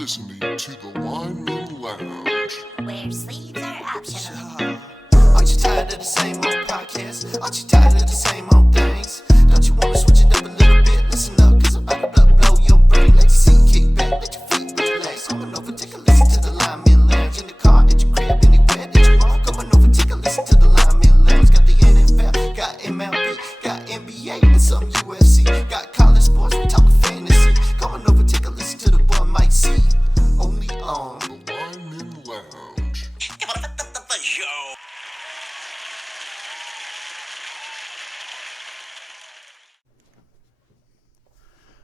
listening to the Lineman Lounge, where sleeves are optional. Aren't you tired of the same old podcast? Aren't you tired of the same old things? Don't you want to switch it up a little bit? Listen up, cause I'm about to blow your brain. Let your seat kick back, let your feet relax. Come on over, take a listen to the Lineman Lounge. In the car, at your crib, anywhere that you want. Come on over, take a listen to the Lineman Lounge. Got the NFL, got MLB, got NBA, and some UFC. Got college sports, we talking fantasy. Come on over, take a listen to the boy Mike C. Only on the Lineman Lounge.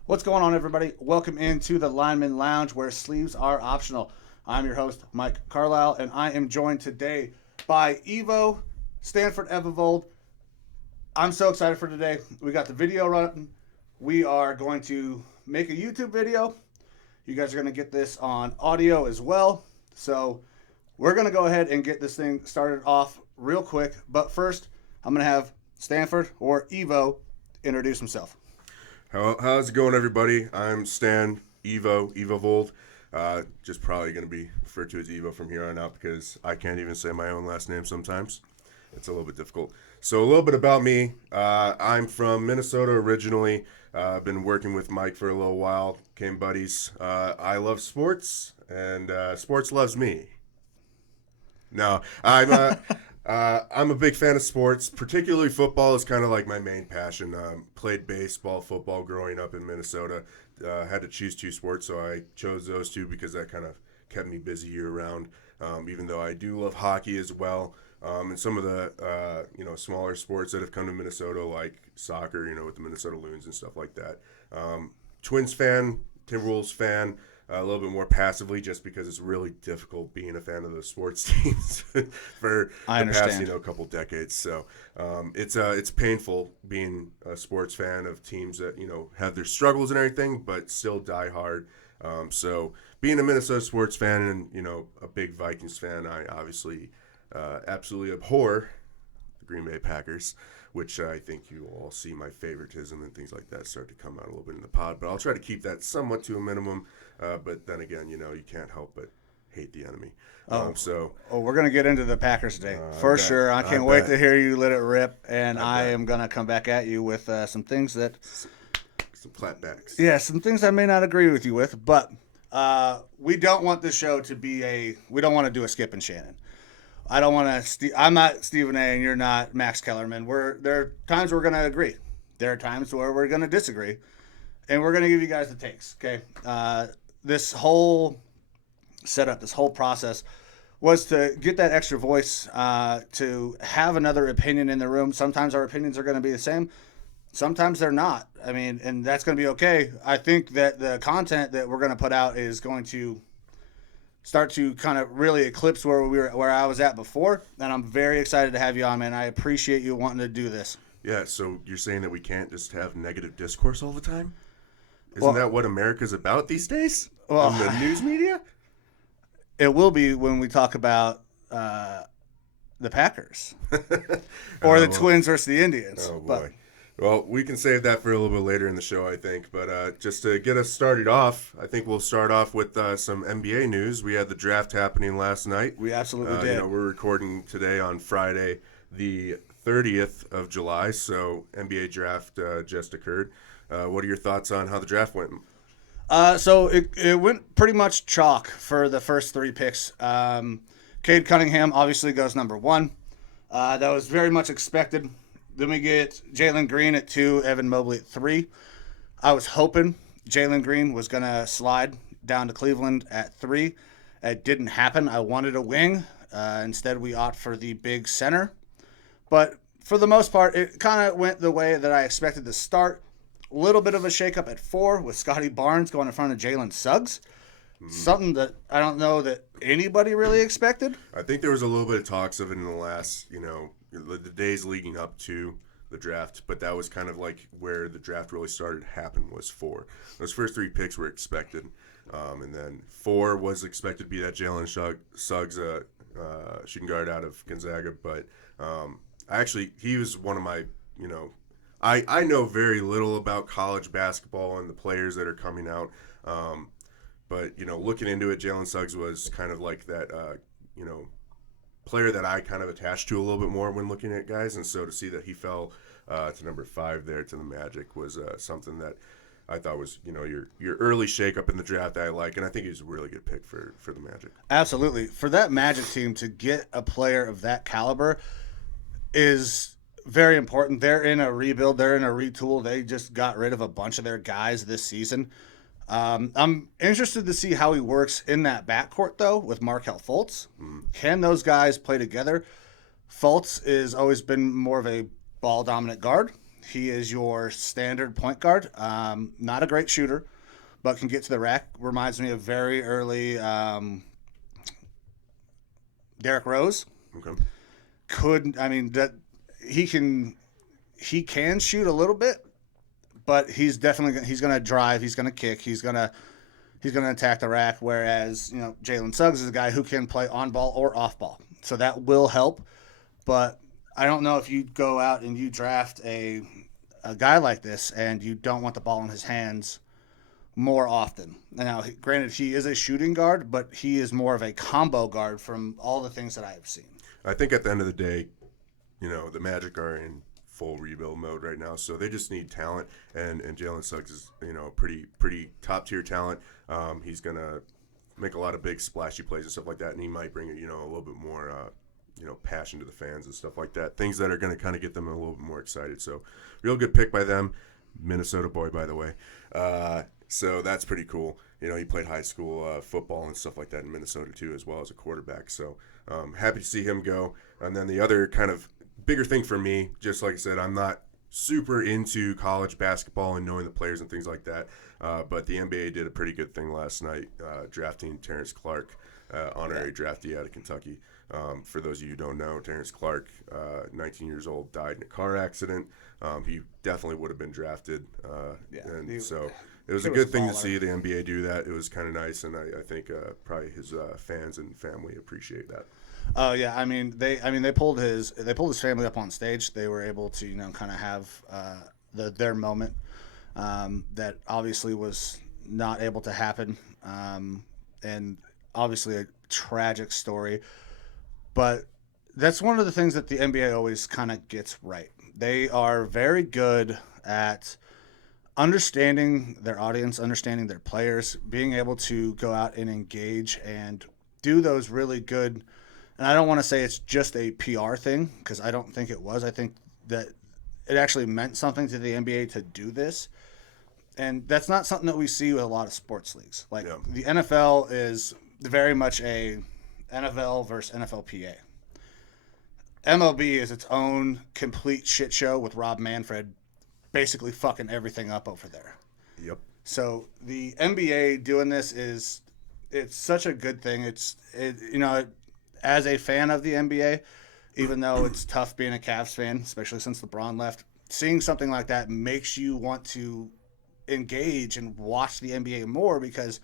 What's going on, everybody? Welcome into the Lineman Lounge, where sleeves are optional. I'm your host, Mike Carlisle, and I am joined today by Evo, Stanford Evivold. I'm so excited for today. We got the video running. We are going to make a YouTube video. You guys are going to get this on audio as well. So we're going to go ahead and get this thing started off real quick. But first, I'm going to have Stanford, or Evo, introduce himself. How's it going, everybody? I'm Stan Evovold. Just probably going to be referred to as Evo from here on out because I can't even say my own last name sometimes. It's a little bit difficult. So a little bit about me. I'm from Minnesota originally. I've been working with Mike for a little while. Became buddies. I love sports, and sports loves me. No, I'm a big fan of sports. Particularly football is kind of like my main passion. Played baseball, football growing up in Minnesota. Had to choose two sports, so I chose those two because that kind of kept me busy year-round. Even though I do love hockey as well. And some of the smaller sports that have come to Minnesota, like soccer, with the Minnesota Loons and stuff like that. Twins fan, Timberwolves fan, a little bit more passively, just because it's really difficult being a fan of those sports teams for the past couple decades. So it's painful being a sports fan of teams that have their struggles and everything, but still die hard. So being a Minnesota sports fan and a big Vikings fan, I obviously absolutely abhor the Green Bay Packers, which I think you will all see my favoritism and things like that start to come out a little bit in the pod. But I'll try to keep that somewhat to a minimum. But then again, you can't help but hate the enemy. We're going to get into the Packers today, for sure. I can't wait to hear you let it rip, and I am going to come back at you with some things that... Some clapbacks. Yeah, some things I may not agree with you with, but we don't want this show to be we don't want to do a Skip and Shannon. I don't want to. I'm not Stephen A. and you're not Max Kellerman. There are times we're going to agree. There are times where we're going to disagree, and we're going to give you guys the takes. Okay, this whole setup, this whole process, was to get that extra voice, to have another opinion in the room. Sometimes our opinions are going to be the same. Sometimes they're not. I mean, and that's going to be okay. I think that the content that we're going to put out is going to start to kind of really eclipse where I was at before, and I'm very excited to have you on, man. I appreciate you wanting to do this. Yeah, so you're saying that we can't just have negative discourse all the time? Isn't that what America's about these days? Well, in the news media? It will be when we talk about the Packers or the Twins versus the Indians. Oh, boy. Well, we can save that for a little bit later in the show, I think. But just to get us started off, I think we'll start off with some NBA news. We had the draft happening last night. We absolutely did. We're recording today on Friday, the 30th of July, so NBA draft just occurred. What are your thoughts on how the draft went? So it went pretty much chalk for the first three picks. Cade Cunningham obviously goes number one. That was very much expected. Then we get Jalen Green at 2, Evan Mobley at 3. I was hoping Jalen Green was going to slide down to Cleveland at 3. It didn't happen. I wanted a wing. Instead, we opt for the big center. But for the most part, it kind of went the way that I expected to start. A little bit of a shakeup at 4 with Scotty Barnes going in front of Jalen Suggs. Mm-hmm. Something that I don't know that anybody really expected. I think there was a little bit of talks of it in the last, the days leading up to the draft, but that was kind of like where the draft really started to happen was 4. Those first 3 picks were expected, and then 4 was expected to be that Jalen Suggs shooting guard out of Gonzaga, but he was one of my, I know very little about college basketball and the players that are coming out. But, looking into it, Jalen Suggs was kind of like that, player that I kind of attached to a little bit more when looking at guys. And so to see that he fell to number 5 there to the Magic was something that I thought was, your early shakeup in the draft that I like. And I think he's a really good pick for the Magic. Absolutely. For that Magic team to get a player of that caliber is very important. They're in a rebuild. They're in a retool. They just got rid of a bunch of their guys this season. I'm interested to see how he works in that backcourt, though, with Markelle Fultz. Can those guys play together? Fultz has always been more of a ball-dominant guard. He is your standard point guard. Not a great shooter, but can get to the rack. Reminds me of very early Derrick Rose. Okay. He can shoot a little bit, but he's going to drive, he's going to kick, he's going to attack the rack, whereas, Jalen Suggs is a guy who can play on ball or off ball. So that will help, but I don't know if you go out and you draft a guy like this and you don't want the ball in his hands more often. Now, granted, he is a shooting guard, but he is more of a combo guard from all the things that I have seen. I think at the end of the day, the Magic are in full rebuild mode right now, so they just need talent, and Jalen Suggs is, pretty top-tier talent. He's going to make a lot of big splashy plays and stuff like that, and he might bring, a little bit more passion to the fans and stuff like that, things that are going to kind of get them a little bit more excited. So real good pick by them. Minnesota boy, by the way. So that's pretty cool. He played high school football and stuff like that in Minnesota too, as well as a quarterback. So happy to see him go. And then the other kind of bigger thing for me, just like I said, I'm not super into college basketball and knowing the players and things like that. But the NBA did a pretty good thing last night, drafting Terence Clark, honorary draftee out of Kentucky. For those of you who don't know, Terence Clark, 19 years old, died in a car accident. He definitely would have been drafted. So it was a good thing to see the NBA do that. It was kind of nice, and I think probably his fans and family appreciate that. Oh yeah, they pulled his family up on stage. They were able to kind of have their moment that obviously was not able to happen, and obviously a tragic story. But that's one of the things that the NBA always kind of gets right. They are very good at understanding their audience, understanding their players, being able to go out and engage and do those really good. And I don't want to say it's just a PR thing, because I don't think it was. I think that it actually meant something to the NBA to do this. And that's not something that we see with a lot of sports leagues. The NFL is very much a NFL versus NFLPA. MLB is its own complete shit show with Rob Manfred basically fucking everything up over there. Yep. So the NBA doing this it's such a good thing. As a fan of the NBA, even though it's tough being a Cavs fan, especially since LeBron left, seeing something like that makes you want to engage and watch the NBA more, because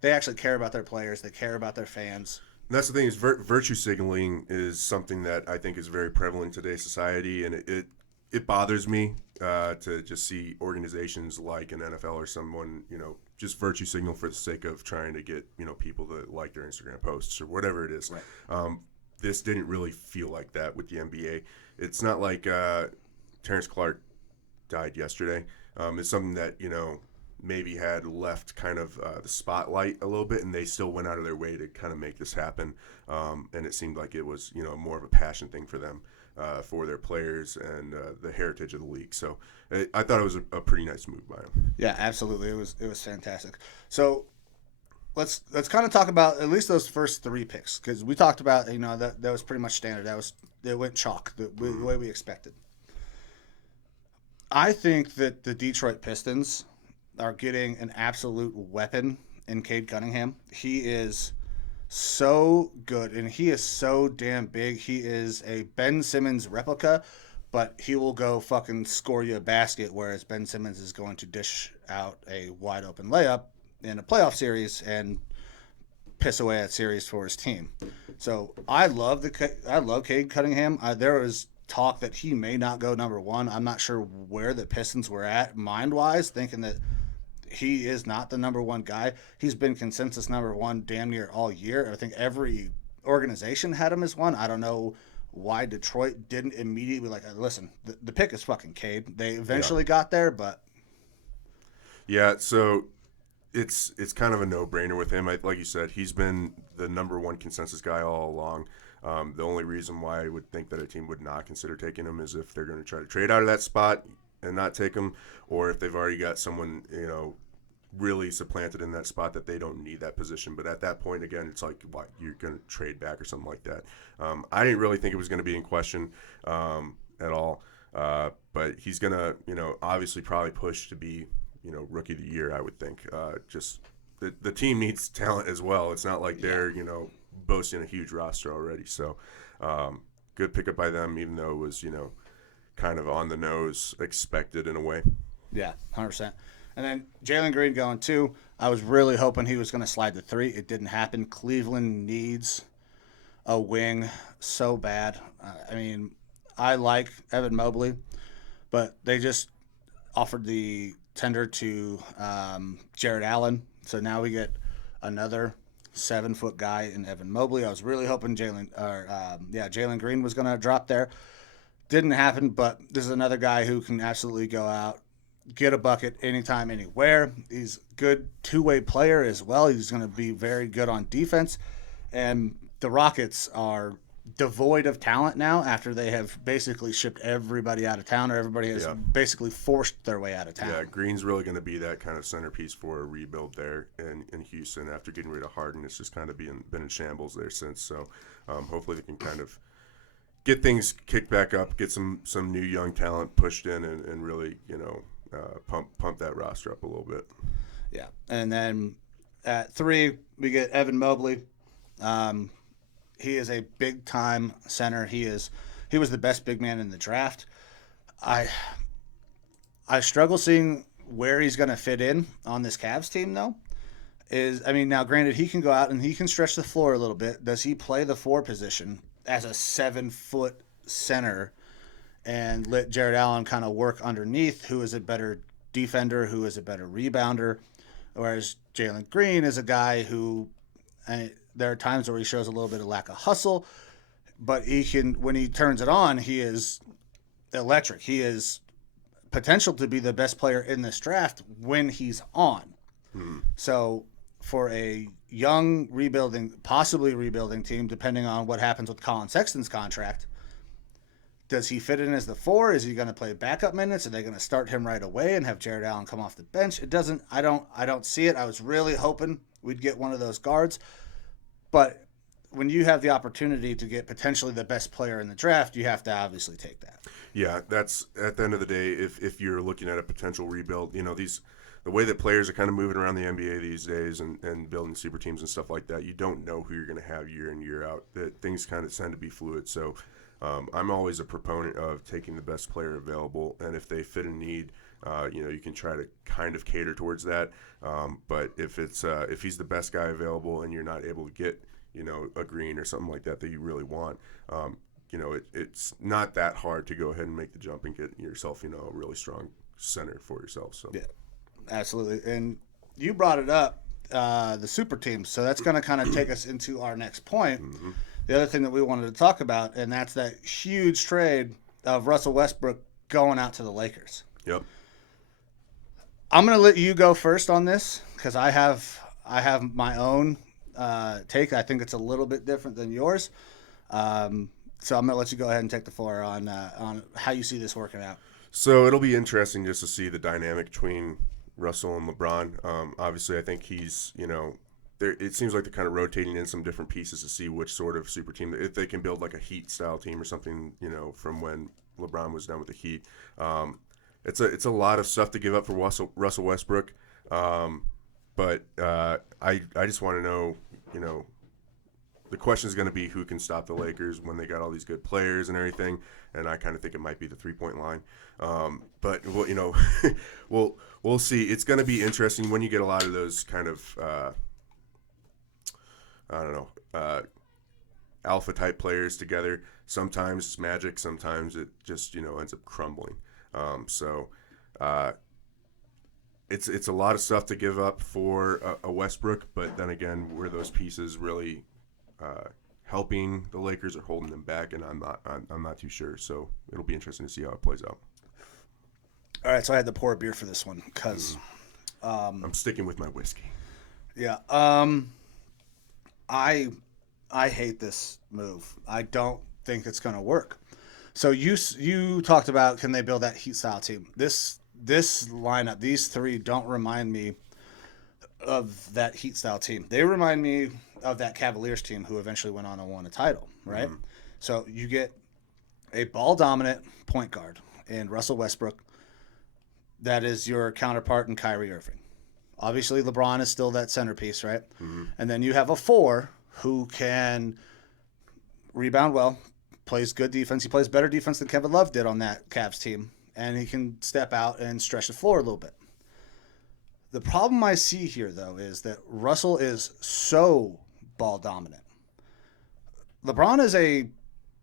they actually care about their players. They care about their fans. And that's the thing, is virtue signaling is something that I think is very prevalent in today's society, and it bothers me to just see organizations like an NFL or someone, just virtue signal for the sake of trying to get, people to like their Instagram posts or whatever it is. Right. This didn't really feel like that with the NBA. It's not like Terence Clark died yesterday. It's something that, maybe had left kind of the spotlight a little bit, and they still went out of their way to kind of make this happen. And it seemed like it was, more of a passion thing for them, for their players and the heritage of the league. So I thought it was a pretty nice move by him. Yeah, absolutely. It was fantastic. So let's kind of talk about at least those first 3 picks, because we talked about, that was pretty much standard. It went chalk the way we expected. I think that the Detroit Pistons are getting an absolute weapon in Cade Cunningham. He is so good, and he is so damn big. He is a Ben Simmons replica, but he will go fucking score you a basket, whereas Ben Simmons is going to dish out a wide open layup in a playoff series and piss away that series for his team. So I love Cade Cunningham. There was talk that he may not go number 1. I'm not sure where the Pistons were at mind-wise, thinking that he is not the number one guy. He's been consensus number one damn near all year. I think every organization had him as one. I don't know why Detroit didn't immediately listen, the pick is fucking Cade. They eventually got there, but yeah, so it's kind of a no-brainer with him. Like you said, he's been the number one consensus guy all along. The only reason why I would think that a team would not consider taking him is if they're going to try to trade out of that spot and not take him, or if they've already got someone, really supplanted in that spot that they don't need that position. But at that point, again, it's like, what, you're going to trade back or something like that. I didn't really think it was going to be in question at all. But he's going to, obviously probably push to be, rookie of the year, I would think. Just the team needs talent as well. It's not like they're, boasting a huge roster already. So good pickup by them, even though it was, kind of on the nose, expected in a way. Yeah, 100%. And then Jalen Green going 2. I was really hoping he was going to slide to 3. It didn't happen. Cleveland needs a wing so bad. I like Evan Mobley, but they just offered the tender to Jared Allen. So now we get another 7-foot guy in Evan Mobley. I was really hoping Jalen Green was going to drop there. Didn't happen, but this is another guy who can absolutely go out, get a bucket anytime, anywhere. He's a good two-way player as well. He's going to be very good on defense. And the Rockets are devoid of talent now after they have basically shipped everybody out of town, or everybody has basically forced their way out of town. Yeah, Green's really going to be that kind of centerpiece for a rebuild there in Houston after getting rid of Harden. It's just kind of been in shambles there since. So hopefully they can kind of get things kicked back up, get some new young talent pushed in, and really, pump that roster up a little bit. Yeah. And then at 3, we get Evan Mobley. He is a big-time center. He was the best big man in the draft. I struggle seeing where he's going to fit in on this Cavs team, though. Now, granted, he can go out and he can stretch the floor a little bit. Does he play the 4 position as a 7-foot center and let Jared Allen kind of work underneath, who is a better defender, who is a better rebounder, whereas Jalen Green is a guy who there are times where he shows a little bit of lack of hustle, but when he turns it on, he is electric. He is potential to be the best player in this draft when he's on. So for a young possibly rebuilding team, depending on what happens with Colin Sexton's contract, does he fit in as the 4? Is he going to play backup minutes? Are they going to start him right away and have Jared Allen come off the bench? It doesn't. I don't see it. I was really hoping we'd get one of those guards, but when you have the opportunity to get potentially the best player in the draft, you have to obviously take that. Yeah, that's at the end of the day. If you're looking at a potential rebuild, the way that players are kind of moving around the NBA these days and building super teams and stuff like that, you don't know who you're going to have year in, year out. That things kind of tend to be fluid. So I'm always a proponent of taking the best player available, and if they fit a need, you can try to kind of cater towards that. But if he's the best guy available and you're not able to get a Green or something like that you really want, it's not that hard to go ahead and make the jump and get yourself a really strong center for yourself. So yeah. Absolutely. And you brought it up, the super teams. So that's going to kind of take us into our next point. Mm-hmm. The other thing that we wanted to talk about, and that's that huge trade of Russell Westbrook going out to the Lakers. Yep. I'm going to let you go first on this because I have my own take. I think it's a little bit different than yours. So I'm going to let you go ahead and take the floor on how you see this working out. So it'll be interesting just to see the dynamic between Russell and LeBron. Obviously, I think he's, it seems like they're kind of rotating in some different pieces to see which sort of super team, if they can build like a Heat-style team or something, from when LeBron was done with the Heat. It's a lot of stuff to give up for Russell Westbrook. But I just want to know, the question is going to be who can stop the Lakers when they got all these good players and everything, and I kind of think it might be the 3-point line. But we'll see. It's going to be interesting when you get a lot of those kind of alpha type players together. Sometimes it's magic, sometimes it just ends up crumbling. it's a lot of stuff to give up for a Westbrook, but then again, were those pieces really helping the Lakers or holding them back? And I'm not too sure. So it'll be interesting to see how it plays out. All right, so I had to pour a beer for this one because I'm sticking with my whiskey. yeah, I hate this move. I don't think it's going to work. So you talked about, can they build that Heat style team? This lineup, these three don't remind me of that Heat style team. They remind me of that Cavaliers team who eventually went on and won a title, right? Mm-hmm. So you get a ball dominant point guard in Russell Westbrook. That is your counterpart in Kyrie Irving. Obviously, LeBron is still that centerpiece, right? Mm-hmm. And then you have a 4 who can rebound well, plays good defense. He plays better defense than Kevin Love did on that Cavs team, and he can step out and stretch the floor a little bit. The problem I see here, though, is that Russell is so ball dominant. LeBron is a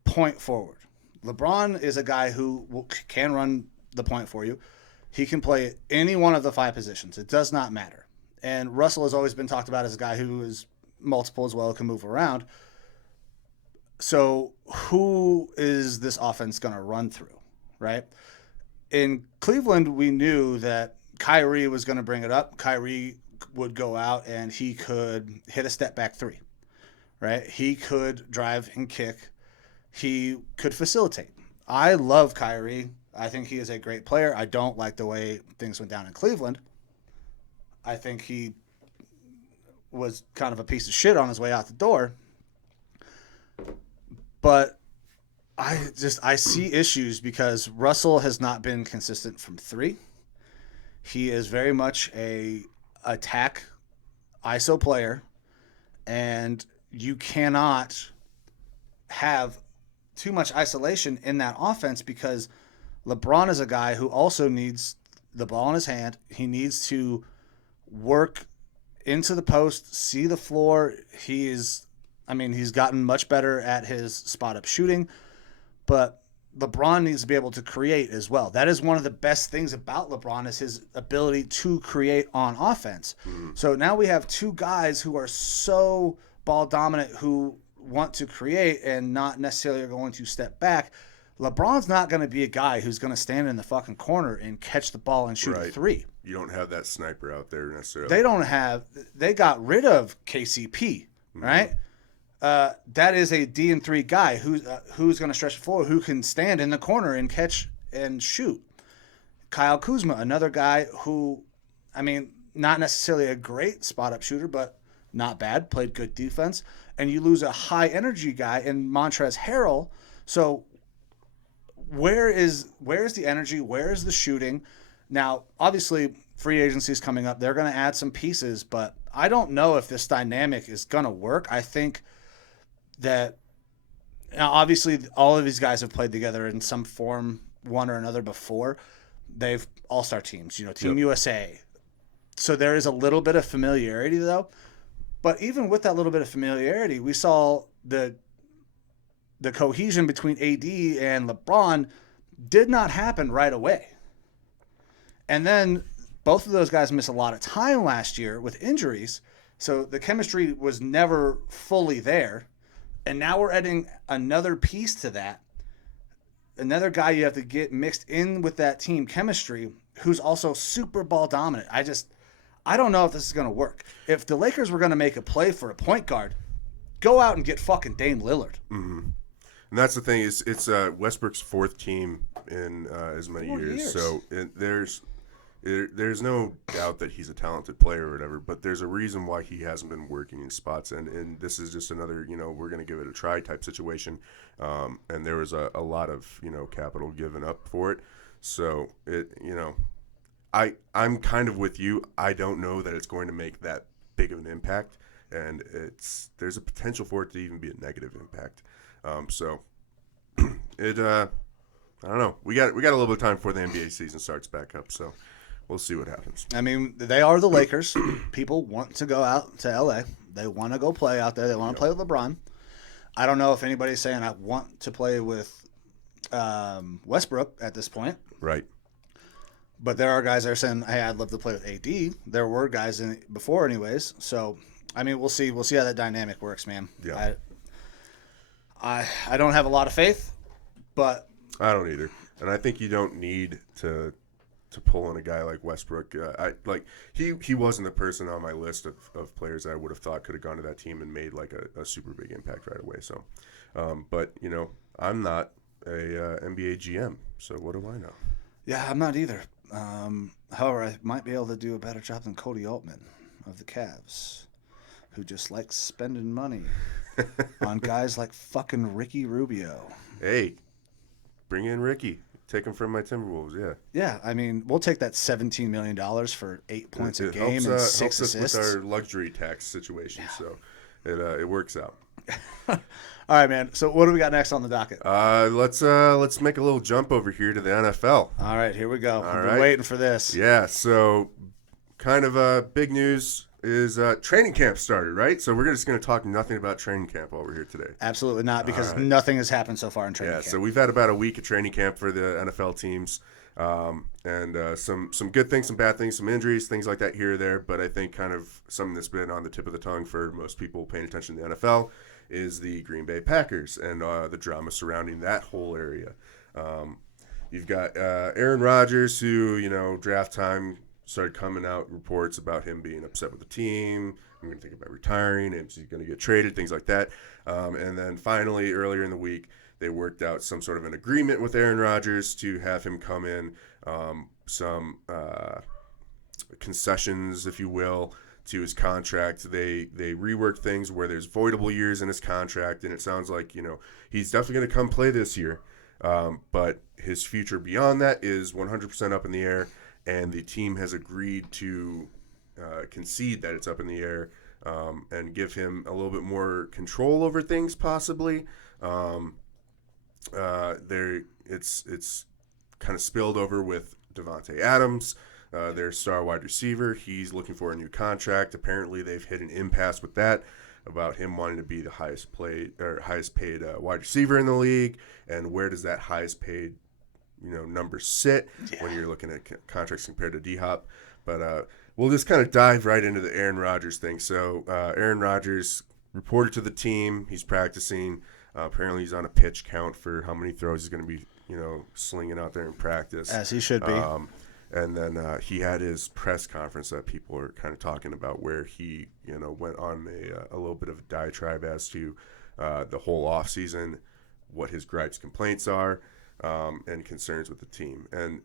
point forward. LeBron is a guy who can run the point for you. He can play any one of the 5 positions. It does not matter. And Russell has always been talked about as a guy who is multiple as well, can move around. So who is this offense going to run through, right? In Cleveland, we knew that Kyrie was going to bring it up. Kyrie would go out and he could hit a step back 3, right? He could drive and kick. He could facilitate. I love Kyrie. I think he is a great player. I don't like the way things went down in Cleveland. I think he was kind of a piece of shit on his way out the door. But I see issues because Russell has not been consistent from 3. He is very much a attack ISO player, and you cannot have too much isolation in that offense because LeBron is a guy who also needs the ball in his hand. He needs to work into the post, see the floor. He's gotten much better at his spot-up shooting, but LeBron needs to be able to create as well. That is one of the best things about LeBron is his ability to create on offense. Mm-hmm. So now we have 2 guys who are so ball dominant who want to create and not necessarily are going to step back. LeBron's not going to be a guy who's going to stand in the fucking corner and catch the ball and shoot a 3. You don't have that sniper out there necessarily. They got rid of KCP, right? That is a D&3 guy who's going to stretch the floor, who can stand in the corner and catch and shoot. Kyle Kuzma, another guy who, not necessarily a great spot-up shooter, but not bad, played good defense. And you lose a high-energy guy in Montrezl Harrell. So where is the energy? Where is the shooting? Now, obviously, free agency is coming up. They're going to add some pieces, but I don't know if this dynamic is going to work. I think that now, obviously, all of these guys have played together in some form, one or another before. They've all-star teams, Team USA. So there is a little bit of familiarity, though. But even with that little bit of familiarity, we saw the cohesion between AD and LeBron did not happen right away. And then both of those guys missed a lot of time last year with injuries. So the chemistry was never fully there. And now we're adding another piece to that. Another guy you have to get mixed in with that team chemistry who's also super ball dominant. I don't know if this is going to work. If the Lakers were going to make a play for a point guard, go out and get fucking Dame Lillard. Mm-hmm. And that's the thing. It's Westbrook's 4th team in as many years. So there's no doubt that he's a talented player or whatever, but there's a reason why he hasn't been working in spots. And this is just another, we're going to give it a try type situation. And there was a lot of, capital given up for it. So, I'm kind of with you. I don't know that it's going to make that big of an impact. And there's a potential for it to even be a negative impact. So I don't know. We got a little bit of time before the NBA season starts back up. So we'll see what happens. They are the Lakers. People want to go out to LA. They want to go play out there. They want to play with LeBron. I don't know if anybody's saying I want to play with Westbrook at this point. Right. But there are guys that are saying, "Hey, I'd love to play with AD." There were guys in it before, anyways. So, I mean, we'll see. We'll see how that dynamic works, man. Yeah. I don't have a lot of faith, but I don't either, and I think you don't need to pull on a guy like Westbrook. He wasn't the person on my list of players that I would have thought could have gone to that team and made like a super big impact right away. So, but I'm not a NBA GM, so what do I know? yeah, I'm not either. However, I might be able to do a better job than Cody Altman of the Cavs, who just likes spending money on guys like fucking Ricky Rubio. Hey, bring in Ricky. Take him from my Timberwolves, yeah. Yeah, I mean, we'll take that $17 million for 8 points a game and 6 helps assists. us with our luxury tax situation, so it works out. All right, man. So what do we got next on the docket? Let's make a little jump over here to the NFL. All right, here we go. All I've right. been waiting for this. Yeah, so kind of big news is training camp started, right? So we're just going to talk nothing about training camp over here today. Absolutely not, because nothing has happened so far in training camp. So we've had about a week of training camp for the NFL teams, and some good things, some bad things, some injuries, things like that here or there. But I think kind of something that's been on the tip of the tongue for most people paying attention to the NFL is the Green Bay Packers and the drama surrounding that whole area. You've got Aaron Rodgers, who, draft time started coming out reports about him being upset with the team. I'm going to think about retiring. Is he going to get traded? Things like that. And then finally, earlier in the week, they worked out some sort of an agreement with Aaron Rodgers to have him come in, some concessions, if you will, to his contract. They reworked things where there's voidable years in his contract, and it sounds like, he's definitely going to come play this year. But his future beyond that is 100% up in the air. And the team has agreed to concede that it's up in the air and give him a little bit more control over things, possibly. It's kind of spilled over with Devante Adams, their star wide receiver. He's looking for a new contract. Apparently, they've hit an impasse with that about him wanting to be the highest paid wide receiver in the league, and where does that highest paid number sit when you're looking at contracts compared to D-Hop. But we'll just kind of dive right into the Aaron Rodgers thing. So Aaron Rodgers reported to the team. He's practicing. Apparently he's on a pitch count for how many throws he's going to be, slinging out there in practice. As he should be. And then he had his press conference that people are kind of talking about, where he, went on a little bit of a diatribe as to the whole offseason, what his gripes, complaints are, and concerns with the team. And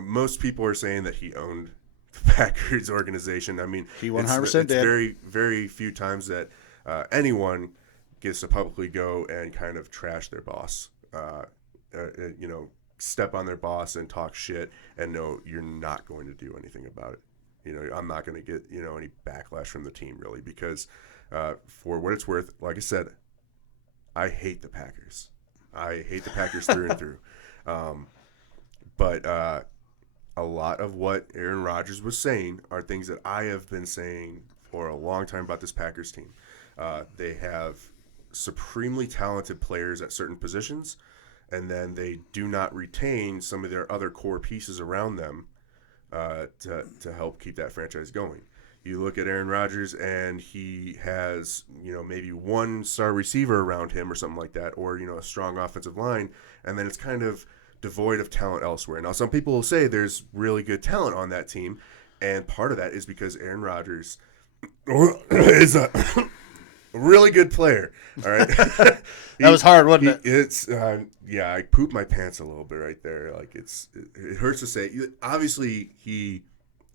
most people are saying that he owned the Packers organization. I mean, he 100% it's did. Very, very few times that anyone gets to publicly go and kind of trash their boss, step on their boss and talk shit, and no, you're not going to do anything about it. I'm not going to get, any backlash from the team, really, because for what it's worth, like I said, I hate the Packers. I hate the Packers through and through. But a lot of what Aaron Rodgers was saying are things that I have been saying for a long time about this Packers team. They have supremely talented players at certain positions, and then they do not retain some of their other core pieces around them to help keep that franchise going. You look at Aaron Rodgers, and he has, maybe one star receiver around him or something like that, or, a strong offensive line, and then it's kind of devoid of talent elsewhere. Now, some people will say there's really good talent on that team, and part of that is because Aaron Rodgers is a really good player. All right. That was hard, wasn't it? It's I pooped my pants a little bit right there. Like it hurts to say. Obviously, he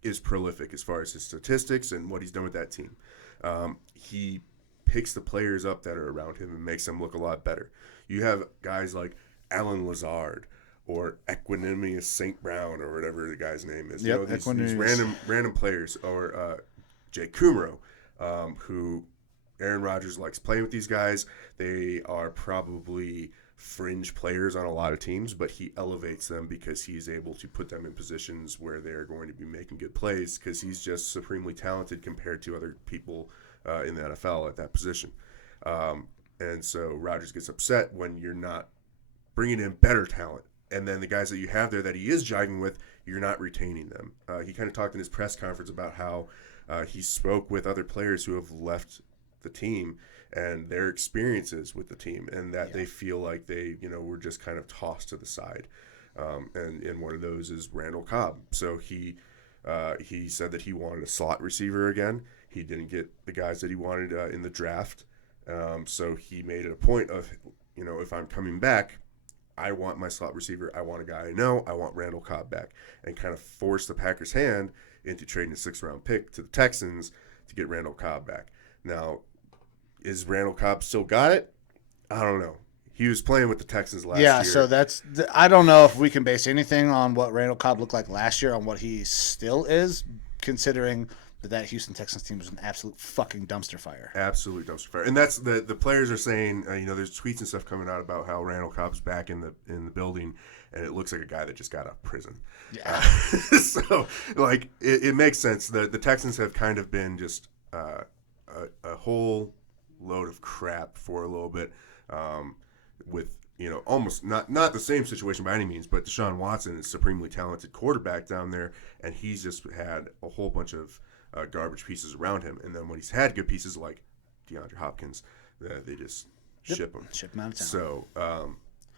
is prolific as far as his statistics and what he's done with that team. He picks the players up that are around him and makes them look a lot better. You have guys like Alan Lazard or Equanimous St. Brown or whatever the guy's name is. Yep, These random players, or Jake Kumro, who Aaron Rodgers likes playing with these guys. They are probably fringe players on a lot of teams, but he elevates them because he's able to put them in positions where they're going to be making good plays, because he's just supremely talented compared to other people in the NFL at that position. And so Rodgers gets upset when you're not bringing in better talent And then the guys that you have there that he is jiving with, you're not retaining them. He kind of talked in his press conference about how he spoke with other players who have left the team and their experiences with the team, and that they feel like they, were just kind of tossed to the side. And one of those is Randall Cobb. So he said that he wanted a slot receiver again. He didn't get the guys that he wanted in the draft. So he made it a point of, if I'm coming back, I want my slot receiver. I want a guy I know. I want Randall Cobb back, and kind of force the Packers' hand into trading a 6th-round pick to the Texans to get Randall Cobb back. Now, is Randall Cobb still got it? I don't know. He was playing with the Texans last year. Yeah, so I don't know if we can base anything on what Randall Cobb looked like last year on what he still is, considering that Houston Texans team was an absolute fucking dumpster fire. Absolute dumpster fire. And that's the players are saying, there's tweets and stuff coming out about how Randall Cobb's back in the building, and it looks like a guy that just got out of prison. Yeah. So, it makes sense. The Texans have kind of been just a whole load of crap for a little bit, with almost not the same situation by any means, but Deshaun Watson is a supremely talented quarterback down there, and he's just had a whole bunch of garbage pieces around him. And then when he's had good pieces like DeAndre Hopkins, they just ship him out of town. So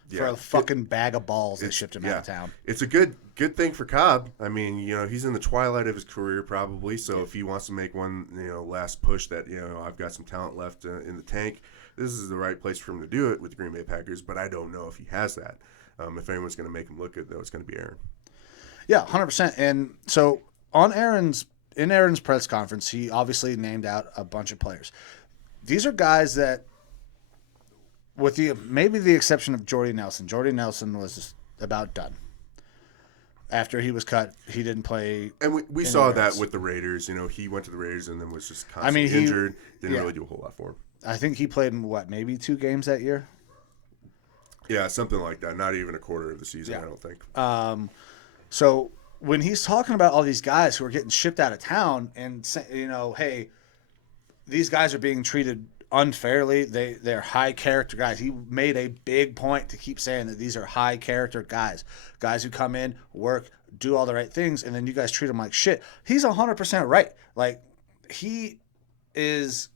for a fucking bag of balls, they shipped him out of town. It's a good thing for Cobb. I mean, he's in the twilight of his career probably. So if he wants to make one, last push that, I've got some talent left in the tank, this is the right place for him to do it with the Green Bay Packers. But I don't know if he has that. If anyone's going to make him look good, though, it's going to be Aaron. Yeah, 100%. And so in Aaron's press conference, he obviously named out a bunch of players. These are guys that, with maybe the exception of Jordy Nelson was just about done. After he was cut, he didn't play. And we saw that with the Raiders. He went to the Raiders and then was just constantly injured. Didn't really do a whole lot for him. I think he played in, maybe 2 games that year? Yeah, something like that. Not even a quarter of the season, I don't think. So when he's talking about all these guys who are getting shipped out of town and, hey, these guys are being treated unfairly. They're high character guys. He made a big point to keep saying that these are high character guys who come in, work, do all the right things, and then you guys treat them like shit. He's 100% right. He is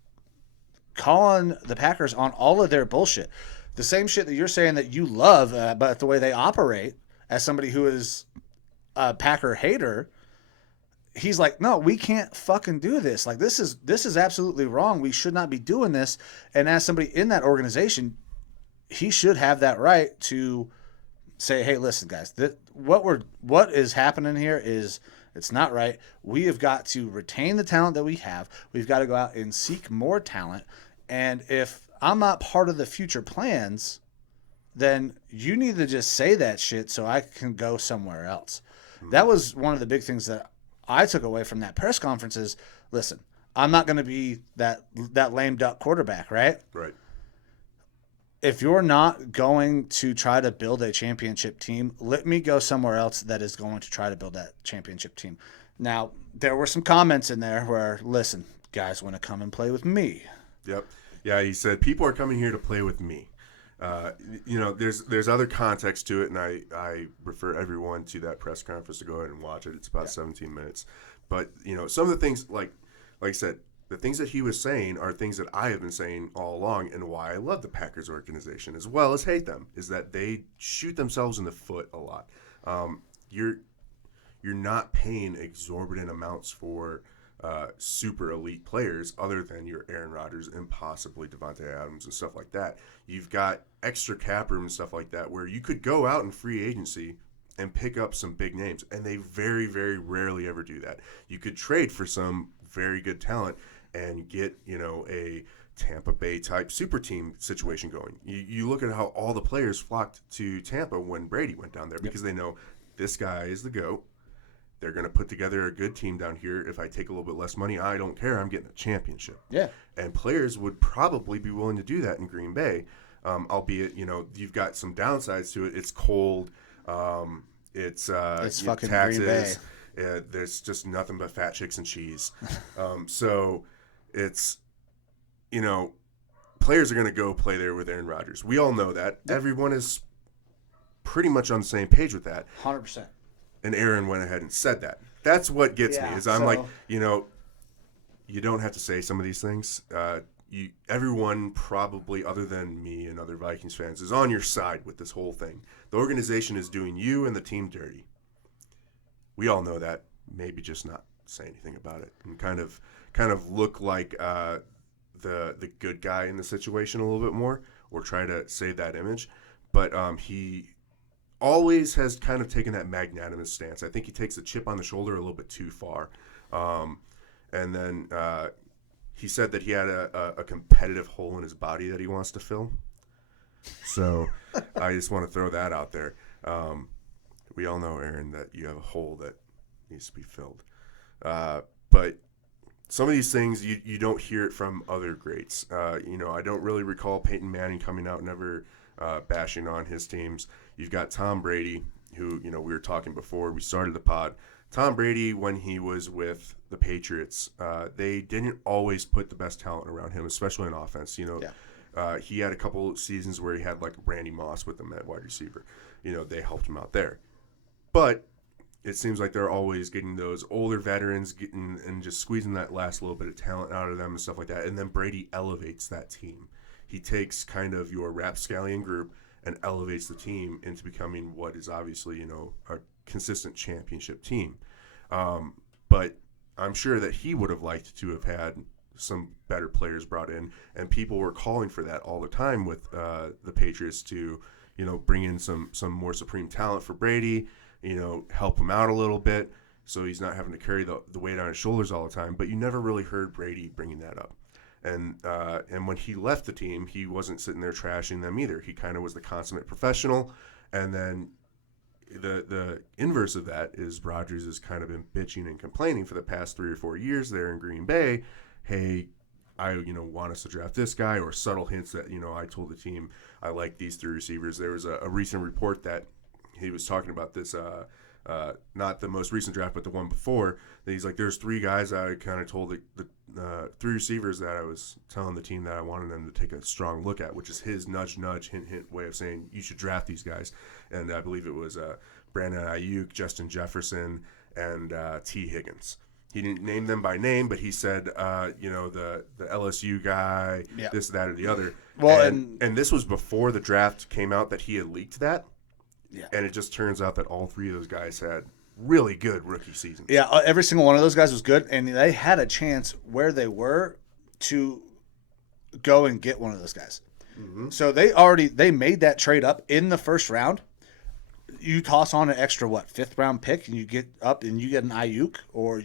calling the Packers on all of their bullshit. The same shit that you're saying that you love, but the way they operate, as somebody who is a Packer hater, he's like, no, we can't fucking do this. This is absolutely wrong. We should not be doing this. And as somebody in that organization, he should have that right to say, hey, listen, guys, what is happening here is it's not right. We have got to retain the talent that we have. We've got to go out and seek more talent. And if I'm not part of the future plans, then you need to just say that shit so I can go somewhere else. Mm-hmm. That was one of the big things that I took away from that press conference is, listen, I'm not going to be that lame duck quarterback, right? Right. If you're not going to try to build a championship team, let me go somewhere else that is going to try to build that championship team. Now, there were some comments in there where, listen, guys want to come and play with me. Yep. Yeah, he said, people are coming here to play with me. There's other context to it, and I refer everyone to that press conference to go ahead and watch it. It's about 17 minutes. But, some of the things, like I said, the things that he was saying are things that I have been saying all along, and why I love the Packers organization as well as hate them, is that they shoot themselves in the foot a lot. You're not paying exorbitant amounts for super elite players other than your Aaron Rodgers and possibly Devante Adams and stuff like that. You've got extra cap room and stuff like that where you could go out in free agency and pick up some big names, and they very, very rarely ever do that. You could trade for some very good talent and get, a Tampa Bay type super team situation going. You look at how all the players flocked to Tampa when Brady went down there because they know this guy is the GOAT. They're going to put together a good team down here. If I take a little bit less money, I don't care. I'm getting a championship. Yeah. And players would probably be willing to do that in Green Bay, albeit, you've got some downsides to it. It's cold. It's fucking taxes. Green Bay. There's just nothing but fat chicks and cheese. So it's, players are going to go play there with Aaron Rodgers. We all know that. Everyone is pretty much on the same page with that. 100%. And Aaron went ahead and said that. That's what gets me. Is I'm like, you don't have to say some of these things. Everyone probably, other than me and other Vikings fans, is on your side with this whole thing. The organization is doing you and the team dirty. We all know that. Maybe just not say anything about it and kind of look like the good guy in the situation a little bit more, or try to save that image. But he always has kind of taken that magnanimous stance. I think he takes the chip on the shoulder a little bit too far. And then he said that he had a competitive hole in his body that he wants to fill. So I just want to throw that out there. We all know, Aaron, that you have a hole that needs to be filled. But some of these things, you don't hear it from other greats. I don't really recall Peyton Manning coming out and ever bashing on his teams. You've got Tom Brady, who, we were talking before we started the pod. Tom Brady, when he was with the Patriots, they didn't always put the best talent around him, especially in offense. He had a couple seasons where he had like Randy Moss with him at wide receiver. They helped him out there. But it seems like they're always getting those older veterans and just squeezing that last little bit of talent out of them and stuff like that. And then Brady elevates that team. He takes kind of your rapscallion group and elevates the team into becoming what is obviously, a consistent championship team. But I'm sure that he would have liked to have had some better players brought in, and people were calling for that all the time with the Patriots to, bring in some more supreme talent for Brady, help him out a little bit so he's not having to carry the weight on his shoulders all the time. But you never really heard Brady bringing that up. And when he left the team, he wasn't sitting there trashing them either. He kind of was the consummate professional. And then the inverse of that is Rodgers has kind of been bitching and complaining for the past 3 or 4 years there in Green Bay. Hey, I want us to draft this guy, or subtle hints that I told the team I like these 3 receivers. There was a recent report that he was talking about this. Not the most recent draft, but the one before. That he's like, there's 3 guys I kind of told the 3 receivers that I was telling the team that I wanted them to take a strong look at, which is his nudge, hint way of saying you should draft these guys. And I believe it was Brandon Ayuk, Justin Jefferson, and T. Higgins. He didn't name them by name, but he said, the LSU guy, this, that, or the other. Well, and this was before the draft came out that he had leaked that. Yeah. And it just turns out that all 3 of those guys had really good rookie seasons. Yeah, every single one of those guys was good, and they had a chance where they were to go and get one of those guys. Mm-hmm. So they made that trade up in the first round. You toss on an extra 5th round pick, and you get up and you get an Ayuk, or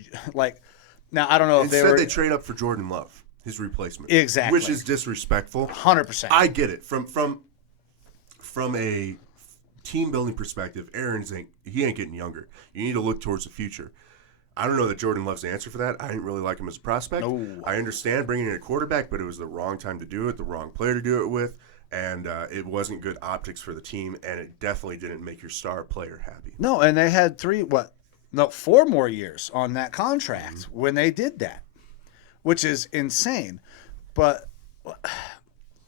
now I don't know if they trade up for Jordan Love, his replacement, exactly, which is disrespectful. 100%. I get it from a team building perspective. He ain't getting younger. You need to look towards the future. I don't know that Jordan Love's the answer for that. I didn't really like him as a prospect. No. I understand bringing in a quarterback, but it was the wrong time to do it, the wrong player to do it with, and it wasn't good optics for the team, and it definitely didn't make your star player happy. No, and they had 4 more years on that contract when they did that, which is insane. But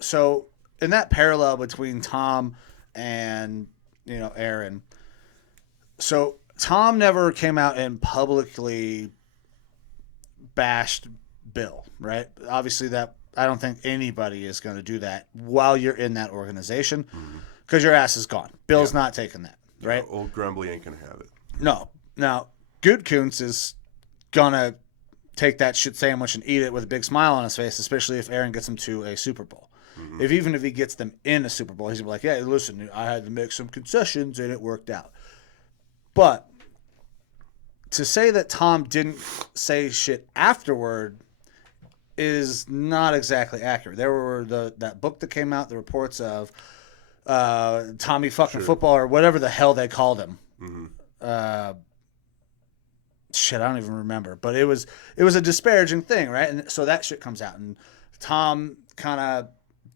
so in that parallel between Tom and Aaron, so Tom never came out and publicly bashed Bill, right? Obviously, that I don't think anybody is going to do that while you're in that organization, because your ass is gone. Bill's not taking that, right? No, old Grumbly ain't going to have it. No. Now, Good Kuntz is going to take that shit sandwich and eat it with a big smile on his face, especially if Aaron gets him to a Super Bowl. Mm-hmm. Even if he gets them in a Super Bowl, he's going to be like, yeah, listen, I had to make some concessions and it worked out. But to say that Tom didn't say shit afterward is not exactly accurate. There were that book that came out, the reports of Tommy fucking football, or whatever the hell they called him. Mm-hmm. Shit, I don't even remember. But it was a disparaging thing, right? And so that shit comes out, and Tom kind of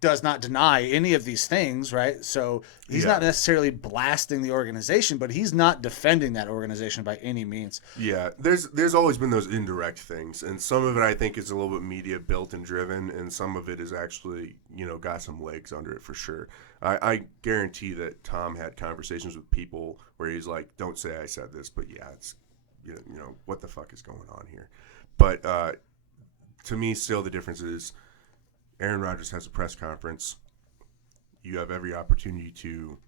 does not deny any of these things, right? So he's not necessarily blasting the organization, but he's not defending that organization by any means. Yeah, there's always been those indirect things, and some of it I think is a little bit media built and driven, and some of it is actually, got some legs under it for sure. I guarantee that Tom had conversations with people where he's like, "Don't say I said this," but yeah, it's what the fuck is going on here? But to me, still the difference is Aaron Rodgers has a press conference. You have every opportunity to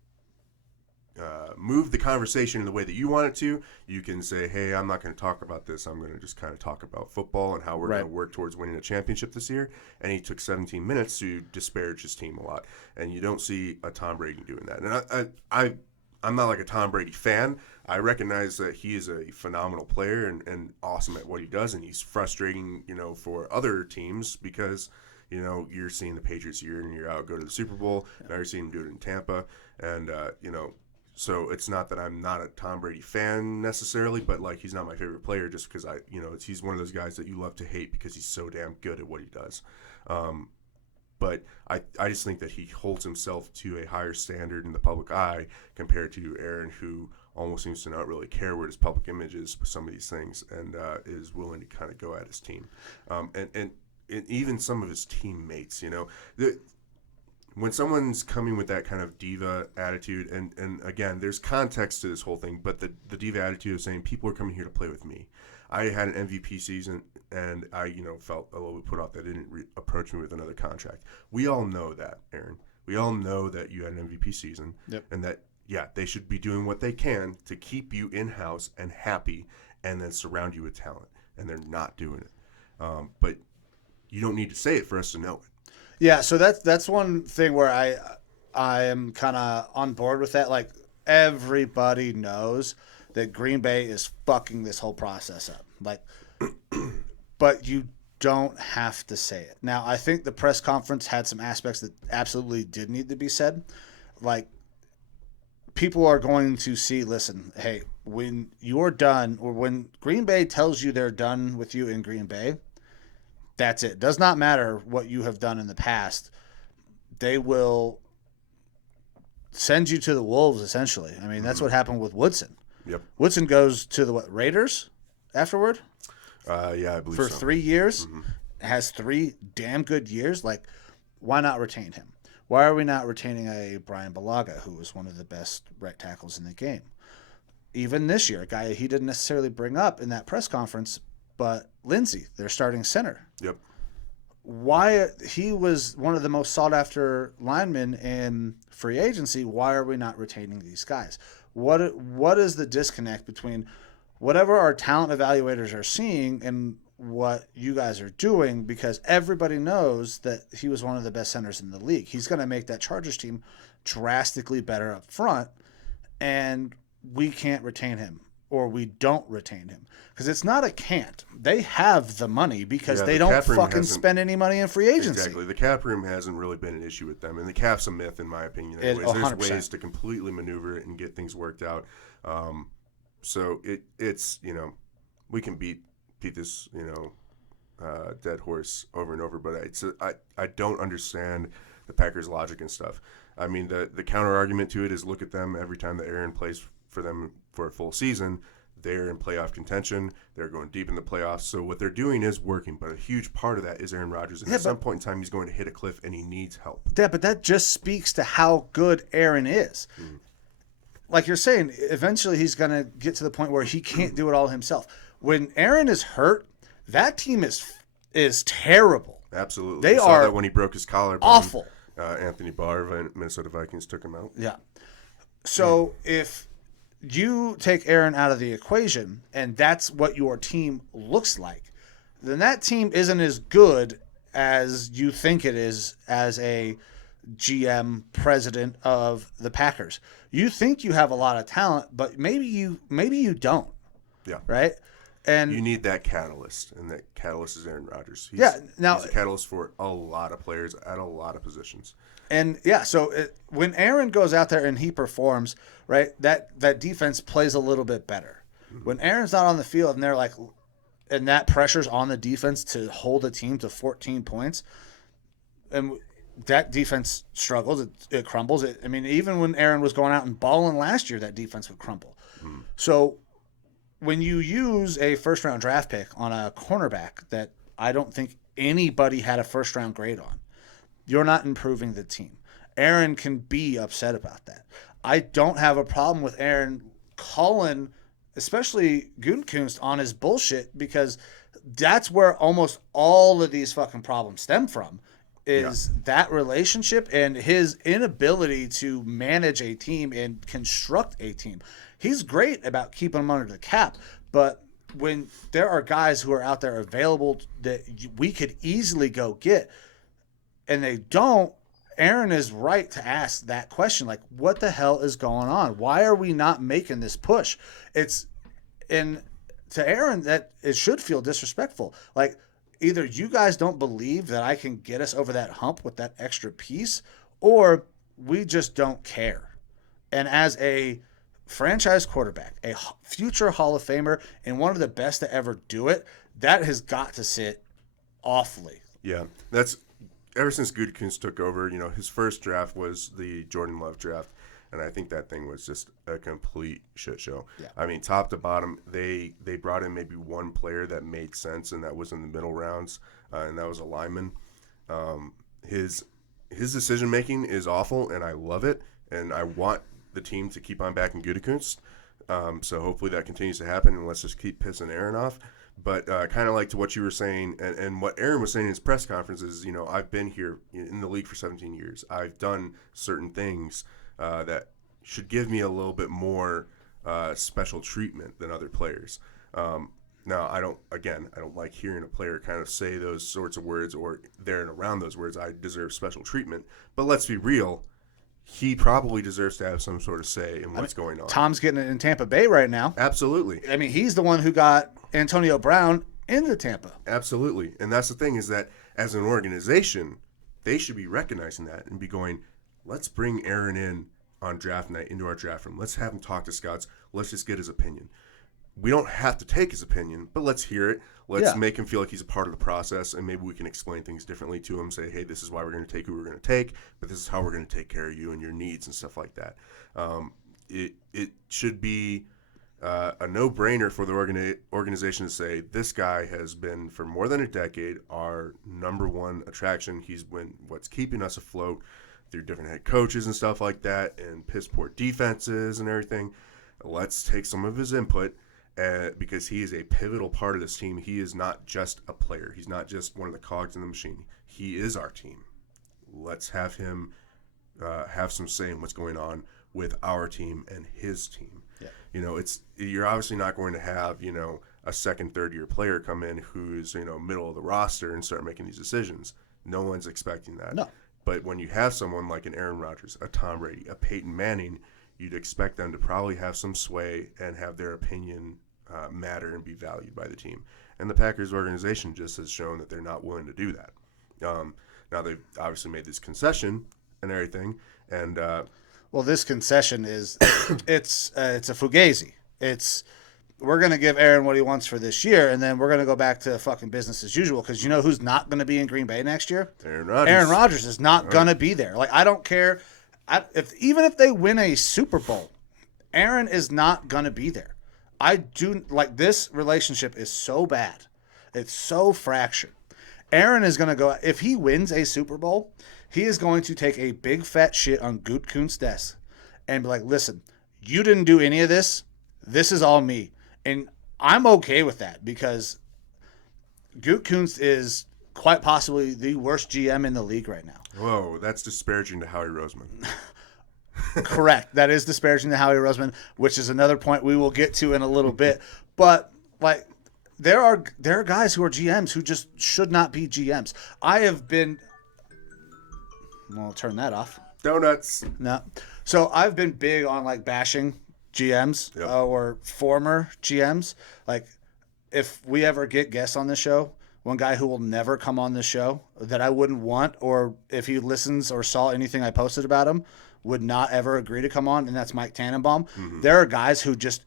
move the conversation in the way that you want it to. You can say, hey, I'm not going to talk about this. I'm going to just kind of talk about football and how we're going to work towards winning a championship this year. And he took 17 minutes to disparage his team a lot. And you don't see a Tom Brady doing that. And I'm not like a Tom Brady fan. I recognize that he is a phenomenal player and awesome at what he does. And he's frustrating, for other teams because – you're seeing the Patriots year in and year out go to the Super Bowl. Now you're seeing him do it in Tampa. And, so it's not that I'm not a Tom Brady fan necessarily, but, he's not my favorite player just because he's one of those guys that you love to hate because he's so damn good at what he does. But I just think that he holds himself to a higher standard in the public eye compared to Aaron, who almost seems to not really care what his public image is with some of these things and is willing to kind of go at his team. And even some of his teammates, when someone's coming with that kind of diva attitude, and again, there's context to this whole thing, but the diva attitude of saying people are coming here to play with me. I had an MVP season, and I, felt a little bit put off that they didn't approach me with another contract. We all know that, Aaron. We all know that you had an MVP season, and that, they should be doing what they can to keep you in-house and happy and then surround you with talent, and they're not doing it. But you don't need to say it for us to know it. Yeah, so that's one thing where I am kind of on board with that. Like, everybody knows that Green Bay is fucking this whole process up. Like, but you don't have to say it. Now, I think the press conference had some aspects that absolutely did need to be said. Like, people are going to see, listen, hey, when you're done, or when Green Bay tells you they're done with you in Green Bay, that's it. Does not matter what you have done in the past. They will send you to the wolves, essentially. I mean, that's what happened with Woodson. Yep. Woodson goes to the Raiders afterward? I believe for so. 3 years. Has 3 damn good years. Like, why not retain him? Why are we not retaining a Brian Bulaga, who was one of the best right tackles in the game? Even this year, a guy he didn't necessarily bring up in that press conference, but Lindsey, their starting center. Yep. Why he was one of the most sought after linemen in free agency. Why are we not retaining these guys? What is the disconnect between whatever our talent evaluators are seeing and what you guys are doing? Because everybody knows that he was one of the best centers in the league. He's going to make that Chargers team drastically better up front, and we can't retain him, or we don't retain him. Because it's not a can't. They have the money because they don't fucking spend any money in free agency. Exactly. The cap room hasn't really been an issue with them. And the cap's a myth, in my opinion. Anyways. There's ways to completely maneuver it and get things worked out. So it's we can beat this, dead horse over and over. But I don't understand the Packers' logic and stuff. I mean, the counter argument to it is look at them every time that Aaron plays for them for a full season. They're in playoff contention. They're going deep in the playoffs. So what they're doing is working, but a huge part of that is Aaron Rodgers. And at some point in time, he's going to hit a cliff, and he needs help. Yeah, but that just speaks to how good Aaron is. Like you're saying, eventually he's going to get to the point where he can't do it all himself. When Aaron is hurt, that team is terrible. Absolutely. They saw are that when he broke his collarbone. Awful. Anthony Barr, Minnesota Vikings, took him out. Yeah. So if you take Aaron out of the equation and that's what your team looks like, then that team isn't as good as you think it is as a GM president of the Packers. You think you have a lot of talent, but maybe you don't. Yeah. Right? And you need that catalyst, and that catalyst is Aaron Rodgers. He's a catalyst for a lot of players at a lot of positions. And when Aaron goes out there and he performs, right, that defense plays a little bit better. When Aaron's not on the field and that pressure's on the defense to hold a team to 14 points, and that defense struggles. It crumbles. I mean, even when Aaron was going out and balling last year, that defense would crumble. So when you use a first-round draft pick on a cornerback that I don't think anybody had a first-round grade on, you're not improving the team. Aaron can be upset about that. I don't have a problem with Aaron calling, especially Gutekunst, on his bullshit, because that's where almost all of these fucking problems stem from, is that relationship and his inability to manage a team and construct a team. He's great about keeping them under the cap, but when there are guys who are out there available that we could easily go get, and they don't, Aaron is right to ask that question. Like, what the hell is going on? Why are we not making this push? And to Aaron, that it should feel disrespectful. Like, either you guys don't believe that I can get us over that hump with that extra piece, or we just don't care. And as a franchise quarterback, a future Hall of Famer, and one of the best to ever do it, that has got to sit awfully. Yeah, that's ever since Gutekunst took over. His first draft was the Jordan Love draft, and I think that thing was just a complete shit show. Yeah. I mean, top to bottom, they brought in maybe one player that made sense, and that was in the middle rounds, and that was a lineman. His decision making is awful, and I love it, and I want the team to keep on backing Gutekunst. So hopefully that continues to happen, and let's just keep pissing Aaron off. But kind of like to what you were saying, and what Aaron was saying in his press conferences, I've been here in the league for 17 years. I've done certain things that should give me a little bit more special treatment than other players. Now, I don't like hearing a player kind of say those sorts of words or there and around those words, I deserve special treatment. But let's be real. He probably deserves to have some sort of say in what's going on. Tom's getting it in Tampa Bay right now. Absolutely. I mean, he's the one who got Antonio Brown into Tampa. Absolutely. And that's the thing, is that as an organization, they should be recognizing that and be going, let's bring Aaron in on draft night into our draft room. Let's have him talk to scouts. Let's just get his opinion. We don't have to take his opinion, but let's hear it. Let's make him feel like he's a part of the process, and maybe we can explain things differently to him. Say, hey, this is why we're going to take who we're going to take, but this is how we're going to take care of you and your needs and stuff like that. It should be a no-brainer for the organization to say, this guy has been, for more than a decade, our number one attraction. He's been what's keeping us afloat through different head coaches and stuff like that, and piss-poor defenses and everything. Let's take some of his input. Because he is a pivotal part of this team. He is not just a player. He's not just one of the cogs in the machine. He is our team. Let's have him have some say in what's going on with our team and his team. Yeah. You're obviously not going to have, a second, third year player come in who's, middle of the roster and start making these decisions. No one's expecting that. No. But when you have someone like an Aaron Rodgers, a Tom Brady, a Peyton Manning, you'd expect them to probably have some sway and have their opinion matter and be valued by the team. And the Packers organization just has shown that they're not willing to do that. Now they've obviously made this concession and everything, and well, this concession is it's a fugazi. We're going to give Aaron what he wants for this year, and then we're going to go back to fucking business as usual, because you know who's not going to be in Green Bay next year? Aaron Rodgers. Aaron Rodgers is not going to be there. Like, I don't care. Even if they win a Super Bowl, Aaron is not going to be there. This relationship is so bad. It's so fractured. Aaron is going to go, if he wins a Super Bowl, he is going to take a big fat shit on Gutekunst's desk and be like, listen, you didn't do any of this. This is all me. And I'm okay with that, because Gutekunst is quite possibly the worst GM in the league right now. Whoa, that's disparaging to Howie Roseman. Correct. That is disparaging to Howie Roseman, which is another point we will get to in a little bit. But there are guys who are GMs who just should not be GMs. I'll turn that off. Donuts. No. So I've been big on bashing GMs or former GMs. Like, if we ever get guests on this show, one guy who will never come on this show that I wouldn't want, or if he listens or saw anything I posted about him, would not ever agree to come on, and that's Mike Tannenbaum. Mm-hmm. There are guys who just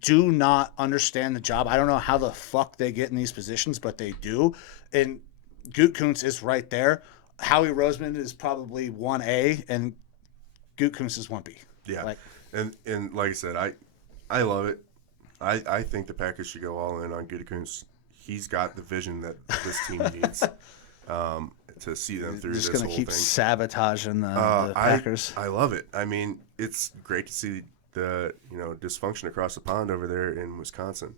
do not understand the job. I don't know how the fuck they get in these positions, but they do. And Gutekunst is right there. Howie Roseman is probably 1A, and Gutekunst is 1B. Yeah, Like, and like I said, I love it. I think the Packers should go all in on Gutekunst. He's got the vision that this team needs to see them through this just whole going to keep thing. sabotaging the Packers. I love it. I mean, it's great to see the dysfunction across the pond over there in Wisconsin.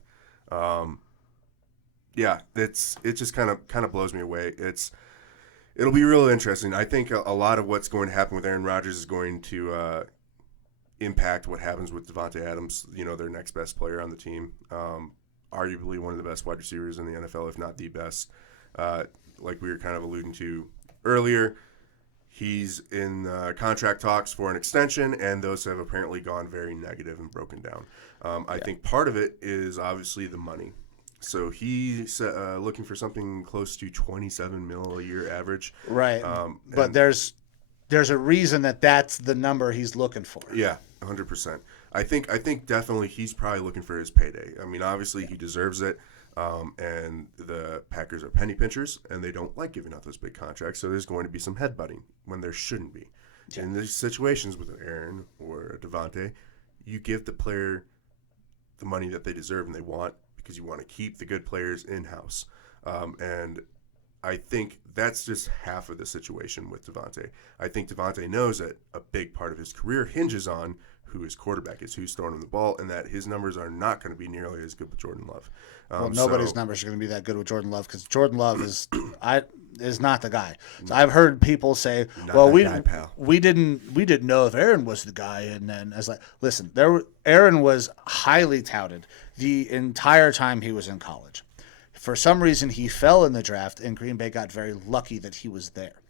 Yeah, it just kind of blows me away. It'll be real interesting. I think a lot of what's going to happen with Aaron Rodgers is going to impact what happens with Devante Adams, their next best player on the team. Arguably one of the best wide receivers in the NFL, if not the best. Like we were kind of alluding to earlier, he's in contract talks for an extension, and those have apparently gone very negative and broken down. I think part of it is obviously the money. So he's looking for something close to $27 million a year average. Right. But there's a reason that's the number he's looking for. Yeah, 100%. I think definitely he's probably looking for his payday. I mean, obviously he deserves it. And the Packers are penny pinchers, and they don't like giving out those big contracts. So there's going to be some headbutting when there shouldn't be. Yeah. In these situations with an Aaron or a Devante, you give the player the money that they deserve and they want, because you want to keep the good players in-house. And I think that's just half of the situation with Devante. I think Devante knows that a big part of his career hinges on who his quarterback is, who's throwing him the ball, and that his numbers are not going to be nearly as good with Jordan Love. Well, nobody's numbers are going to be that good with Jordan Love, because Jordan Love is not the guy. So I've heard people say, "Well, we didn't know if Aaron was the guy," and then I was like, "Listen, Aaron was highly touted the entire time he was in college. For some reason, he fell in the draft, and Green Bay got very lucky that he was there.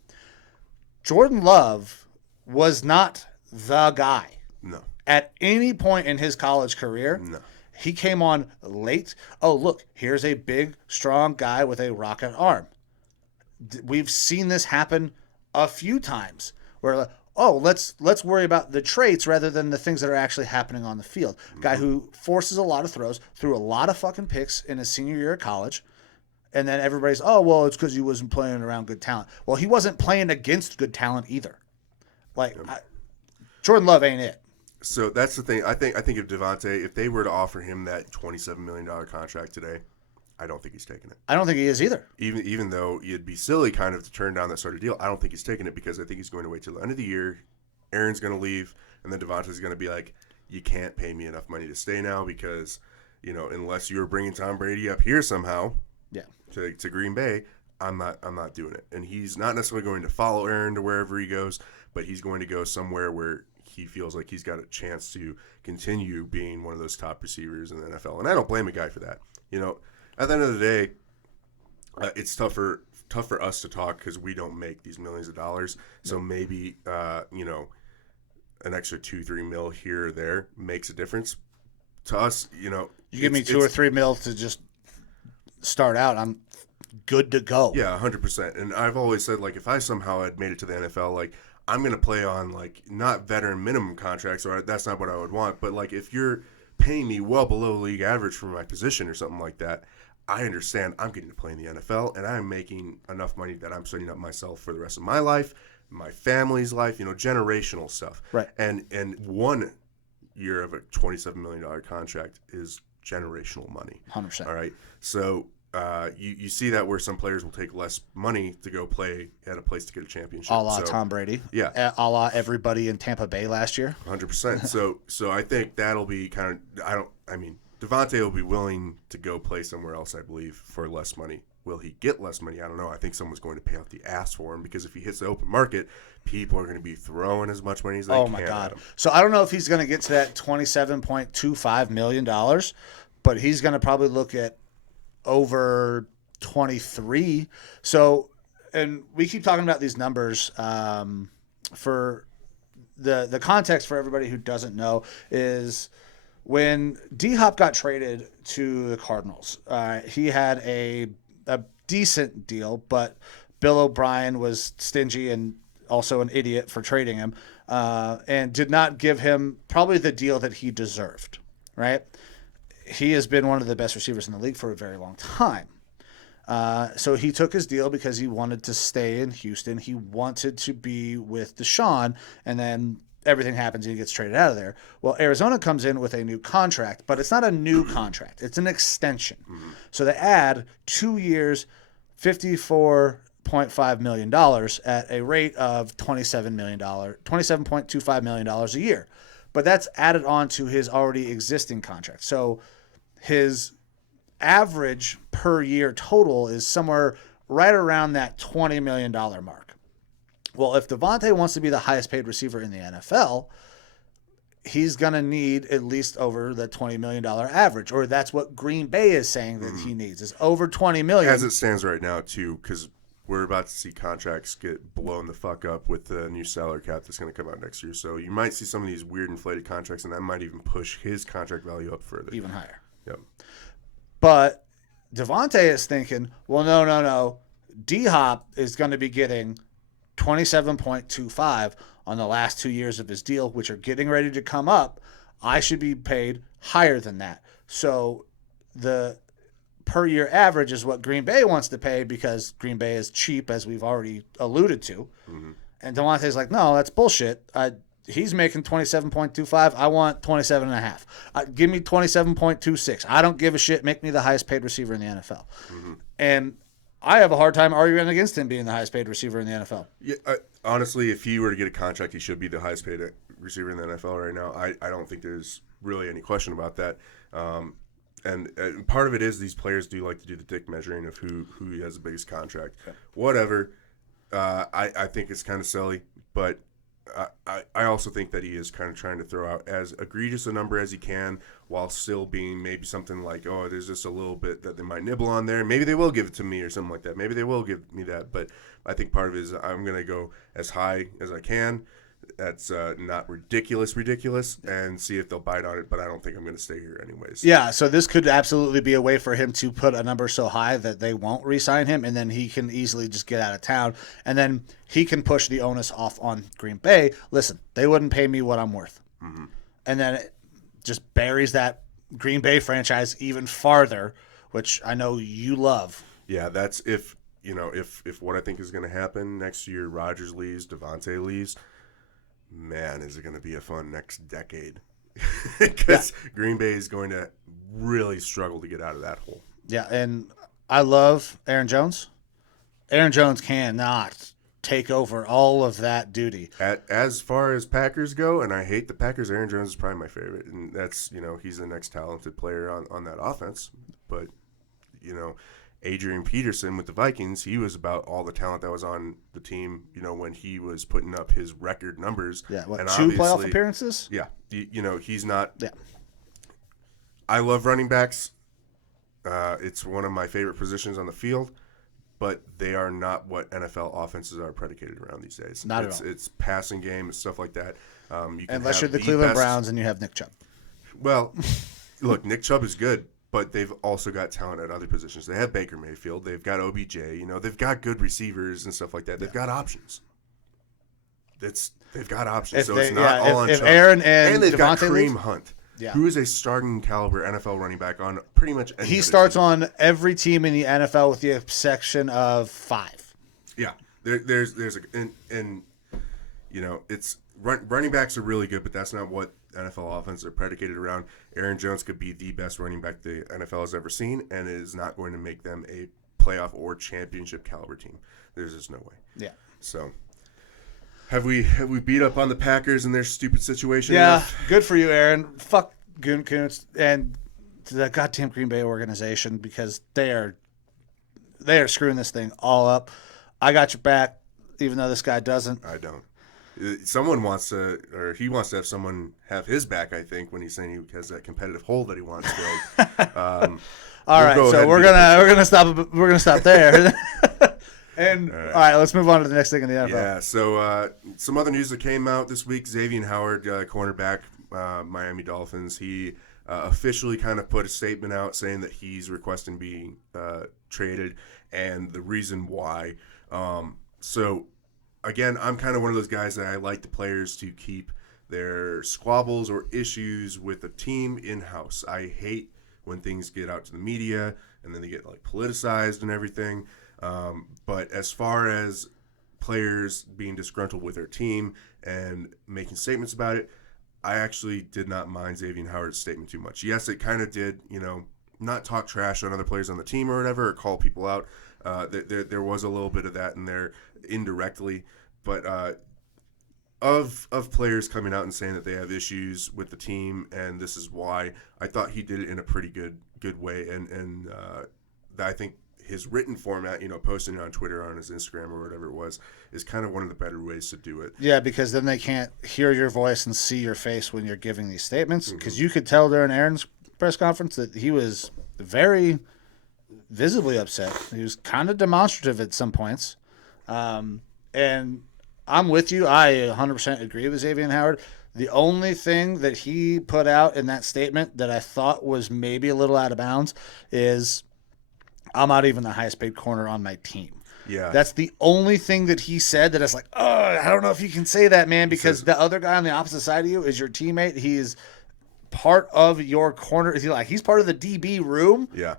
Jordan Love was not the guy. No. At any point in his college career, No. He came on late. Oh, look, here's a big, strong guy with a rocket arm. We've seen this happen a few times where, let's worry about the traits rather than the things that are actually happening on the field. Guy who forces a lot of throws, threw a lot of fucking picks in his senior year of college, and then everybody's, it's because he wasn't playing around good talent. Well, he wasn't playing against good talent either. Jordan Love ain't it. So that's the thing. I think if Devante, if they were to offer him that $27 million contract today, I don't think he's taking it. I don't think he is either. Even though it'd be silly kind of to turn down that sort of deal, I don't think he's taking it, because I think he's going to wait till the end of the year. Aaron's going to leave, and then Devante's going to be like, you can't pay me enough money to stay now, because, unless you're bringing Tom Brady up here somehow to Green Bay, I'm not doing it. And he's not necessarily going to follow Aaron to wherever he goes, but he's going to go somewhere where he feels like he's got a chance to continue being one of those top receivers in the NFL. And I don't blame a guy for that. At the end of the day, it's tough for us to talk because we don't make these millions of dollars. So maybe, an extra 2-3 mil here or there makes a difference. To us, you give me 2 or 3 mil to just start out, I'm good to go. Yeah, 100%. And I've always said, if I somehow had made it to the NFL, I'm going to play on, not veteran minimum contracts, or that's not what I would want, but, if you're paying me well below league average for my position or something like that, I understand I'm getting to play in the NFL, and I'm making enough money that I'm setting up myself for the rest of my life, my family's life, generational stuff. Right. And 1 year of a $27 million contract is generational money. 100%. All right? So you see that where some players will take less money to go play at a place to get a championship. A la Tom Brady. Yeah. A la everybody in Tampa Bay last year. 100%. So I think that'll be kind of Devante will be willing to go play somewhere else, I believe, for less money. Will he get less money? I don't know. I think someone's going to pay out the ass for him, because if he hits the open market, people are going to be throwing as much money as they can. Oh, my God. So I don't know if he's going to get to that $27.25 million, but he's going to probably look at over 23. So, and we keep talking about these numbers for the context for everybody who doesn't know is when D-Hop got traded to the Cardinals, he had a decent deal, but Bill O'Brien was stingy and also an idiot for trading him, and did not give him probably the deal that he deserved, right? He has been one of the best receivers in the league for a very long time. So he took his deal because he wanted to stay in Houston. He wanted to be with Deshaun, and then everything happens and he gets traded out of there. Well, Arizona comes in with a new contract, but it's not a new contract. It's an extension. So they add 2 years, $54.5 million at a rate of $27.25 million a year. But that's added on to his already existing contract. So his average per year total is somewhere right around that $20 million mark. Well, if Devante wants to be the highest paid receiver in the NFL, he's going to need at least over the $20 million average, or that's what Green Bay is saying that he needs, is over $20 million. As it stands right now, too, because we're about to see contracts get blown the fuck up with the new salary cap that's going to come out next year. So you might see some of these weird inflated contracts, and that might even push his contract value up further. Even higher. Yep. But Devante is thinking, well, no. D-Hop is going to be getting $27.25 on the last 2 years of his deal, which are getting ready to come up. I should be paid higher than that. So the per year average is what Green Bay wants to pay because Green Bay is cheap, as we've already alluded to. And Devante's like, no, that's bullshit. He's making $27.25. I want $27.5. Give me $27.26. I don't give a shit. Make me the highest paid receiver in the NFL. And I have a hard time arguing against him being the highest paid receiver in the NFL. Yeah, honestly, if he were to get a contract, he should be the highest paid receiver in the NFL right now. I don't think there's really any question about that. And part of it is these players do like to do the dick measuring of who has the biggest contract. Yeah. Whatever. I think it's kind of silly, but I also think that he is kind of trying to throw out as egregious a number as he can while still being maybe something like, oh, there's just a little bit that they might nibble on there. Maybe they will give it to me or something like that. Maybe they will give me that. But I think part of it is I'm going to go as high as I can. That's not ridiculous, and see if they'll bite on it. But I don't think I'm going to stay here anyways. Yeah, so this could absolutely be a way for him to put a number so high that they won't re-sign him, and then he can easily just get out of town. And then he can push the onus off on Green Bay. Listen, they wouldn't pay me what I'm worth. And then it just buries that Green Bay franchise even farther, which I know you love. Yeah, that's if what I think is going to happen next year, Rodgers leaves, Devante leaves. Man, is it going to be a fun next decade? Because Green Bay is going to really struggle to get out of that hole. Yeah, and I love Aaron Jones. Aaron Jones cannot take over all of that duty. As far as Packers go, and I hate the Packers, Aaron Jones is probably my favorite. And that's, he's the next talented player on that offense. But, Adrian Peterson with the Vikings, he was about all the talent that was on the team, when he was putting up his record numbers. Yeah, and 2 playoff appearances? Yeah, he's not. Yeah. I love running backs. It's one of my favorite positions on the field, but they are not what NFL offenses are predicated around these days. Not at all. It's passing game and stuff like that. Unless you're the Cleveland Browns and you have Nick Chubb. Well, look, Nick Chubb is good. But they've also got talent at other positions. They have Baker Mayfield. They've got OBJ. They've got good receivers and stuff like that. They've got options. They've got options. So it's not all on Chubb. Aaron and they've got Devante Kareem Hunt, who is a starting caliber NFL running back on pretty much any He starts on every team in the NFL with the exception of 5. Yeah. There's it's running backs are really good, but that's not what NFL offenses are predicated around. Aaron Jones could be the best running back the NFL has ever seen, and it is not going to make them a playoff or championship caliber team. There's just no way. Yeah. So, have we beat up on the Packers and their stupid situation? Yeah. Good for you, Aaron. Fuck Gutekunst and the goddamn Green Bay organization because they are screwing this thing all up. I got your back, even though this guy doesn't. I don't. Someone wants to, or he wants to have someone have his back, I think, when he's saying he has that competitive hole that he wants filled. All right, so we're gonna stop there. And all right, let's move on to the next thing in the NFL. Yeah, so some other news that came out this week: Xavien Howard, cornerback, Miami Dolphins. He officially kind of put a statement out saying that he's requesting being traded, and the reason why. So. Again, I'm kind of one of those guys that I like the players to keep their squabbles or issues with the team in-house. I hate when things get out to the media and then they get like politicized and everything. But as far as players being disgruntled with their team and making statements about it, I actually did not mind Xavien Howard's statement too much. Yes, it kind of did, not talk trash on other players on the team or whatever, or call people out. There was a little bit of that in there indirectly, but of players coming out and saying that they have issues with the team and this is why, I thought he did it in a pretty good way, and I think his written format, posting it on Twitter or on his Instagram or whatever it was, is kind of one of the better ways to do it. Yeah, because then they can't hear your voice and see your face when you're giving these statements. Because you could tell during Aaron's press conference that he was very visibly upset. He was kind of demonstrative at some points. And I'm with you. I 100% agree with Xavien Howard. The only thing that he put out in that statement that I thought was maybe a little out of bounds is, I'm not even the highest paid corner on my team. Yeah. That's the only thing that he said that is like, I don't know if you can say that, man, because the other guy on the opposite side of you is your teammate. He's part of your corner. He's part of the DB room. Yeah.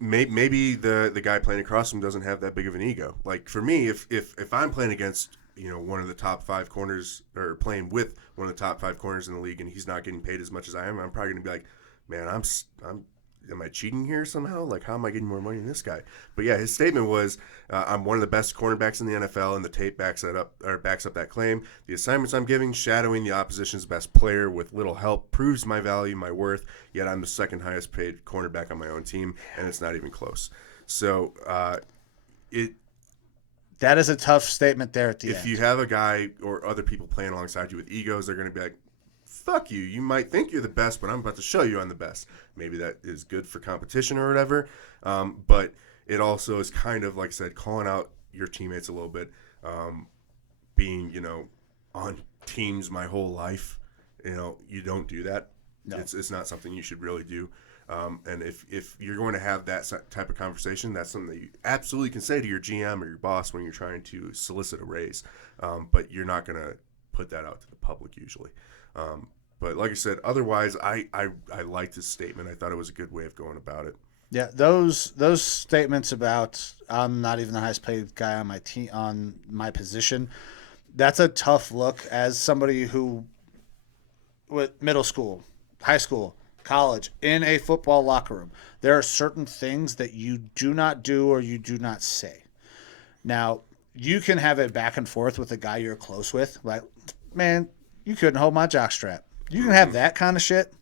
Maybe the guy playing across from doesn't have that big of an ego. Like for me, if I'm playing against, one of the top 5 corners or playing with one of the top 5 corners in the league and he's not getting paid as much as I am, I'm probably going to be like, man, am I cheating here somehow? Like, how am I getting more money than this guy? But yeah, his statement was, I'm one of the best cornerbacks in the NFL, and the tape backs up that claim. The assignments I'm giving, shadowing the opposition's best player with little help, proves my value, my worth, yet I'm the second highest paid cornerback on my own team, and it's not even close. So, that is a tough statement there at the end. If you have a guy or other people playing alongside you with egos, they're going to be like, fuck you. You might think you're the best, but I'm about to show you I'm the best. Maybe that is good for competition or whatever. But it also is kind of, like I said, calling out your teammates a little bit. Being, on teams my whole life, you don't do that. No. It's not something you should really do. And if you're going to have that type of conversation, that's something that you absolutely can say to your GM or your boss when you're trying to solicit a raise. But you're not going to put that out to the public usually. But like I said, otherwise, I liked his statement. I thought it was a good way of going about it. Yeah, those statements about I'm not even the highest paid guy on my team, on my position, that's a tough look as somebody who, with middle school, high school, college, in a football locker room, there are certain things that you do not do or you do not say. Now, you can have a back and forth with a guy you're close with, like, man, you couldn't hold my jockstrap. You can have that kind of shit.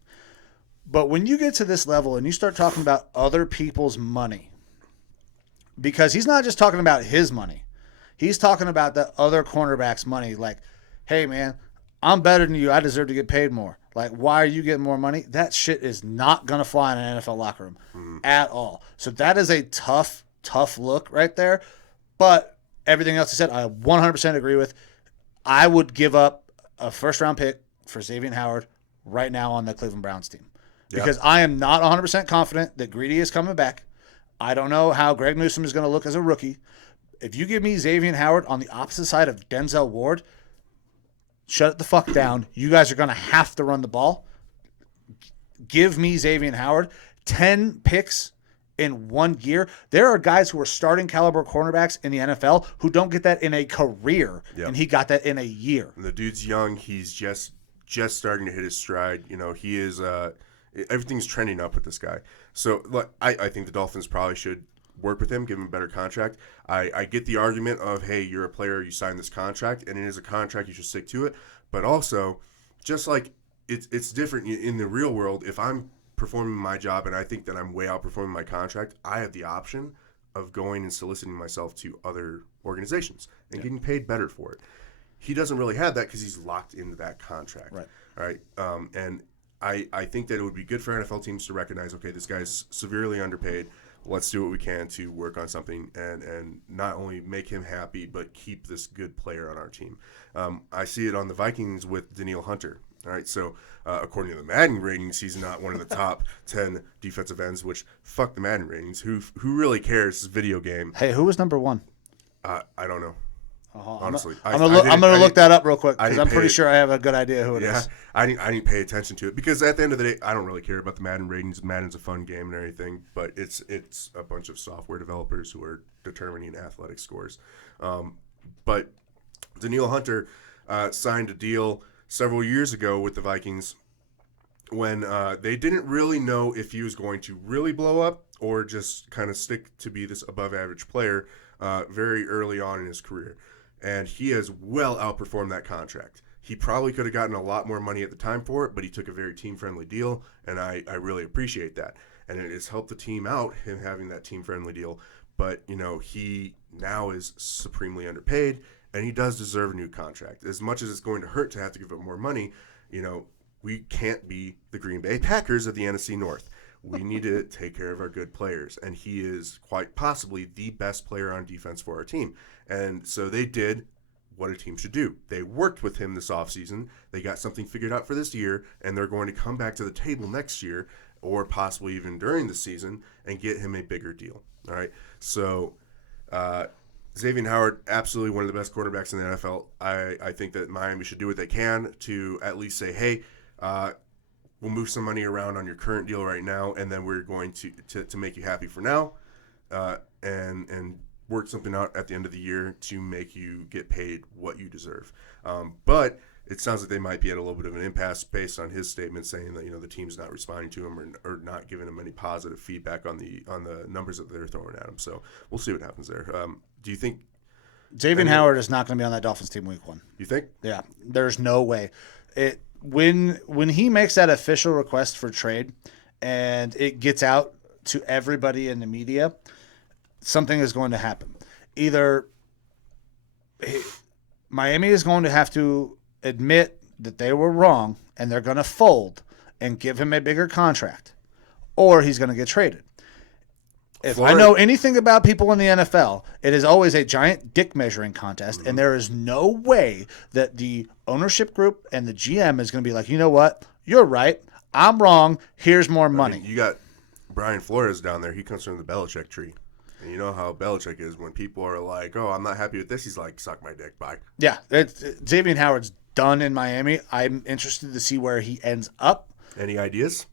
But when you get to this level and you start talking about other people's money, because he's not just talking about his money. He's talking about the other cornerback's money. Like, hey, man, I'm better than you. I deserve to get paid more. Like, why are you getting more money? That shit is not going to fly in an NFL locker room at all. So that is a tough look right there. But everything else he said, I 100% agree with. I would give up a first-round pick for Xavien Howard right now on the Cleveland Browns team. Because I am not 100% confident that Greedy is coming back. I don't know how Greg Newsome is going to look as a rookie. If you give me Xavien Howard on the opposite side of Denzel Ward, shut it the fuck down. You guys are going to have to run the ball. Give me Xavien Howard. 10 picks in 1 year. There are guys who are starting caliber cornerbacks in the NFL who don't get that in a career, and he got that in a year. And the dude's young. He's just starting to hit his stride. He is everything's trending up with this guy. So look, I think the Dolphins probably should work with him, give him a better contract. I get the argument of, hey, you're a player, you signed this contract, and it is a contract, you should stick to it. But also, just like it's different in the real world, if I'm performing my job and I think that I'm way outperforming my contract, I have the option of going and soliciting myself to other organizations and getting paid better for it. He doesn't really have that because he's locked into that contract. Right. All right. And I think that it would be good for NFL teams to recognize, okay, this guy's severely underpaid. Let's do what we can to work on something and not only make him happy, but keep this good player on our team. I see it on the Vikings with Danielle Hunter. All right, so according to the Madden ratings, he's not one of the top 10 defensive ends, which fuck the Madden ratings. Who really cares? It's a video game. Hey, who was number 1? I don't know. Honestly, I'm gonna look that up real quick because I'm pretty sure I have a good idea who it is. Yeah, I didn't pay attention to it because at the end of the day, I don't really care about the Madden ratings. Madden's a fun game and everything, but it's a bunch of software developers who are determining athletic scores. But Danielle Hunter signed a deal several years ago with the Vikings when they didn't really know if he was going to really blow up or just kind of stick to be this above-average player very early on in his career. And he has well outperformed that contract. He probably could have gotten a lot more money at the time for it, but he took a very team-friendly deal, and I really appreciate that. And it has helped the team out, him having that team-friendly deal. But, he now is supremely underpaid, and he does deserve a new contract. As much as it's going to hurt to have to give up more money, we can't be the Green Bay Packers of the NFC North. We need to take care of our good players, and he is quite possibly the best player on defense for our team. And so they did what a team should do. They worked with him this offseason. They got something figured out for this year, and they're going to come back to the table next year or possibly even during the season and get him a bigger deal. All right, so Xavien Howard, absolutely one of the best quarterbacks in the NFL. I think that Miami should do what they can to at least say, hey, we'll move some money around on your current deal right now, and then we're going to make you happy for now, and work something out at the end of the year to make you get paid what you deserve. But it sounds like they might be at a little bit of an impasse based on his statement saying that the team's not responding to him or not giving him any positive feedback on the numbers that they're throwing at him. So we'll see what happens there. Do you think Xavien Howard is not going to be on that Dolphins team week 1? You think? Yeah, there's no way. When he makes that official request for trade and it gets out to everybody in the media, something is going to happen. Either Miami is going to have to admit that they were wrong and they're going to fold and give him a bigger contract, or he's going to get traded. If I know anything about people in the NFL, it is always a giant dick measuring contest, and there is no way that the ownership group and the GM is going to be like, you know what, you're right, I'm wrong, here's more money. You got Brian Flores down there. He comes from the Belichick tree. And you know how Belichick is when people are like, oh, I'm not happy with this. He's like, suck my dick, bye. Yeah, Xavien Howard's done in Miami. I'm interested to see where he ends up. Any ideas?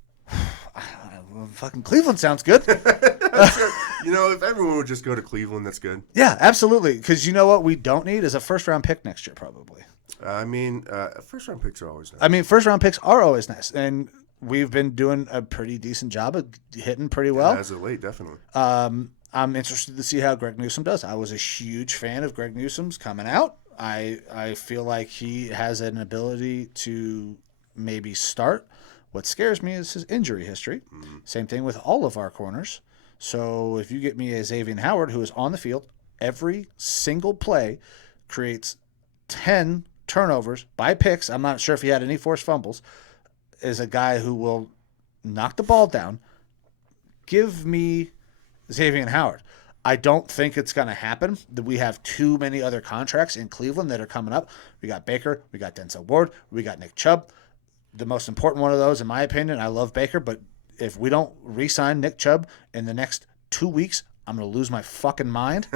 Fucking Cleveland sounds good. If everyone would just go to Cleveland, that's good. Yeah, absolutely. Because you know what we don't need is a first-round pick next year, probably. First-round picks are always nice. First-round picks are always nice. And we've been doing a pretty decent job of hitting pretty well. Yeah, as of late, definitely. I'm interested to see how Greg Newsome does. I was a huge fan of Greg Newsome's coming out. I feel like he has an ability to maybe start. What scares me is his injury history. Mm-hmm. Same thing with all of our corners. So if you get me a Xavien Howard who is on the field every single play, creates 10 turnovers by picks, I'm not sure if he had any forced fumbles, is a guy who will knock the ball down, give me Xavien Howard. I don't think it's going to happen. We have too many other contracts in Cleveland that are coming up. We got Baker, we got Denzel Ward, we got Nick Chubb. The most important one of those, in my opinion, I love Baker, but if we don't re-sign Nick Chubb in the next 2 weeks, I'm going to lose my fucking mind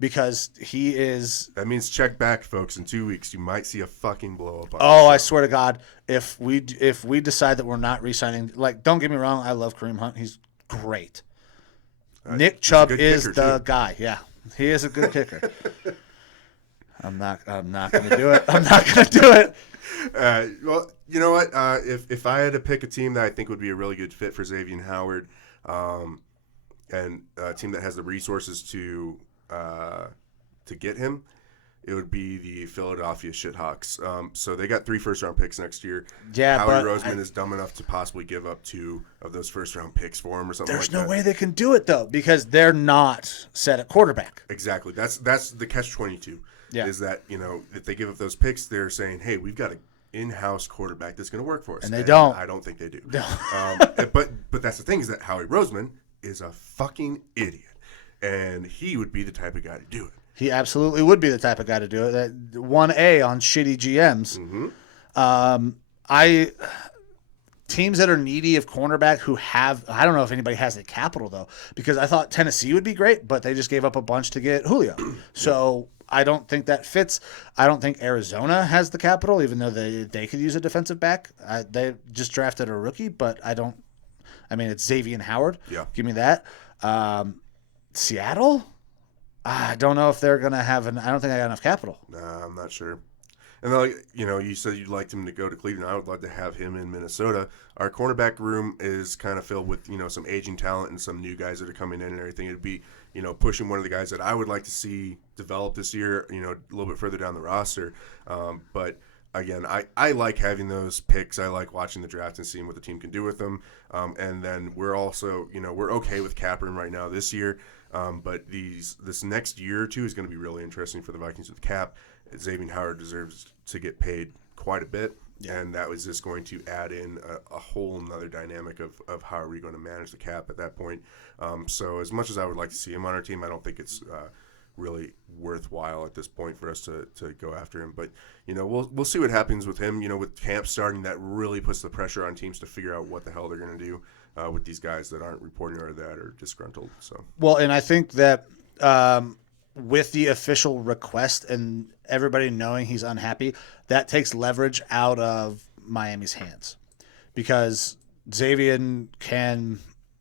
because he is... That means check back, folks. In 2 weeks, you might see a fucking blow-up. I swear to God, if we decide that we're not re-signing... don't get me wrong, I love Kareem Hunt. He's great. Nick Chubb is the guy. Yeah, he is a good kicker. I'm not going to do it. I'm not going to do it. Well, you know what? If I had to pick a team that I think would be a really good fit for Xavien Howard, and a team that has the resources to get him, it would be the Philadelphia Shithawks. So they got 3 first-round picks next year. Yeah, Howie Roseman is dumb enough to possibly give up 2 of those first-round picks for him or something like that. There's no way they can do it, though, because they're not set at quarterback. Exactly. That's the catch-22. Yeah. Is that, if they give up those picks, they're saying, hey, we've got an in-house quarterback that's going to work for us. And they don't. I don't think they do. No. But that's the thing is that Howie Roseman is a fucking idiot. And he would be the type of guy to do it. He absolutely would be the type of guy to do it. That 1A on shitty GMs. Mm-hmm. Teams that are needy of cornerback who have, I don't know if anybody has the capital though, because I thought Tennessee would be great, but they just gave up a bunch to get Julio. So I don't think that fits. I don't think Arizona has the capital, even though they could use a defensive back. They just drafted a rookie, but I don't. I mean, it's Xavien Howard. Yeah. Give me that. Seattle? I don't know if they're going to have I don't think I got enough capital. Nah, I'm not sure. And then, you said you'd liked him to go to Cleveland. I would love to have him in Minnesota. Our cornerback room is kind of filled with, some aging talent and some new guys that are coming in and everything. It'd be, pushing one of the guys that I would like to see develop this year, a little bit further down the roster. But again, I like having those picks. I like watching the draft and seeing what the team can do with them. And then we're also, we're okay with cap room right now this year. But this next year or two is going to be really interesting for the Vikings with the cap. Xavien Howard deserves to get paid quite a bit. And that was just going to add in a whole nother dynamic of how are we going to manage the cap at that point. So as much as I would like to see him on our team, I don't think it's really worthwhile at this point for us to go after him. But, we'll see what happens with him. With camp starting, that really puts the pressure on teams to figure out what the hell they're going to do with these guys that aren't reporting or that are disgruntled. So well, and I think that with the official request and everybody knowing he's unhappy, that takes leverage out of Miami's hands. Because Xavien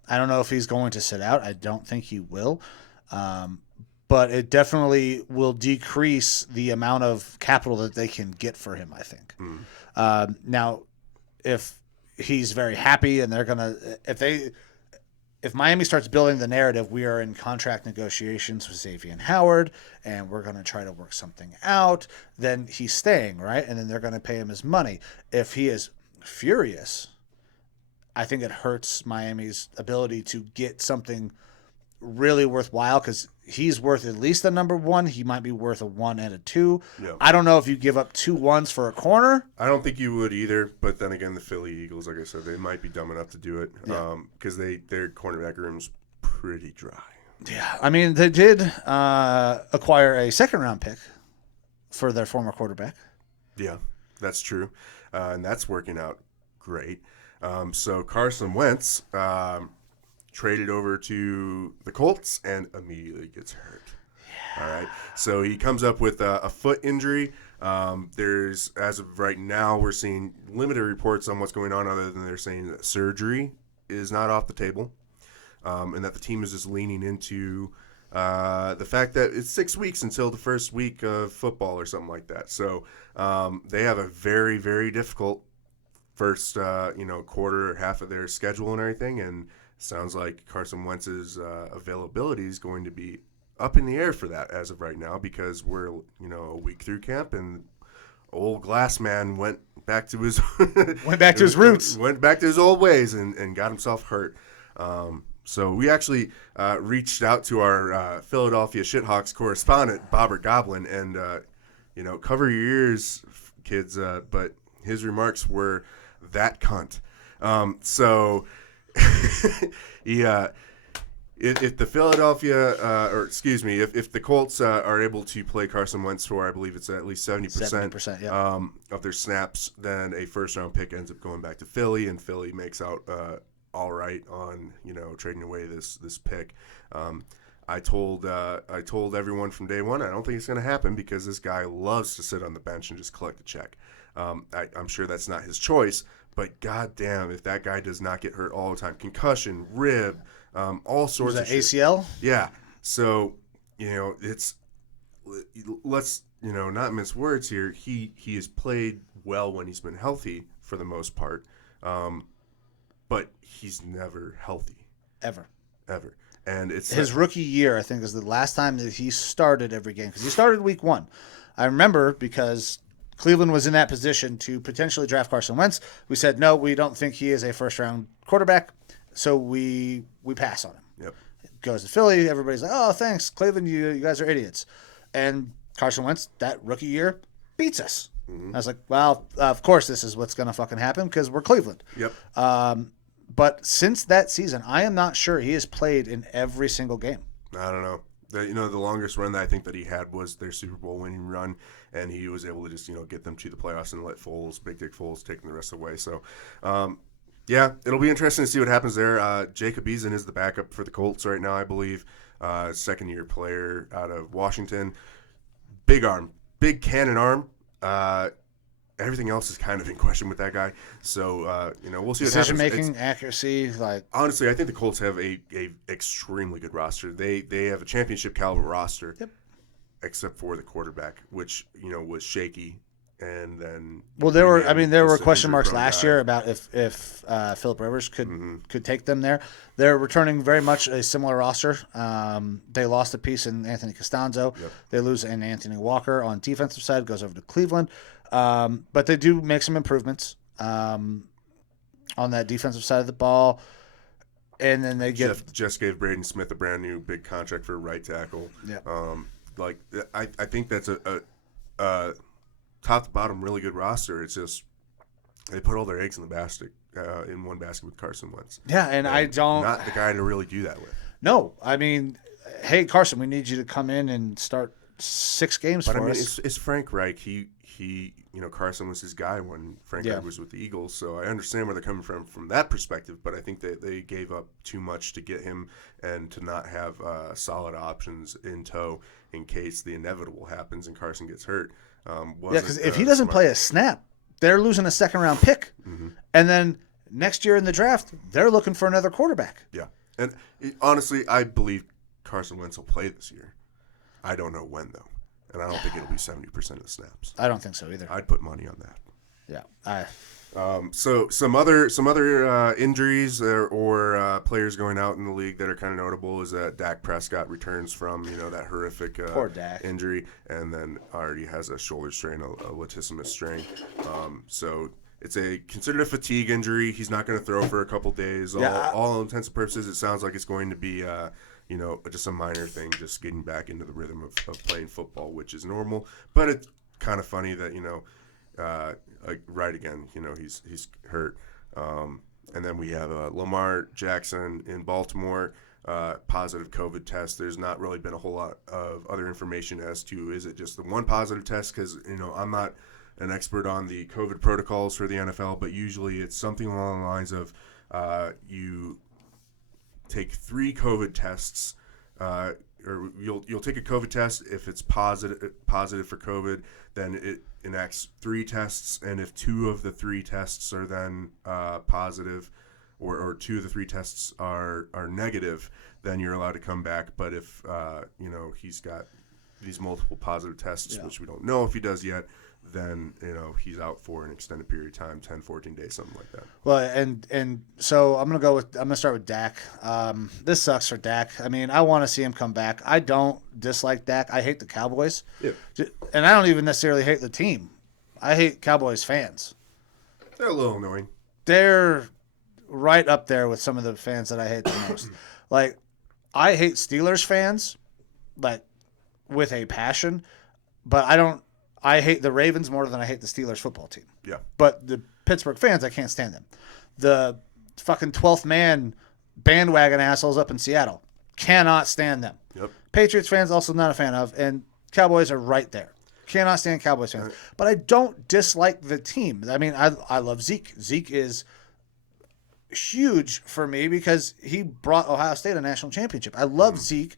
I don't know if he's going to sit out. I don't think he will. But it definitely will decrease the amount of capital that they can get for him, I think. Now, if he's very happy and they're going to – if Miami starts building the narrative, we are in contract negotiations with Xavien Howard, and we're going to try to work something out, then he's staying, right? And then they're going to pay him his money. If he is furious, I think it hurts Miami's ability to get something really worthwhile because he's worth at least a number one. He might be worth a 1 and a 2. Yeah. I don't know if you give up 2 1s for a corner. I don't think you would either. But then again, the Philly Eagles, like I said, they might be dumb enough to do it because their cornerback room's pretty dry. Yeah, I mean, they did acquire a second-round pick for their former quarterback. Yeah, that's true. And that's working out great. So Carson Wentz traded over to the Colts and immediately gets hurt. Yeah. All right. So he comes up with a foot injury. There's, as of right now, we're seeing limited reports on what's going on other than they're saying that surgery is not off the table and that the team is just leaning into the fact that it's 6 weeks until the first week of football or something like that. So they have a very, very difficult first, quarter or half of their schedule and everything, and sounds like Carson Wentz's availability is going to be up in the air for that as of right now because we're, a week through camp and old Glass Man went back to his roots, went back to his old ways and got himself hurt. So we actually reached out to our Philadelphia Shithawks correspondent, Bobbert Goblin, and, cover your ears, kids, but his remarks were that cunt. If the if the Colts are able to play Carson Wentz for, I believe it's at least 70% yeah. Of their snaps, then a first-round pick ends up going back to Philly, and Philly makes out all right on trading away this pick. I told everyone from day one I don't think it's going to happen because this guy loves to sit on the bench and just collect a check. I'm sure that's not his choice. But goddamn, if that guy does not get hurt all the time, concussion, rib, all sorts of shit. ACL? Yeah. So, let's not mince words here. He has played well when he's been healthy for the most part, but he's never healthy. Ever. And it's his rookie year, I think, is the last time that he started every game because he started week 1. I remember because Cleveland was in that position to potentially draft Carson Wentz. We said, no, we don't think he is a first-round quarterback, so we pass on him. Yep. Goes to Philly. Everybody's like, oh, thanks, Cleveland, you guys are idiots. And Carson Wentz, that rookie year, beats us. Mm-hmm. I was like, well, of course this is what's going to fucking happen because we're Cleveland. Yep. But since that season, I am not sure he has played in every single game. I don't know. The longest run that I think that he had was their Super Bowl winning run, and he was able to just, get them to the playoffs and let Big Dick Foles take them the rest of the way. So, it'll be interesting to see what happens there. Jacob Eason is the backup for the Colts right now, I believe. Second-year player out of Washington. big arm, big cannon arm. Everything else is kind of in question with that guy. So, we'll see what happens. Decision-making, accuracy, honestly, I think the Colts have a extremely good roster. They have a championship caliber roster, except for the quarterback, which, was shaky. And then there were question marks last year about if Phillip Rivers could take them there. They're returning very much a similar roster. They lost a piece in Anthony Costanzo. Yep. They lose in Anthony Walker on defensive side, goes over to Cleveland. But they do make some improvements on that defensive side of the ball. And then they just gave Braden Smith a brand new big contract for right tackle. Yeah. I think that's a top to bottom really good roster. It's just they put all their eggs in the basket in one basket with Carson Wentz. Yeah, and I don't not the guy to really do that with. No, I mean, hey Carson, we need you to come in and start 6 games for us. It's Frank Reich. He Carson was his guy when Frank Reich was with the Eagles. So I understand where they're coming from that perspective. But I think that they gave up too much to get him and to not have solid options in tow in case the inevitable happens and Carson gets hurt. Because if he doesn't play a snap, they're losing a second-round pick. Mm-hmm. And then next year in the draft, they're looking for another quarterback. Yeah. And honestly, I believe Carson Wentz will play this year. I don't know when, though. And I don't think it'll be 70% of the snaps. I don't think so either. I'd put money on that. Yeah. So some other injuries or players going out in the league that are kind of notable is that Dak Prescott returns from that horrific injury, and then already has a shoulder strain, a latissimus strain. So it's considered a fatigue injury. He's not going to throw for a couple days. All intents and purposes, it sounds like it's going to be just a minor thing, just getting back into the rhythm of playing football, which is normal. But it's kind of funny that right again, he's hurt. And then we have Lamar Jackson in Baltimore, positive COVID test. There's not really been a whole lot of other information as to is it just the one positive test, because I'm not an expert on the COVID protocols for the NFL, but usually it's something along the lines of you take 3 COVID tests, or you'll take a COVID test. If it's positive for COVID, then it enacts 3 tests, and if 2 of the 3 tests are then positive, or 2 of the 3 tests are negative, then you're allowed to come back. But if he's got these multiple positive tests, which we don't know if he does yet, then he's out for an extended period of time, 10, 14 days, something like that. Well, and so I'm gonna start with Dak. This sucks for Dak. I mean, I want to see him come back. I don't dislike Dak. I hate the Cowboys, and I don't even necessarily hate the team. I hate Cowboys fans. They're a little annoying. They're right up there with some of the fans that I hate the most. Like, I hate Steelers fans, with a passion, but I hate the Ravens more than I hate the Steelers football team. Yeah. But the Pittsburgh fans, I can't stand them. The fucking 12th man bandwagon assholes up in Seattle, cannot stand them. Yep. Patriots fans, also not a fan of, and Cowboys are right there. Cannot stand Cowboys fans. But I don't dislike the team. I mean, I love Zeke. Zeke is huge for me because he brought Ohio State a national championship. I love Zeke.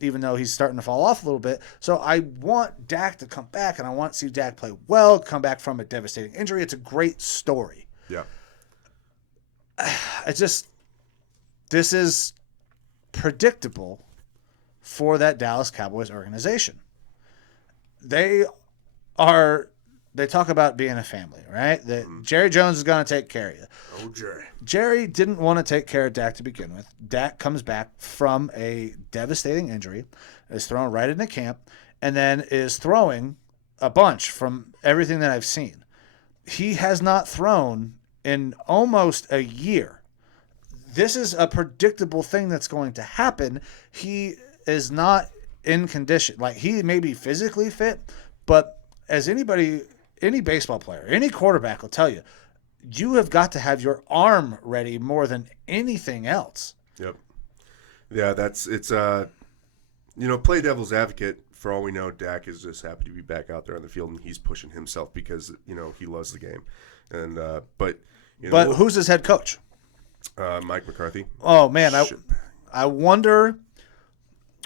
Even though he's starting to fall off a little bit. So I want Dak to come back, and I want to see Dak play well, come back from a devastating injury. It's a great story. Yeah. This is predictable for that Dallas Cowboys organization. They talk about being a family, right? That Jerry Jones is going to take care of you. Oh, Jerry. Jerry didn't want to take care of Dak to begin with. Dak comes back from a devastating injury, is thrown right into camp, and then is throwing a bunch from everything that I've seen. He has not thrown in almost a year. This is a predictable thing that's going to happen. He is not in condition. Like, he may be physically fit, but as any baseball player, any quarterback will tell you, you have got to have your arm ready more than anything else. Yep. Yeah, play devil's advocate. For all we know, Dak is just happy to be back out there on the field, and he's pushing himself because, he loves the game. And but who's his head coach? Mike McCarthy. Oh man, I wonder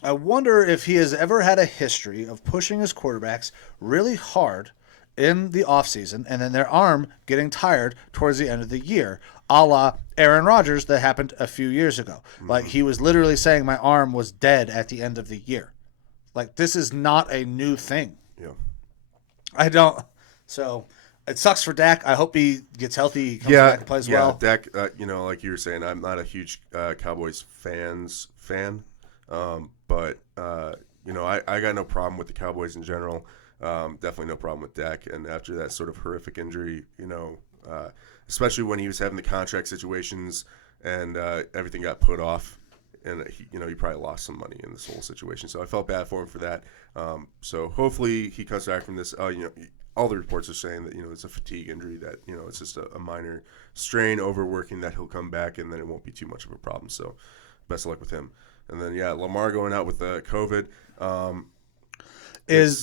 I wonder if he has ever had a history of pushing his quarterbacks really hard in the offseason and then their arm getting tired towards the end of the year, a la Aaron Rodgers that happened a few years ago. Like, he was literally saying my arm was dead at the end of the year. Like, this is not a new thing. Yeah. I don't. So it sucks for Dak. I hope he gets healthy, he comes back and plays well. Dak, like you were saying, I'm not a huge Cowboys fan. But I got no problem with the Cowboys in general. Definitely no problem with Dak. And after that sort of horrific injury, especially when he was having the contract situations and everything got put off, and he probably lost some money in this whole situation. So I felt bad for him for that. So hopefully he comes back from this. All the reports are saying that it's a fatigue injury, that it's just a minor strain, overworking, that he'll come back and then it won't be too much of a problem. So best of luck with him. And then Lamar going out with COVID.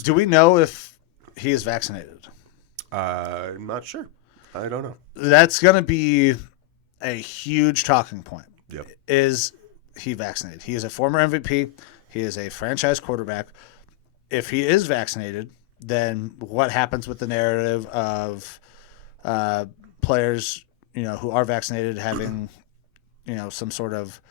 Do we know if he is vaccinated? I'm not sure. I don't know. That's going to be a huge talking point. Yep. Is he vaccinated? He is a former MVP. He is a franchise quarterback. If he is vaccinated, then what happens with the narrative of players, who are vaccinated having, some sort of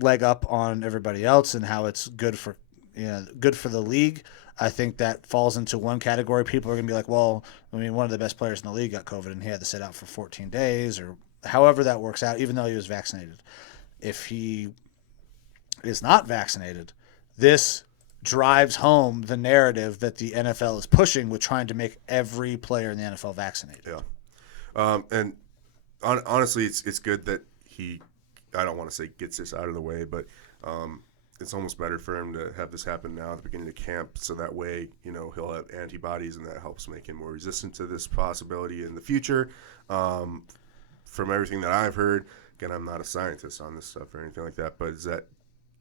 leg up on everybody else, and how it's good for the league? I think that falls into one category. People are going to be like, well, one of the best players in the league got COVID and he had to sit out for 14 days, or however that works out, even though he was vaccinated. If he is not vaccinated, this drives home the narrative that the NFL is pushing with trying to make every player in the NFL vaccinated. Yeah. And honestly, it's good that he, I don't want to say gets this out of the way, but it's almost better for him to have this happen now at the beginning of camp, so that way, he'll have antibodies, and that helps make him more resistant to this possibility in the future. From everything that I've heard, again, I'm not a scientist on this stuff or anything like that, but is that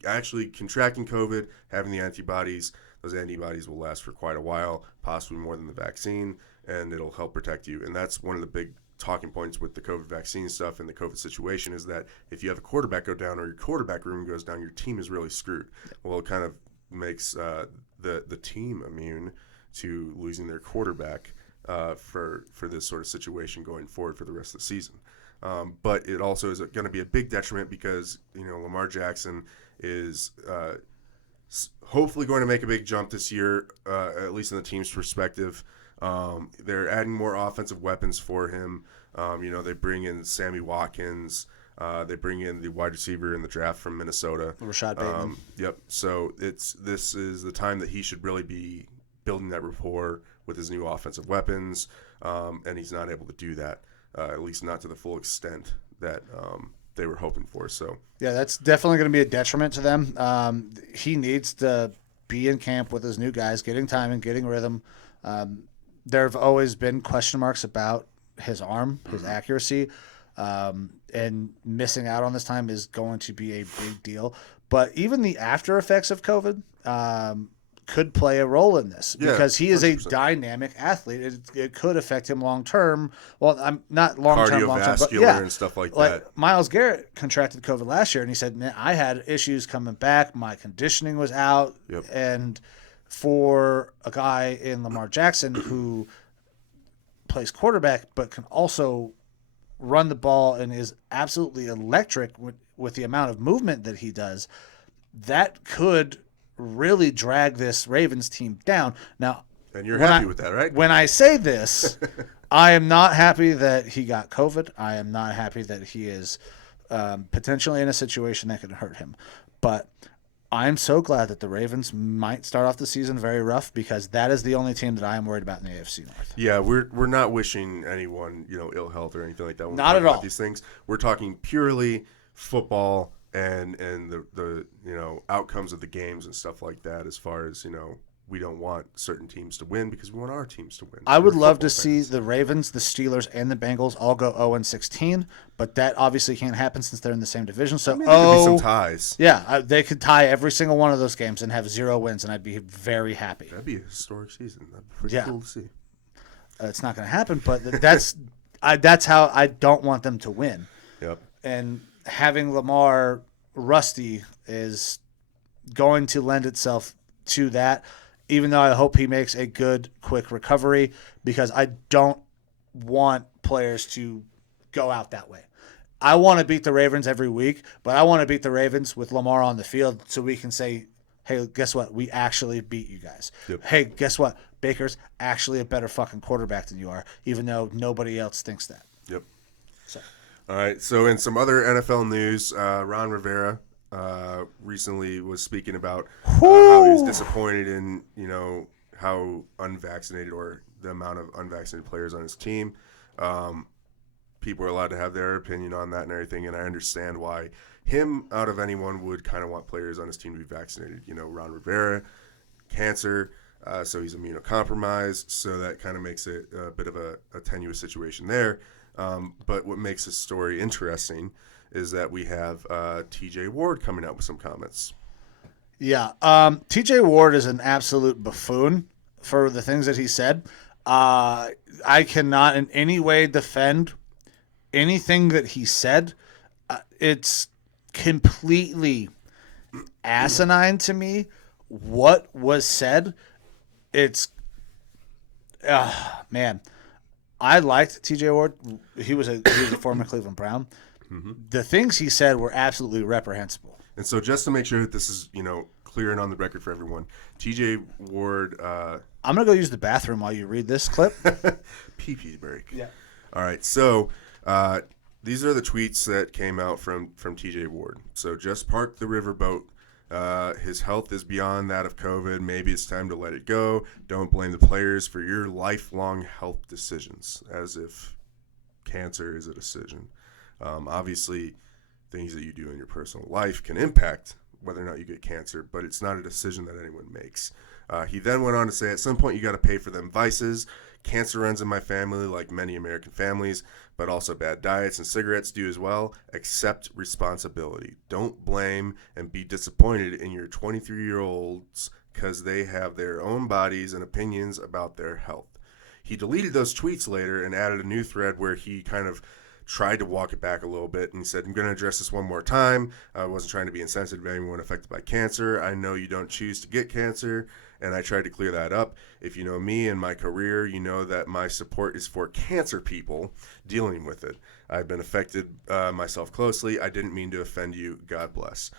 actually contracting COVID, having the antibodies, those antibodies will last for quite a while, possibly more than the vaccine, and it'll help protect you. And that's one of the big talking points with the COVID vaccine stuff and the COVID situation, is that if you have a quarterback go down or your quarterback room goes down, your team is really screwed. Well, it kind of makes the team immune to losing their quarterback for this sort of situation going forward for the rest of the season. But it also is going to be a big detriment because, Lamar Jackson is hopefully going to make a big jump this year, at least in the team's perspective. They're adding more offensive weapons for him. They bring in Sammy Watkins. They bring in the wide receiver in the draft from Minnesota, Rashad Bateman. Yep. So this is the time that he should really be building that rapport with his new offensive weapons, and he's not able to do that, at least not to the full extent that they were hoping for. So yeah, that's definitely going to be a detriment to them. He needs to be in camp with his new guys, getting time and getting rhythm. There have always been question marks about his arm, his accuracy, and missing out on this time is going to be a big deal. But even the after effects of COVID could play a role in this, because he is 100%. A dynamic athlete. It could affect him long term. Well, I'm not long term, but and stuff like that. Myles Garrett contracted COVID last year, and he said, "Man, I had issues coming back. My conditioning was out." Yep. And for a guy in Lamar Jackson who plays quarterback but can also run the ball and is absolutely electric with the amount of movement that he does, that could really drag this Ravens team down. Now, and you're happy with that, right? When I say this, I am not happy that he got COVID. I am not happy that he is potentially in a situation that could hurt him. But I'm so glad that the Ravens might start off the season very rough, because that is the only team that I am worried about in the AFC North. Yeah, we're not wishing anyone ill health or anything like that. When not at all. About these things, we're talking purely football and the outcomes of the games and stuff like that. As far as we don't want certain teams to win because we want our teams to win. I would love to see the Ravens, the Steelers, and the Bengals all go 0-16, but that obviously can't happen since they're in the same division. So, there could be some ties. Yeah, they could tie every single one of those games and have 0 wins, and I'd be very happy. That'd be a historic season. That'd be pretty cool to see. It's not going to happen, but that's how I don't want them to win. Yep. And having Lamar rusty is going to lend itself to that, even though I hope he makes a good, quick recovery, because I don't want players to go out that way. I want to beat the Ravens every week, but I want to beat the Ravens with Lamar on the field so we can say, hey, guess what? We actually beat you guys. Yep. Hey, guess what? Baker's actually a better fucking quarterback than you are, even though nobody else thinks that. Yep. So. All right. So in some other NFL news, Ron Rivera recently was speaking about how he was disappointed in, how unvaccinated or the amount of unvaccinated players on his team. People are allowed to have their opinion on that and everything, and I understand why him, out of anyone, would kind of want players on his team to be vaccinated. Ron Rivera, cancer, so he's immunocompromised, so that kind of makes it a bit of a tenuous situation there. But what makes this story interesting is that we have TJ Ward coming out with some comments. Yeah, TJ Ward is an absolute buffoon for the things that he said. I cannot in any way defend anything that he said. It's completely asinine to me what was said. It's man, I liked TJ Ward. He was a former Cleveland Brown. Mm-hmm. The things he said were absolutely reprehensible. And so just to make sure that this is clear and on the record for everyone, TJ Ward, I'm gonna go use the bathroom while you read this clip. pee break. Yeah. All right, so these are the tweets that came out from TJ Ward. So just park the riverboat. His health is beyond that of COVID. Maybe it's time to let it go. Don't blame the players for your lifelong health decisions, as if cancer is a decision. Obviously, things that you do in your personal life can impact whether or not you get cancer, but it's not a decision that anyone makes. He then went on to say, at some point you got to pay for them vices. Cancer runs in my family like many American families, but also bad diets and cigarettes do as well. Accept responsibility. Don't blame and be disappointed in your 23-year-olds because they have their own bodies and opinions about their health. He deleted those tweets later and added a new thread where he kind of tried to walk it back a little bit and said, I'm going to address this one more time. I wasn't trying to be insensitive to anyone affected by cancer. I know you don't choose to get cancer, and I tried to clear that up. If you know me and my career, you know that my support is for cancer people dealing with it. I've been affected myself closely. I didn't mean to offend you. God bless.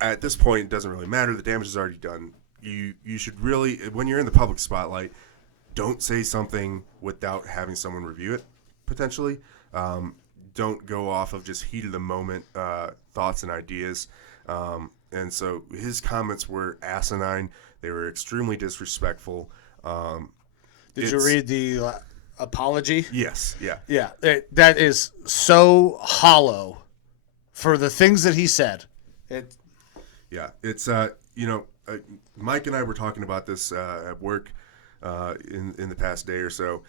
At this point, it doesn't really matter. The damage is already done. You should really, when you're in the public spotlight, don't say something without having someone review it, potentially. Don't go off of just heat of the moment thoughts and ideas. And so his comments were asinine. They were extremely disrespectful. Did you read the apology? Yes. Yeah. Yeah. That is so hollow for the things that he said. Yeah. It's, Mike and I were talking about this at work in the past day or so.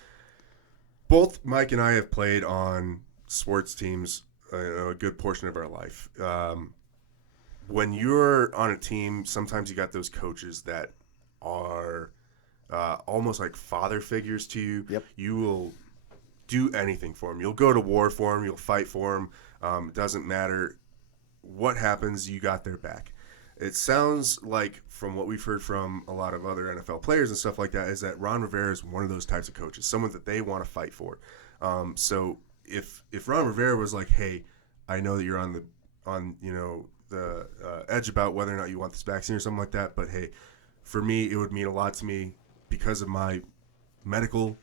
Both Mike and I have played on sports teams a good portion of our life. When you're on a team, sometimes you got those coaches that are almost like father figures to you. Yep. You will do anything for them. You'll go to war for them. You'll fight for them. It doesn't matter what happens, you got their back. It sounds like, from what we've heard from a lot of other NFL players and stuff like that, is that Ron Rivera is one of those types of coaches, someone that they want to fight for. So if Ron Rivera was like, hey, I know that you're on the edge about whether or not you want this vaccine or something like that, but hey, for me, it would mean a lot to me because of my medical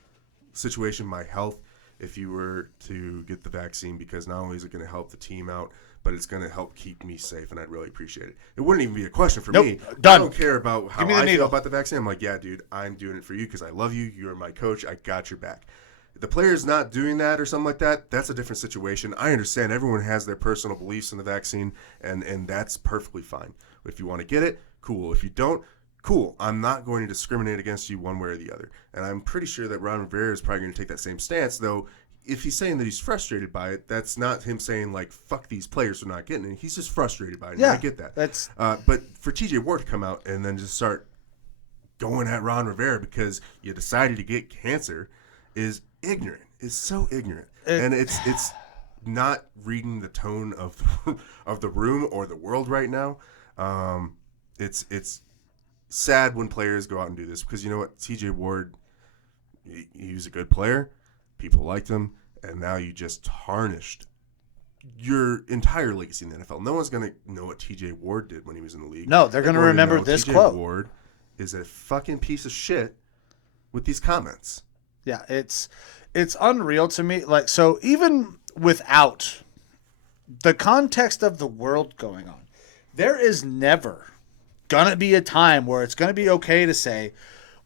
situation, my health, if you were to get the vaccine, because not only is it going to help the team out, but it's going to help keep me safe, and I'd really appreciate it. It wouldn't even be a question for me. Done. I don't care about how I feel about the vaccine. I'm like, yeah, dude, I'm doing it for you because I love you. You're my coach. I got your back. If the player's not doing that or something like that, that's a different situation. I understand everyone has their personal beliefs in the vaccine, and that's perfectly fine. If you want to get it, cool. If you don't, cool. I'm not going to discriminate against you one way or the other. And I'm pretty sure that Ron Rivera is probably going to take that same stance, though. If he's saying that he's frustrated by it, that's not him saying, like, fuck these players for not getting it. He's just frustrated by it. Yeah, I get that. That's but for TJ Ward to come out and then just start going at Ron Rivera because you decided to get cancer is ignorant. It's so ignorant. And it's not reading the tone of the room or the world right now. It's sad when players go out and do this because you know what? TJ Ward, he was a good player. People liked him. And now you just tarnished your entire legacy in the NFL. No one's going to know what TJ Ward did when he was in the league. No, they're going to remember this quote. TJ Ward is a fucking piece of shit with these comments. Yeah, it's unreal to me. Like, so even without the context of the world going on, there is never going to be a time where it's going to be okay to say,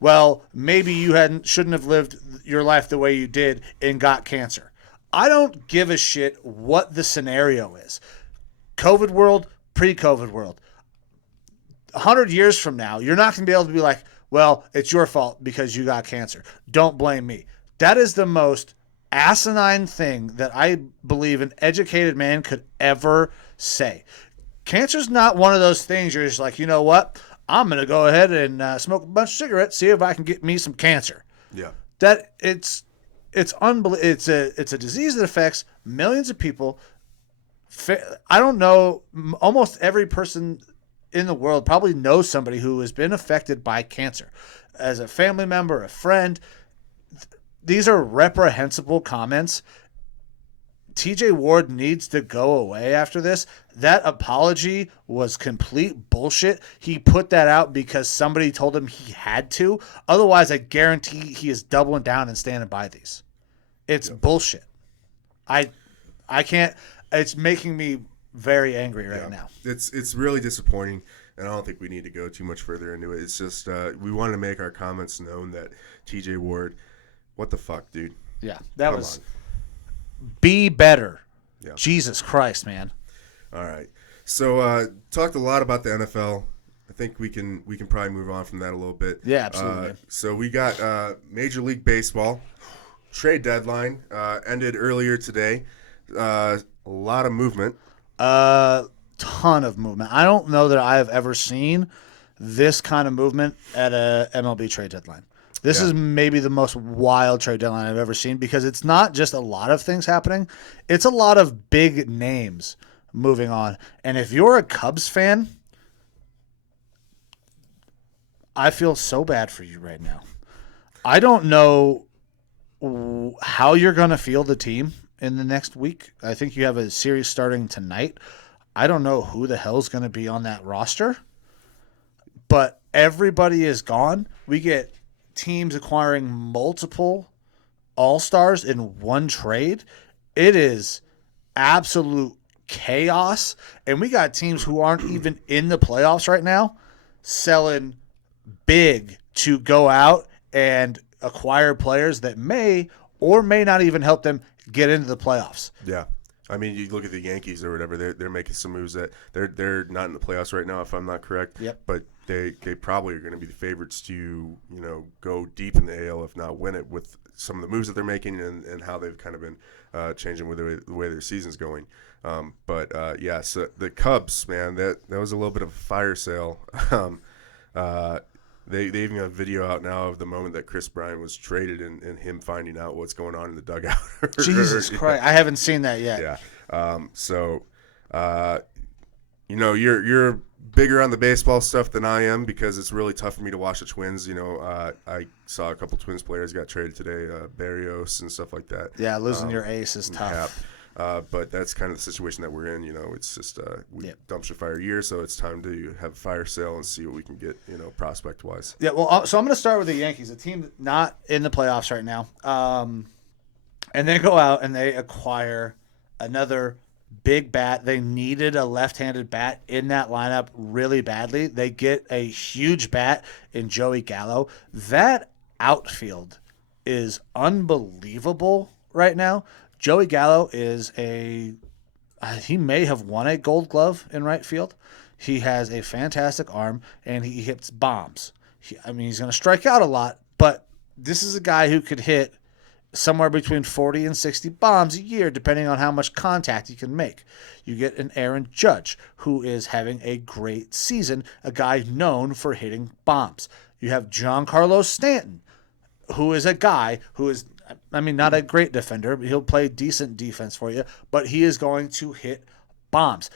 well, maybe you shouldn't have lived your life the way you did and got cancer. I don't give a shit what the scenario is. COVID world, pre-COVID world. 100 years from now, you're not going to be able to be like, well, it's your fault because you got cancer. Don't blame me. That is the most asinine thing that I believe an educated man could ever say. Cancer's not one of those things you're just like, you know what? I'm going to go ahead and smoke a bunch of cigarettes, see if I can get me some cancer. Yeah. That it's unbelievable. It's a disease that affects millions of people. I don't know, almost every person in the world probably knows somebody who has been affected by cancer. As a family member, a friend, these are reprehensible comments. TJ Ward needs to go away after this. That apology was complete bullshit. He put that out because somebody told him he had to. Otherwise, I guarantee he is doubling down and standing by these. It's bullshit. I can't. It's making me very angry right now. It's really disappointing, and I don't think we need to go too much further into it. It's just we wanted to make our comments known that TJ Ward, what the fuck, dude? Yeah, Come on. Be better. Yeah. Jesus Christ, man. All right. So talked a lot about the NFL. I think we can probably move on from that a little bit. Yeah, absolutely. So we got Major League Baseball trade deadline ended earlier today. A lot of movement. Ton of movement. I don't know that I have ever seen this kind of movement at a MLB trade deadline. This is maybe the most wild trade deadline I've ever seen because it's not just a lot of things happening. It's a lot of big names moving on. And if you're a Cubs fan, I feel so bad for you right now. I don't know how you're going to field the team in the next week. I think you have a series starting tonight. I don't know who the hell's going to be on that roster. But everybody is gone. We get teams acquiring multiple all-stars in one trade. It is absolute chaos. And we got teams who aren't even in the playoffs right now selling big to go out and acquire players that may or may not even help them get into the playoffs. Yeah. I mean, you look at the Yankees or whatever, they're making some moves that they're not in the playoffs right now, if I'm not correct. Yep. But they probably are going to be the favorites to, go deep in the AL, if not win it, with some of the moves that they're making and how they've kind of been changing with the way their season's going. So the Cubs, man, that was a little bit of a fire sale. They even got a video out now of the moment that Chris Bryant was traded and him finding out what's going on in the dugout. Jesus Christ. I haven't seen that yet. Yeah. You're bigger on the baseball stuff than I am because it's really tough for me to watch the Twins. I saw a couple Twins players got traded today, Barrios and stuff like that. Yeah, losing your ace is tough. But that's kind of the situation that we're in. It's just we dumpster fire year, so it's time to have a fire sale and see what we can get, prospect wise. Yeah, well, so I'm going to start with the Yankees, a team not in the playoffs right now, and they go out and they acquire another big bat. They needed a left-handed bat in that lineup really badly. They get a huge bat in Joey Gallo. That outfield is unbelievable right now. Joey Gallo is he may have won a Gold Glove in right field. He has a fantastic arm, and he hits bombs. He's going to strike out a lot, but this is a guy who could hit somewhere between 40 and 60 bombs a year, depending on how much contact he can make. You get an Aaron Judge, who is having a great season, a guy known for hitting bombs. You have Giancarlo Stanton, who is a guy who is not a great defender, but he'll play decent defense for you, but he is going to hit bombs.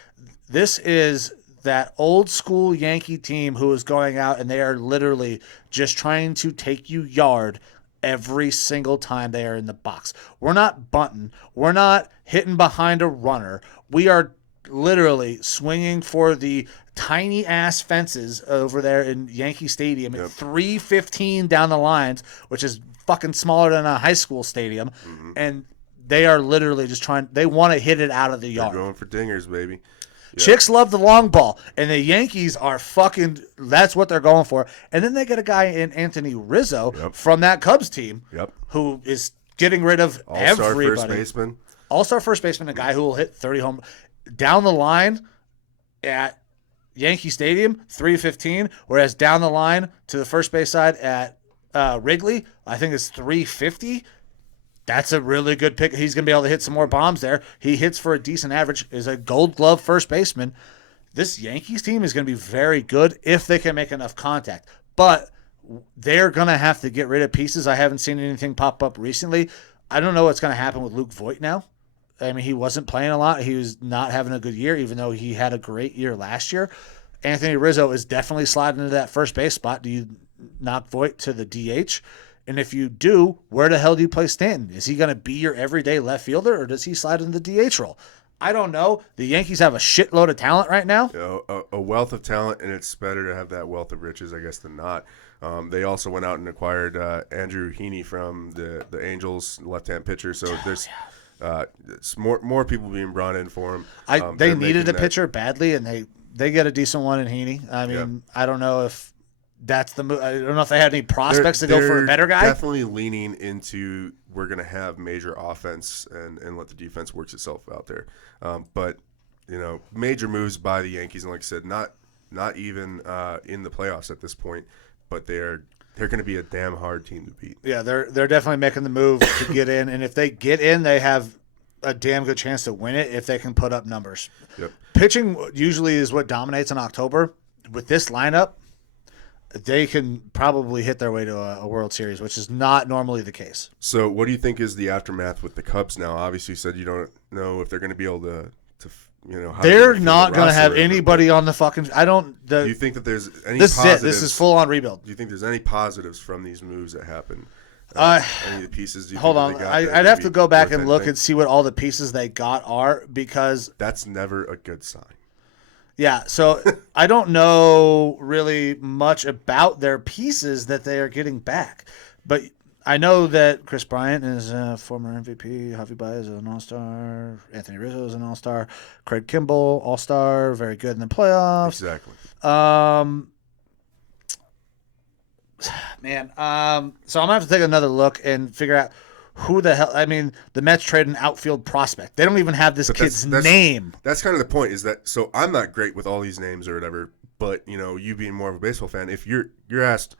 This is that old school Yankee team who is going out and they are literally just trying to take you yard every single time they are in the box. We're not bunting. We're not hitting behind a runner. We are literally swinging for the tiny ass fences over there in Yankee Stadium at 3:15 down the lines, which is fucking smaller than a high school stadium. And they are literally just they want to hit it out of the yard. They're going for dingers, baby. Yeah. Chicks love the long ball, and the Yankees are that's what they're going for. And then they get a guy in Anthony Rizzo from that Cubs team who is getting rid of All-star everybody. first baseman. All-star first baseman, a guy who will hit 30 home down the line at Yankee Stadium, 3:15, whereas down the line to the first base side at Wrigley, I think it's 3:50. That's a really good pick. He's going to be able to hit some more bombs there. He hits for a decent average, is a Gold Glove first baseman. This Yankees team is going to be very good if they can make enough contact. But they're going to have to get rid of pieces. I haven't seen anything pop up recently. I don't know what's going to happen with Luke Voit now. I mean, he wasn't playing a lot. He was not having a good year, even though he had a great year last year. Anthony Rizzo is definitely sliding into that first base spot. Do you knock Voit to the DH? And if you do, where the hell do you play Stanton? Is he going to be your everyday left fielder, or does he slide into the DH role? I don't know. The Yankees have a shitload of talent right now. A wealth of talent, and it's better to have that wealth of riches, I guess, than not. They also went out and acquired Andrew Heaney from the Angels, left-hand pitcher. So there's it's more people being brought in for him. They needed a pitcher badly, and they get a decent one in Heaney. I mean, I don't know if that's the move. I don't know if they had any prospects to go for a better guy. Definitely leaning into we're going to have major offense and let the defense works itself out there. But major moves by the Yankees, and like I said, not even in the playoffs at this point, but they're going to be a damn hard team to beat. Yeah, they're definitely making the move to get in, and if they get in, they have a damn good chance to win it if they can put up numbers. Yep. Pitching usually is what dominates in October. With this lineup, they can probably hit their way to a World Series, which is not normally the case. So what do you think is the aftermath with the Cubs now? Obviously, you said you don't know if they're going to be able to how they're not going to have anybody on the fucking. Do you think that there's any this positives? This is full on rebuild. Do you think there's any positives from these moves that happen? Any of the pieces? Hold on, I'd have to go back and look and see what all the pieces they got are, because that's never a good sign. Yeah, so I don't know really much about their pieces that they are getting back. But I know that Chris Bryant is a former MVP. Javi Baez is an all-star. Anthony Rizzo is an all-star. Craig Kimbrell, all-star. Very good in the playoffs. Exactly. Man, so I'm going to have to take another look and figure out who the hell. I mean, the Mets trade an outfield prospect. They don't even have this kid's name. That's kind of the point, is that, so I'm not great with all these names or whatever, but you being more of a baseball fan, if you're asked,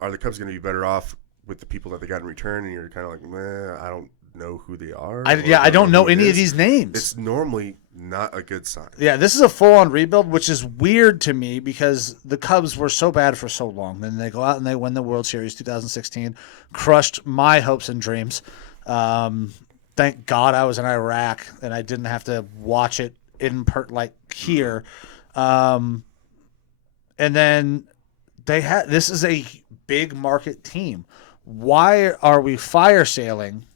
are the Cubs going to be better off with the people that they got in return, and you're kind of like, I don't know who they are. I don't know any of these names. It's normally not a good sign. Yeah, this is a full-on rebuild, which is weird to me because the Cubs were so bad for so long. Then they go out and they win the World Series 2016, crushed my hopes and dreams. Thank God I was in Iraq and I didn't have to watch it here. And then this is a big market team. Why are we fire sailing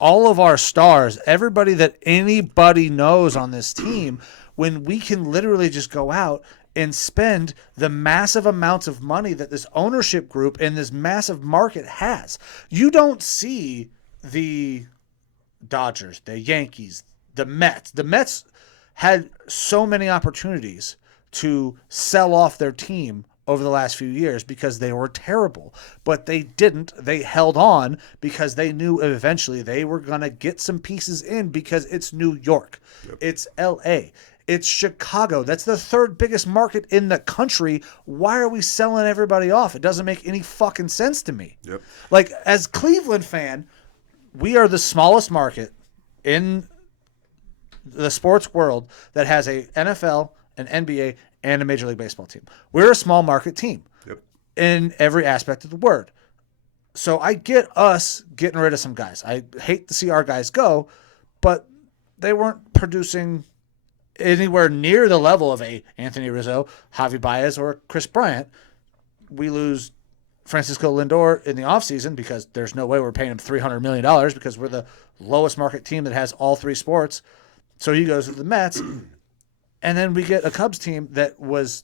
all of our stars, everybody that anybody knows on this team, when we can literally just go out and spend the massive amounts of money that this ownership group and this massive market has? You don't see the Dodgers, the Yankees, the Mets. The Mets had so many opportunities to sell off their team over the last few years because they were terrible, but they didn't. They held on because they knew eventually they were going to get some pieces in, because it's New York. Yep. It's LA. It's Chicago. That's the third biggest market in the country. Why are we selling everybody off? It doesn't make any fucking sense to me. Yep. Like, as Cleveland fan, we are the smallest market in the sports world that has a NFL, an NBA, and a Major League Baseball team. We're a small market team in every aspect of the word. So I get us getting rid of some guys. I hate to see our guys go, but they weren't producing anywhere near the level of a Anthony Rizzo, Javi Baez, or Chris Bryant. We lose Francisco Lindor in the offseason because there's no way we're paying him $300 million because we're the lowest market team that has all three sports. So he goes to the Mets. And then we get a Cubs team that was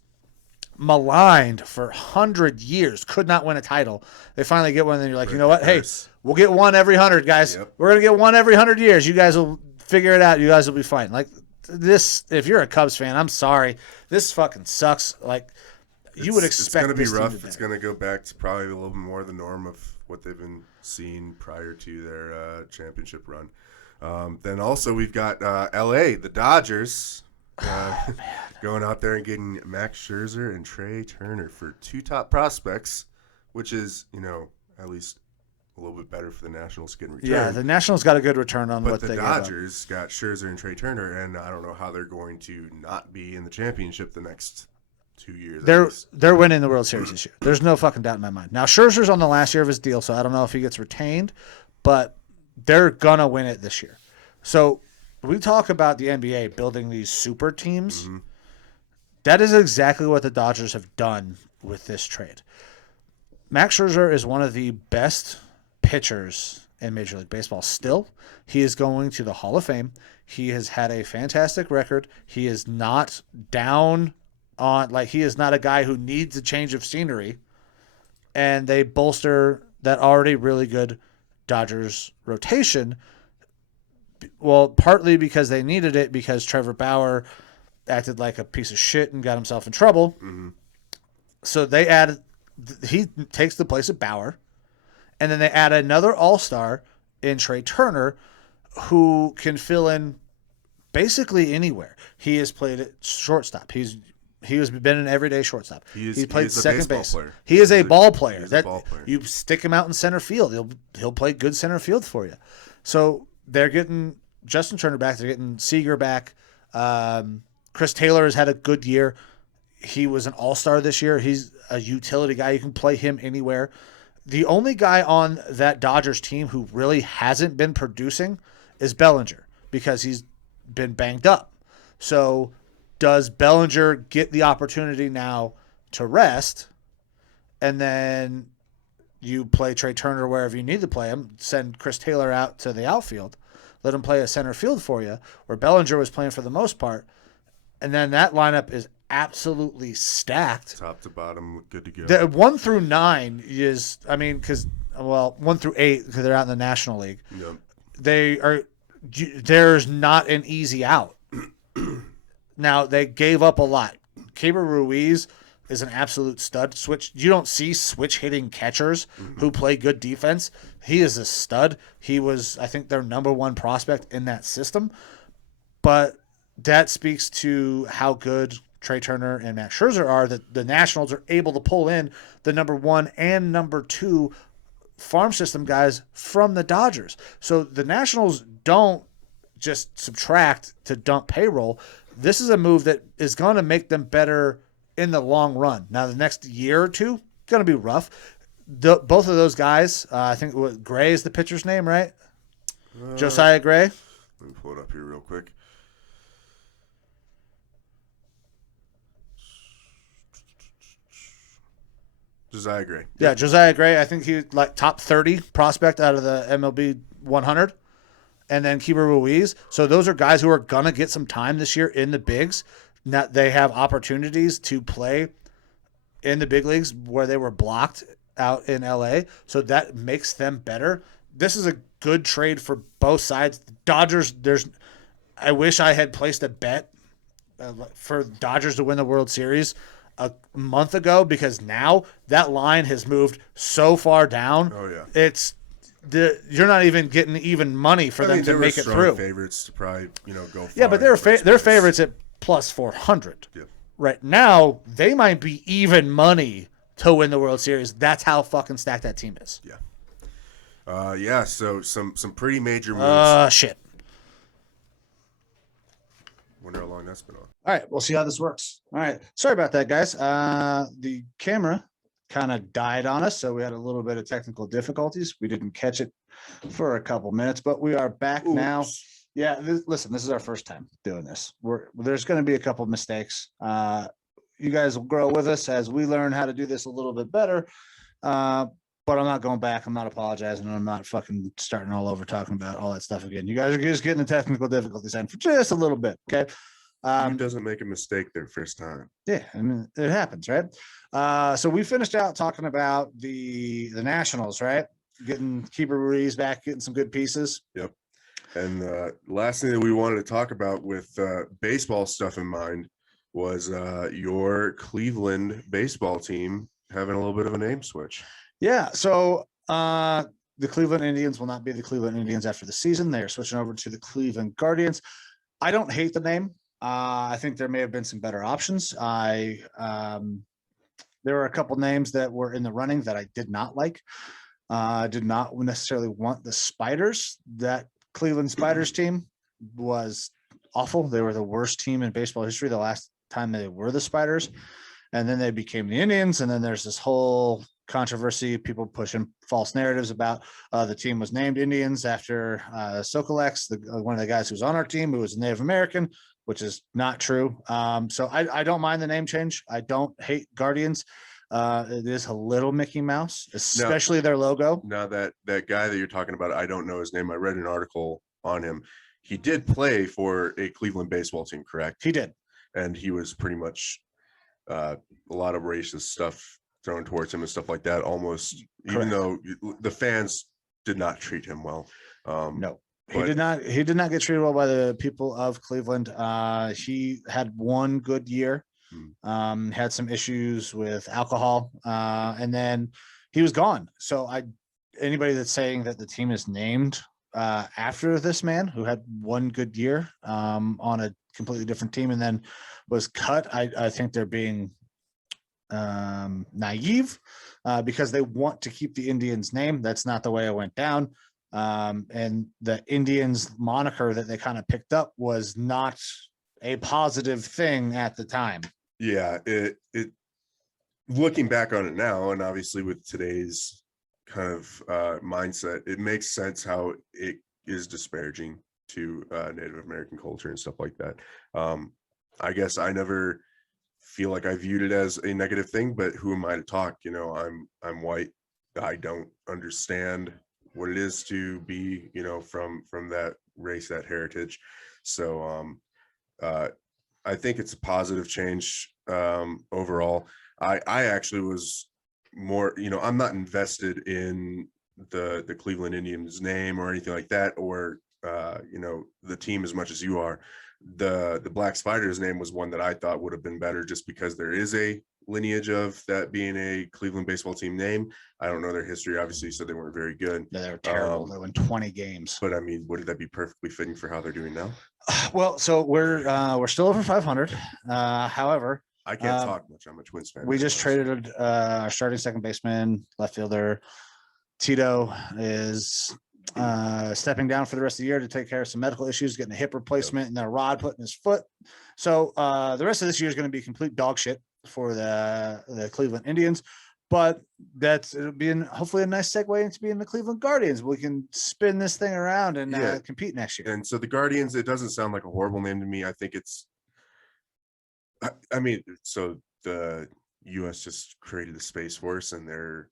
maligned for 100 years, could not win a title. They finally get one, and then you're like, you know what? Hey, we'll get one every 100, guys. Yep. We're going to get one every 100 years. You guys will figure it out. You guys will be fine. Like this, if you're a Cubs fan, I'm sorry. This fucking sucks. Like you would expect it's going to be rough. It's going to go back to probably a little bit more the norm of what they've been seeing prior to their championship run. Then also we've got L.A., the Dodgers. Going out there and getting Max Scherzer and Trey Turner for two top prospects, which is, at least a little bit better for the Nationals getting return. Yeah, the Nationals got a good return on what they got. But the Dodgers got Scherzer and Trey Turner, and I don't know how they're going to not be in the championship the next 2 years. They're winning the World Series this year. There's no fucking doubt in my mind. Now, Scherzer's on the last year of his deal, so I don't know if he gets retained, but they're going to win it this year. So we talk about the NBA building these super teams. Mm-hmm. That is exactly what the Dodgers have done with this trade. Max Scherzer is one of the best pitchers in Major League Baseball still. He is going to the Hall of Fame. He has had a fantastic record. He is not down on, he is not a guy who needs a change of scenery. And they bolster that already really good Dodgers rotation. Well, partly because they needed it because Trevor Bauer acted like a piece of shit and got himself in trouble. Mm-hmm. So he takes the place of Bauer. And then they add another all-star in Trey Turner who can fill in basically anywhere. He has played at shortstop. He has been an everyday shortstop. He played second base. He is a ball player. You stick him out in center field, he'll play good center field for you. So they're getting Justin Turner back. They're getting Seager back. Chris Taylor has had a good year. He was an all-star this year. He's a utility guy. You can play him anywhere. The only guy on that Dodgers team who really hasn't been producing is Bellinger because he's been banged up. So does Bellinger get the opportunity now to rest, and then you play Trey Turner wherever you need to play him, send Chris Taylor out to the outfield, let him play a center field for you, where Bellinger was playing for the most part, and then that lineup is absolutely stacked. Top to bottom, good to go. The 1 through 9 is, 1 through 8, because they're out in the National League. Yep. There's not an easy out. Now, they gave up a lot. Keibert Ruiz is an absolute stud. You don't see switch-hitting catchers who play good defense. He is a stud. He was, I think, their number one prospect in that system. But that speaks to how good Trey Turner and Max Scherzer are, that the Nationals are able to pull in the number 1 and number 2 farm system guys from the Dodgers. So the Nationals don't just subtract to dump payroll. This is a move that is going to make them better in the long run. Now, the next year or two, going to be rough. Both of those guys, I think Gray is the pitcher's name, right? Josiah Gray. Let me pull it up here real quick. Josiah Gray. Yeah, Josiah Gray. I think he's top 30 prospect out of the MLB 100. And then Keibert Ruiz. So those are guys who are going to get some time this year in the bigs. Now they have opportunities to play in the big leagues where they were blocked out in LA. So that makes them better. This is a good trade for both sides. The Dodgers, I wish I had placed a bet for Dodgers to win the World Series a month ago, because now that line has moved so far down. Oh yeah. You're not even getting even money for them to make it through. Favorites to probably go far. Yeah, but they're favorites at plus 400. Yeah. Right now, they might be even money to win the World Series. That's how fucking stacked that team is. Yeah. So some pretty major moves. Shit. Wonder how long that's been on. All right, we'll see how this works. All right, sorry about that, guys. The camera kind of died on us, so we had a little bit of technical difficulties. We didn't catch it for a couple minutes, but we are back now. Yeah, listen, this is our first time doing this. There's going to be a couple of mistakes. You guys will grow with us as we learn how to do this a little bit better. But I'm not going back. I'm not apologizing. I'm not fucking starting all over talking about all that stuff again. You guys are just getting the technical difficulties in for just a little bit. Okay. Who doesn't make a mistake their first time? Yeah, I mean, it happens, right? So we finished out talking about the Nationals, right? Getting Keeper Ruiz back, getting some good pieces. Yep. And last thing that we wanted to talk about with baseball stuff in mind was your Cleveland baseball team having a little bit of a name switch. Yeah, so the Cleveland Indians will not be the Cleveland Indians after the season. They are switching over to the Cleveland Guardians. I don't hate the name. I think there may have been some better options. There were a couple names that were in the running that I did not like. I did not necessarily want the Spiders. That Cleveland Spiders team was awful. They were the worst team in baseball history the last time they were the Spiders. And then they became the Indians. And then there's this whole controversy, people pushing false narratives about the team was named Indians after Sokolax, one of the guys who's on our team, who was Native American, which is not true. So I don't mind the name change. I don't hate Guardians. It is a little Mickey Mouse, especially their logo. Now that guy that you're talking about, I don't know his name. I read an article on him. He did play for a Cleveland baseball team, correct? He did. And he was pretty much a lot of racist stuff thrown towards him and stuff like that, almost. Correct. Even though the fans did not treat him well. No, he did not get treated well by the people of Cleveland. He had one good year, had some issues with alcohol, and then he was gone. So anybody that's saying that the team is named after this man who had one good year on a completely different team and then was cut, I think they're being naive because they want to keep the Indians name. That's not the way it went down. And the Indians moniker that they kind of picked up was not a positive thing at the time. Yeah, it looking back on it now, and obviously with today's kind of mindset, it makes sense how it is disparaging to Native American culture and stuff like that. I guess I never feel like I viewed it as a negative thing, but who am I to talk? You know, I'm white. I don't understand what it is to be, you know, from that race, that heritage. So I think it's a positive change overall. I actually was more, you know, I'm not invested in the Cleveland Indians name or anything like that, or you know, the team as much as you are. The Black Spiders name was one that I thought would have been better just because there is a lineage of that being a Cleveland baseball team name. I don't know their history. Obviously, so they weren't very good. Yeah, they were terrible. They won 20 games. But I mean, wouldn't that be perfectly fitting for how they're doing now? Well, so we're still over 500. However, I can't talk much. I'm a Twins fan. We just traded our starting second baseman, left fielder. Tito is stepping down for the rest of the year to take care of some medical issues, getting a hip replacement and then a rod put in his foot. So the rest of this year is going to be complete dog shit for the Cleveland Indians, but it'll be hopefully a nice segue into being the Cleveland Guardians. We can spin this thing around and compete next year. And so the Guardians, it doesn't sound like a horrible name to me. I think I mean, so the U.S. just created the Space Force and their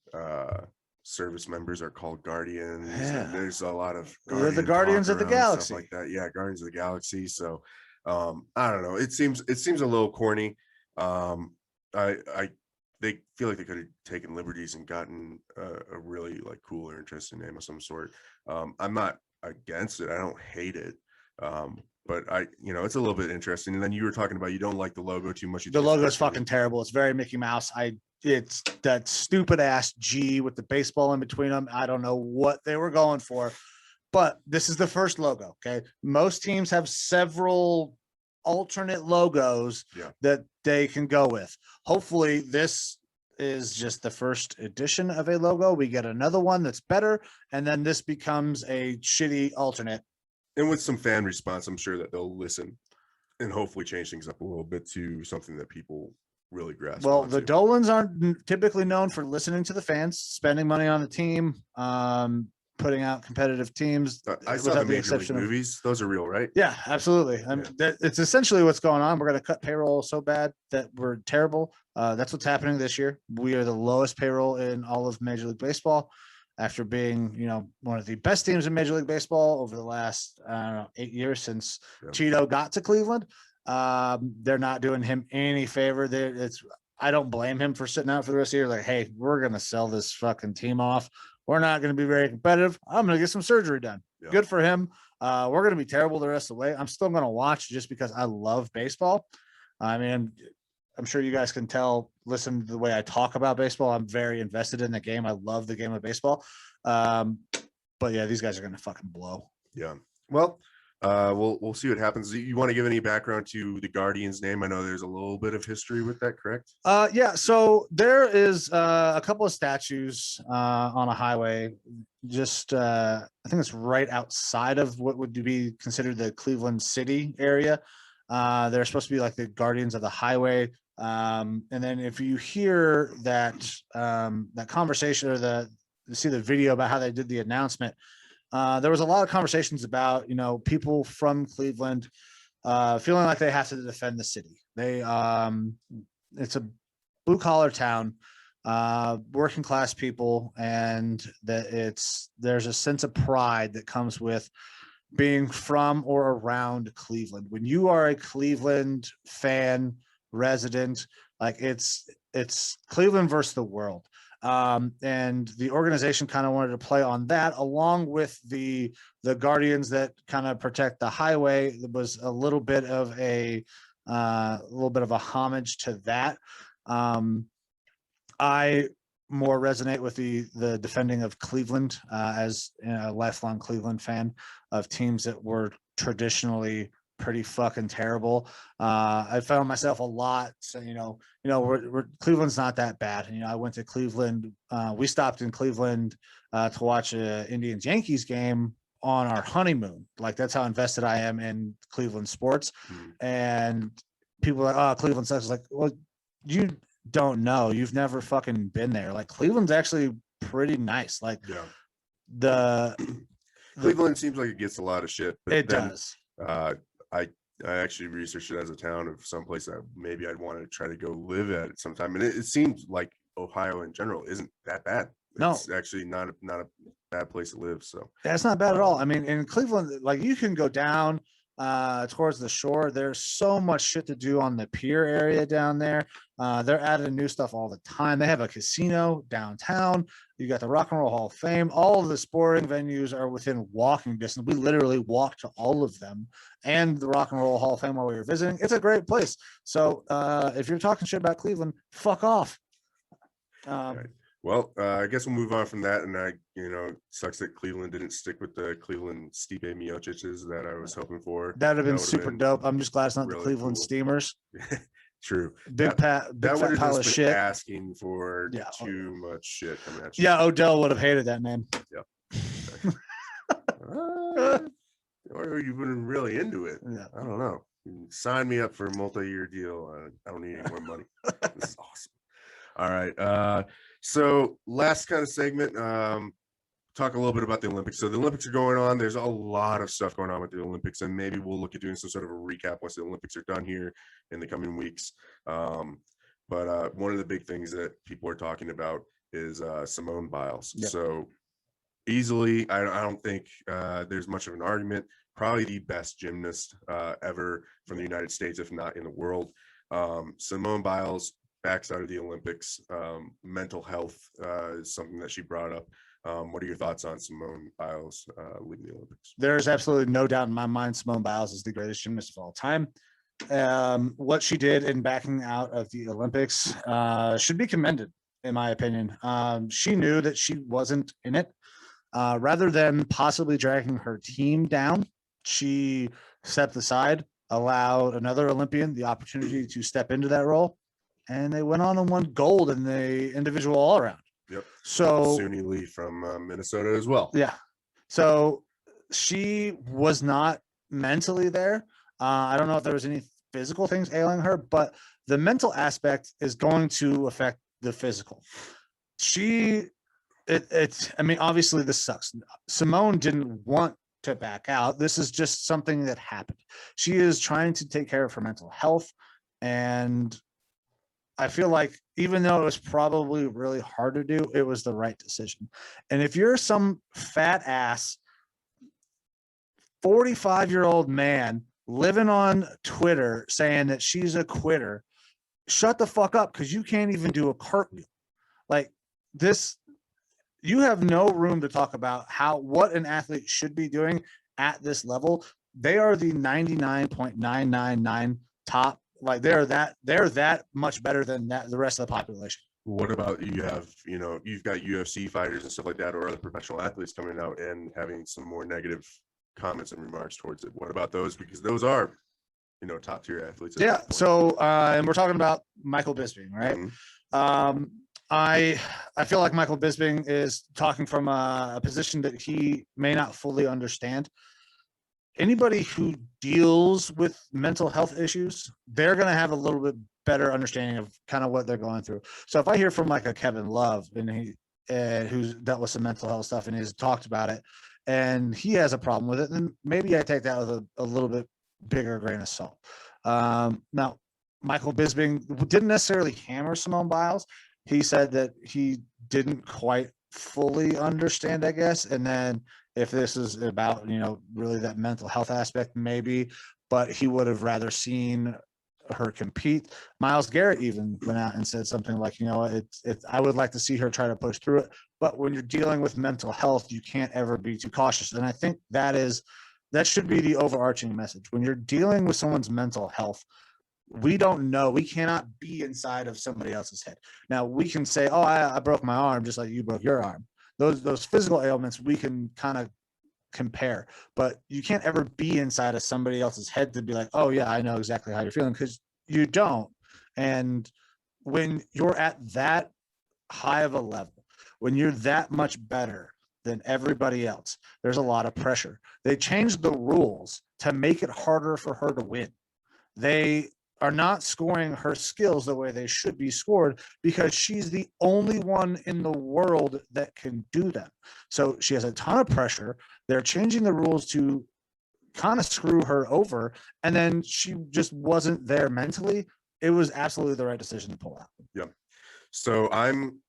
service members are called Guardians. Yeah. And there's a lot of they're the Guardians of the Galaxy, stuff like that. Yeah, Guardians of the Galaxy. So I don't know. It seems a little corny. They feel like they could have taken liberties and gotten a really like cool or interesting name of some sort. I'm not against it. I don't hate it. But it's a little bit interesting. And then you were talking about you don't like the logo too much. The logo is fucking terrible. It's very Mickey Mouse. It's that stupid ass G with the baseball in between them. I don't know what they were going for, but this is the first logo. Okay. Most teams have several alternate logos that they can go with. Hopefully this is just the first edition of a logo. We get another one that's better. And then this becomes a shitty alternate. And with some fan response, I'm sure that they'll listen and hopefully change things up a little bit to something that people really grasp. Well, onto. the Dolans aren't typically known for listening to the fans, spending money on the team. putting out competitive teams. I saw the Major League movies. Those are real, right? Yeah, absolutely. I mean, it's essentially what's going on. We're going to cut payroll so bad that we're terrible. That's what's happening this year. We are the lowest payroll in all of Major League Baseball after being, one of the best teams in Major League Baseball over the last, 8 years since Cheeto got to Cleveland. They're not doing him any favor. I don't blame him for sitting out for the rest of the year. Like, hey, we're going to sell this fucking team off. We're not going to be very competitive. I'm going to get some surgery done. Yeah. Good for him. We're going to be terrible the rest of the way. I'm still going to watch just because I love baseball. I mean, I'm sure you guys can tell, listen to the way I talk about baseball. I'm very invested in the game. I love the game of baseball. But yeah, these guys are going to fucking blow. Yeah. Well, we'll see what happens. You want to give any background to the Guardians name? I know there's a little bit of history with that, correct? Yeah. So there is a couple of statues on a highway. Just I think it's right outside of what would be considered the Cleveland City area. They're supposed to be like the guardians of the highway. And then if you hear that conversation or see the video about how they did the announcement, there was a lot of conversations about, people from Cleveland feeling like they have to defend the city. It's a blue collar town, working class people, and that there's a sense of pride that comes with being from or around Cleveland. When you are a Cleveland fan, resident, like it's Cleveland versus the world. And the organization kind of wanted to play on that, along with the guardians that kind of protect the highway. There was a little bit of a homage to that. I more resonate with the defending of Cleveland as a lifelong Cleveland fan of teams that were traditionally pretty fucking terrible. I found myself a lot saying, Cleveland's not that bad. I went to Cleveland. We stopped in Cleveland to watch a Indians Yankees game on our honeymoon. Like, that's how invested I am in Cleveland sports. And people are like, oh, Cleveland sucks. It's like, well, you don't know. You've never fucking been there. Like, Cleveland's actually pretty nice. Like, Cleveland seems like it gets a lot of shit. But it does. I actually researched it as a town of someplace that maybe I'd want to try to go live at sometime. And it seems like Ohio in general isn't that bad. It's actually not a bad place to live. So that's not bad at all. I mean, in Cleveland, like, you can go down towards the shore. There's so much shit to do on the pier area down there. They're adding new stuff all the time. They have a casino downtown. You got the Rock and Roll Hall of Fame. All of the sporting venues are within walking distance. We literally walked to all of them and the Rock and Roll Hall of Fame while we were visiting. It's a great place. So if you're talking shit about Cleveland, fuck off. Right. Well, I guess we'll move on from that. And sucks that Cleveland didn't stick with the Cleveland Stipe Miocic's that I was hoping for. That would have been super dope. I'm just glad it's not really the Cleveland Steamers. True. Big fat pile of shit. Asking for too much shit coming at you. Yeah, Odell would have hated that name. Yeah. Or you've been really into it. Yeah. I don't know. Sign me up for a multi-year deal. I don't need any more money. This is awesome. All right. So last kind of segment, talk a little bit about the Olympics. So the Olympics are going on. There's a lot of stuff going on with the Olympics, and maybe we'll look at doing some sort of a recap once the Olympics are done here in the coming weeks. But one of the big things that people are talking about is Simone Biles. Yep. So easily, I don't think there's much of an argument. Probably the best gymnast ever from the United States, if not in the world. Simone Biles backs out of the Olympics. Mental health is something that she brought up. What are your thoughts on Simone Biles leaving the Olympics? There's absolutely no doubt in my mind Simone Biles is the greatest gymnast of all time. What she did in backing out of the Olympics should be commended, in my opinion. She knew that she wasn't in it. Rather than possibly dragging her team down, she stepped aside, allowed another Olympian the opportunity to step into that role, and they went on and won gold in the individual all-around. Yep. So Suni Lee from Minnesota as well. Yeah. So she was not mentally there. I don't know if there was any physical things ailing her, but the mental aspect is going to affect the physical. She it's, I mean, obviously this sucks. Simone didn't want to back out. This is just something that happened. She is trying to take care of her mental health. And I feel like even though it was probably really hard to do, it was the right decision. And if you're some fat ass 45-year-old man living on Twitter saying that she's a quitter, shut the fuck up, because you can't even do a cartwheel. Like this, you have no room to talk about what an athlete should be doing at this level. They are the 99.999 top. Like they're that much better than the rest of the population. What about you've got UFC fighters and stuff like that, or other professional athletes coming out and having some more negative comments and remarks towards it? What about those? Because those are, top tier athletes. Yeah. So, and we're talking about Michael Bisping, right? Mm-hmm. I feel like Michael Bisping is talking from a position that he may not fully understand. Anybody who deals with mental health issues, they're going to have a little bit better understanding of kind of what they're going through. So if I hear from like a Kevin Love and who's dealt with some mental health stuff and he's talked about it and he has a problem with it, then maybe I take that with a little bit bigger grain of salt. Now, Michael Bisping didn't necessarily hammer Simone Biles. He said that he didn't quite fully understand, I guess. And then if this is about, really that mental health aspect, maybe, but he would have rather seen her compete. Myles Garrett even went out and said something like, I would like to see her try to push through it. But when you're dealing with mental health, you can't ever be too cautious. And I think that should be the overarching message. When you're dealing with someone's mental health, we don't know. We cannot be inside of somebody else's head. Now we can say, "Oh, I broke my arm just like you broke your arm." Those physical ailments we can kind of compare, but you can't ever be inside of somebody else's head to be like, "Oh yeah, I know exactly how you're feeling," because you don't. And when you're at that high of a level, when you're that much better than everybody else, there's a lot of pressure. They changed the rules to make it harder for her to win. They are not scoring her skills the way they should be scored because she's the only one in the world that can do them. So she has a ton of pressure. They're changing the rules to kind of screw her over, and then she just wasn't there mentally. It was absolutely the right decision to pull out. Yeah. So I'm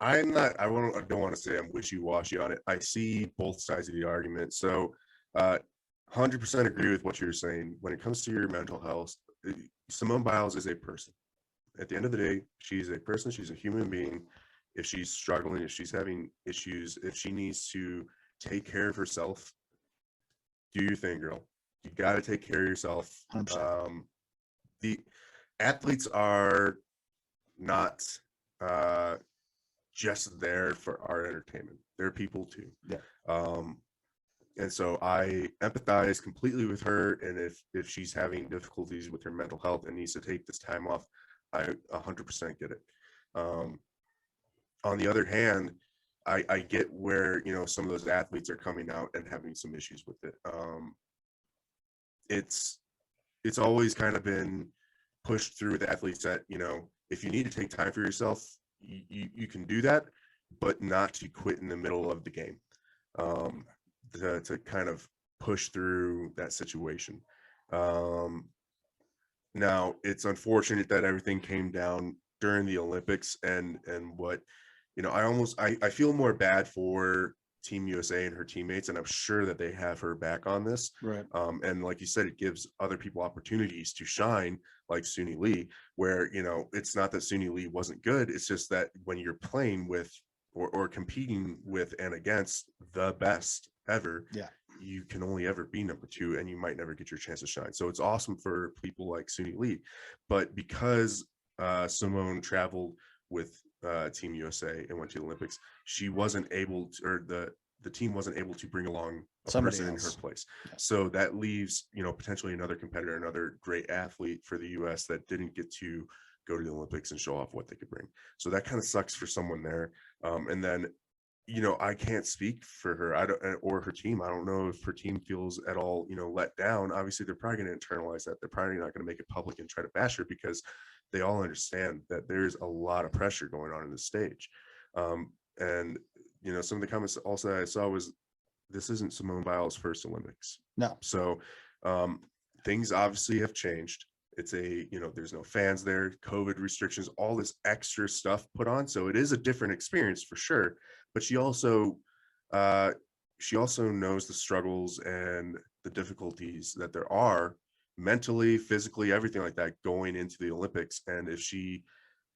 not, don't want to say I'm wishy-washy on it. I see both sides of the argument. So 100% agree with what you're saying. When it comes to your mental health, Simone Biles is a person. At the end of the day, she's a person. She's a human being. If she's struggling, if she's having issues, if she needs to take care of herself, do your thing, girl. You got to take care of yourself. 100%. The athletes are not just there for our entertainment. They're people too. Yeah. And so I empathize completely with her. And if she's having difficulties with her mental health and needs to take this time off, I 100% get it. On the other hand, I get where, some of those athletes are coming out and having some issues with it. It's always kind of been pushed through with athletes that, if you need to take time for yourself, you can do that, but not to quit in the middle of the game. To kind of push through that situation. Now, it's unfortunate that everything came down during the Olympics and what, I feel more bad for Team USA and her teammates, and I'm sure that they have her back on this. Right. And like you said, it gives other people opportunities to shine, like Suni Lee, where, it's not that Suni Lee wasn't good. It's just that when you're playing with or competing with and against the best ever, yeah, you can only ever be number two, and you might never get your chance to shine. So it's awesome for people like Suni Lee, but because Simone traveled with Team USA and went to the Olympics, she wasn't able to, or the team wasn't able to bring along a person in her place. Yeah. So that leaves, potentially another competitor, another great athlete for the US that didn't get to go to the Olympics and show off what they could bring. So that kind of sucks for someone there. And then, I can't speak for her. Or her team. I don't know if her team feels at all, let down. Obviously, they're probably going to internalize that. They're probably not going to make it public and try to bash her because they all understand that there's a lot of pressure going on in the stage. And some of the comments also that I saw was, this isn't Simone Biles' first Olympics. No. So things obviously have changed. It's there's no fans there, COVID restrictions, all this extra stuff put on. So it is a different experience for sure. But she also knows the struggles and the difficulties that there are mentally, physically, everything like that going into the Olympics. And if she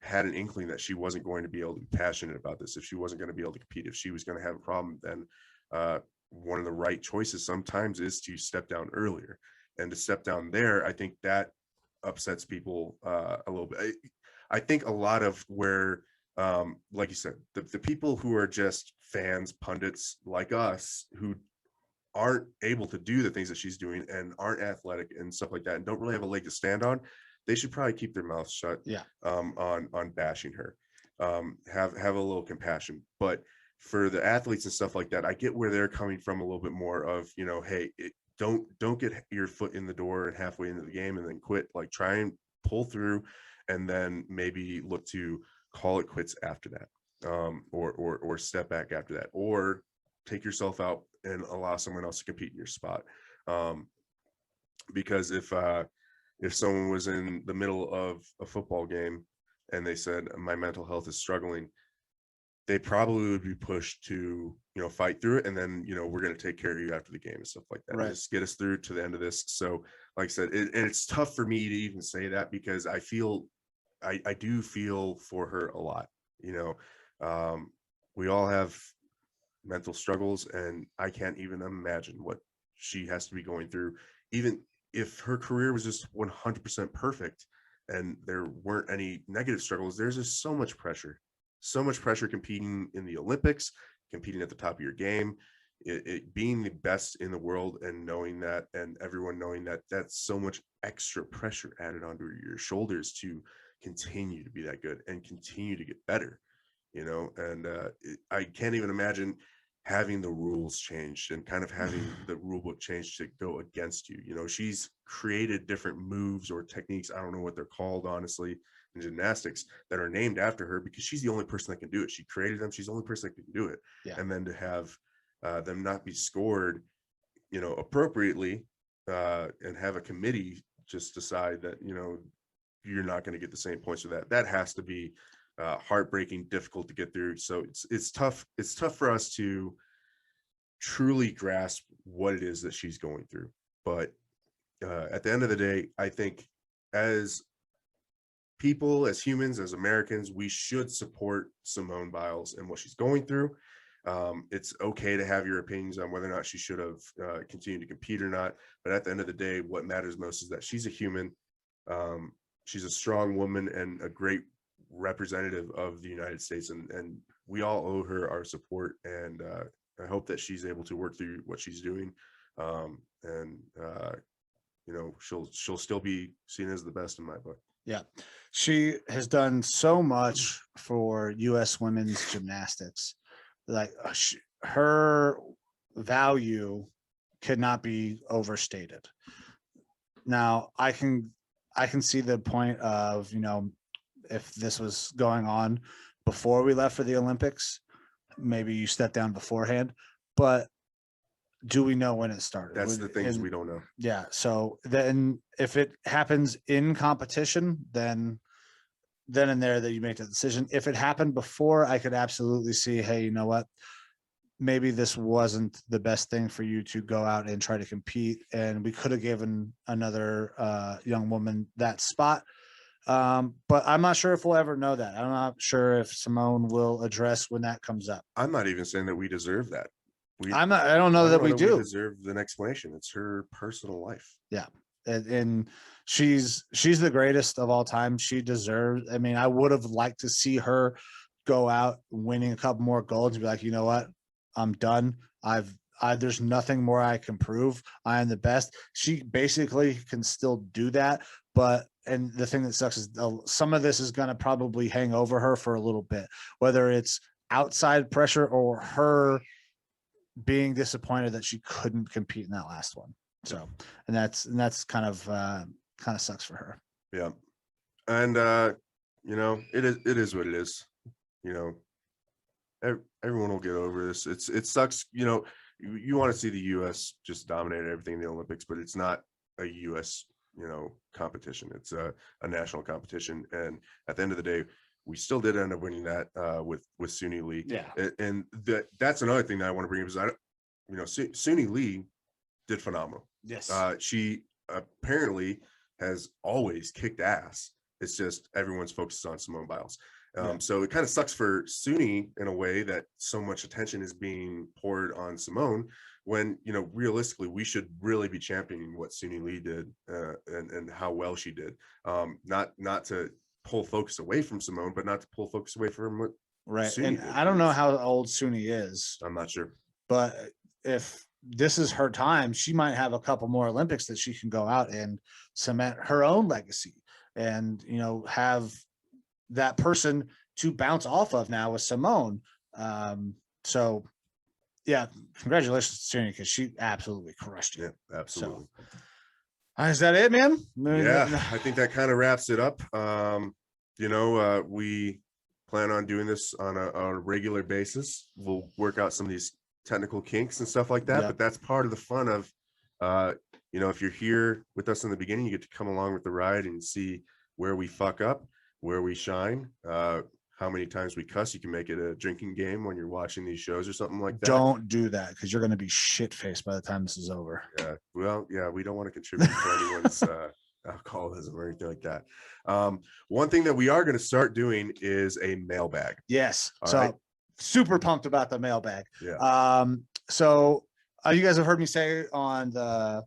had an inkling that she wasn't going to be able to be passionate about this, if she wasn't going to be able to compete, if she was going to have a problem, then one of the right choices sometimes is to step down earlier. And to step down there, I think that upsets people a little bit. I think a lot of where, like you said, the people who are just fans, pundits like us, who aren't able to do the things that she's doing and aren't athletic and stuff like that, and don't really have a leg to stand on, they should probably keep their mouths shut. Yeah. On bashing her. Have a little compassion. But for the athletes and stuff like that, I get where they're coming from a little bit more of, hey, don't get your foot in the door and halfway into the game and then quit. Like, try and pull through, and then maybe look to call it quits after that, or step back after that, or take yourself out and allow someone else to compete in your spot. Because if someone was in the middle of a football game and they said, my mental health is struggling, they probably would be pushed to, fight through it. And then, we're going to take care of you after the game and stuff like that. Right. Just get us through to the end of this. So like I said, and it's tough for me to even say that, because I do feel for her a lot. We all have mental struggles, and I can't even imagine what she has to be going through. Even if her career was just 100% perfect and there weren't any negative struggles, there's just so much pressure competing in the Olympics, competing at the top of your game, it being the best in the world, and knowing that, and everyone knowing that, that's so much extra pressure added onto your shoulders to continue to be that good and continue to get better, and I can't even imagine having the rules changed and kind of having the rule book changed to go against you. She's created different moves or techniques, I don't know what they're called, honestly, in gymnastics, that are named after her, because she's the only person that can do it. She created them. She's the only person that can do it. Yeah. And then to have them not be scored, appropriately, and have a committee just decide that, you're not going to get the same points for that. That has to be heartbreaking, difficult to get through. So it's tough. It's tough for us to truly grasp what it is that she's going through. But at the end of the day, I think as people, as humans, as Americans, we should support Simone Biles and what she's going through. It's okay to have your opinions on whether or not she should have continued to compete or not. But at the end of the day, what matters most is that she's a human. She's a strong woman and a great representative of the United States. And we all owe her our support. And I hope that she's able to work through what she's doing. She'll still be seen as the best in my book. Yeah. She has done so much for U.S. women's gymnastics. Like, her value cannot be overstated. Now, I can see the point of, if this was going on before we left for the Olympics, maybe you step down beforehand, but do we know when it started? That's the things we don't know. Yeah. So then if it happens in competition, then and there that you make the decision. If it happened before, I could absolutely see, hey, you know what? Maybe this wasn't the best thing for you to go out and try to compete. And we could have given another young woman that spot. But I'm not sure if we'll ever know that. I'm not sure if Simone will address when that comes up. I'm not even saying that we deserve that. I don't know that we do. We deserve an explanation. It's her personal life. Yeah. And she's the greatest of all time. She deserves, I mean, I would have liked to see her go out winning a couple more golds and be like, you know what? I'm done. There's nothing more I can prove. I am the best. She basically can still do that. And the thing that sucks is some of this is going to probably hang over her for a little bit, whether it's outside pressure or her being disappointed that she couldn't compete in that last one. So, and that's kind of sucks for her. Yeah. And, it is what it is, everyone will get over this. It sucks. You want to see the U.S. just dominate everything in the Olympics, but it's not a U.S. competition. It's a national competition, and at the end of the day, we still did end up winning that with Suni Lee. Yeah, and that's another thing that I want to bring up is Suni Lee did phenomenal. yes. She apparently has always kicked ass. It's just everyone's focused on Simone Biles. So it kind of sucks for Suni in a way that so much attention is being poured on Simone when, realistically, we should really be championing what Suni Lee did and how well she did. Not to pull focus away from Simone, but not to pull focus away from what Suni And did. I don't know how old Suni is. I'm not sure. But if this is her time, she might have a couple more Olympics that she can go out and cement her own legacy and, have that person to bounce off of now with Simone. So yeah, congratulations to Suni because she absolutely crushed it. Yeah, absolutely. So, is that it, man? Yeah, I think that kind of wraps it up. We plan on doing this on a regular basis. We'll work out some of these technical kinks and stuff like that, but that's part of the fun of if you're here with us in the beginning, you get to come along with the ride and see where we fuck up, where we shine, how many times we cuss. You can make it a drinking game when you're watching these shows or something like that. Don't do that because you're going to be shit-faced by the time this is over. Yeah, well, yeah, we don't want to contribute to anyone's alcoholism or anything like that. One thing that we are going to start doing is a mailbag. Yes. All right. Super pumped about the mailbag. Yeah. So you guys have heard me say on the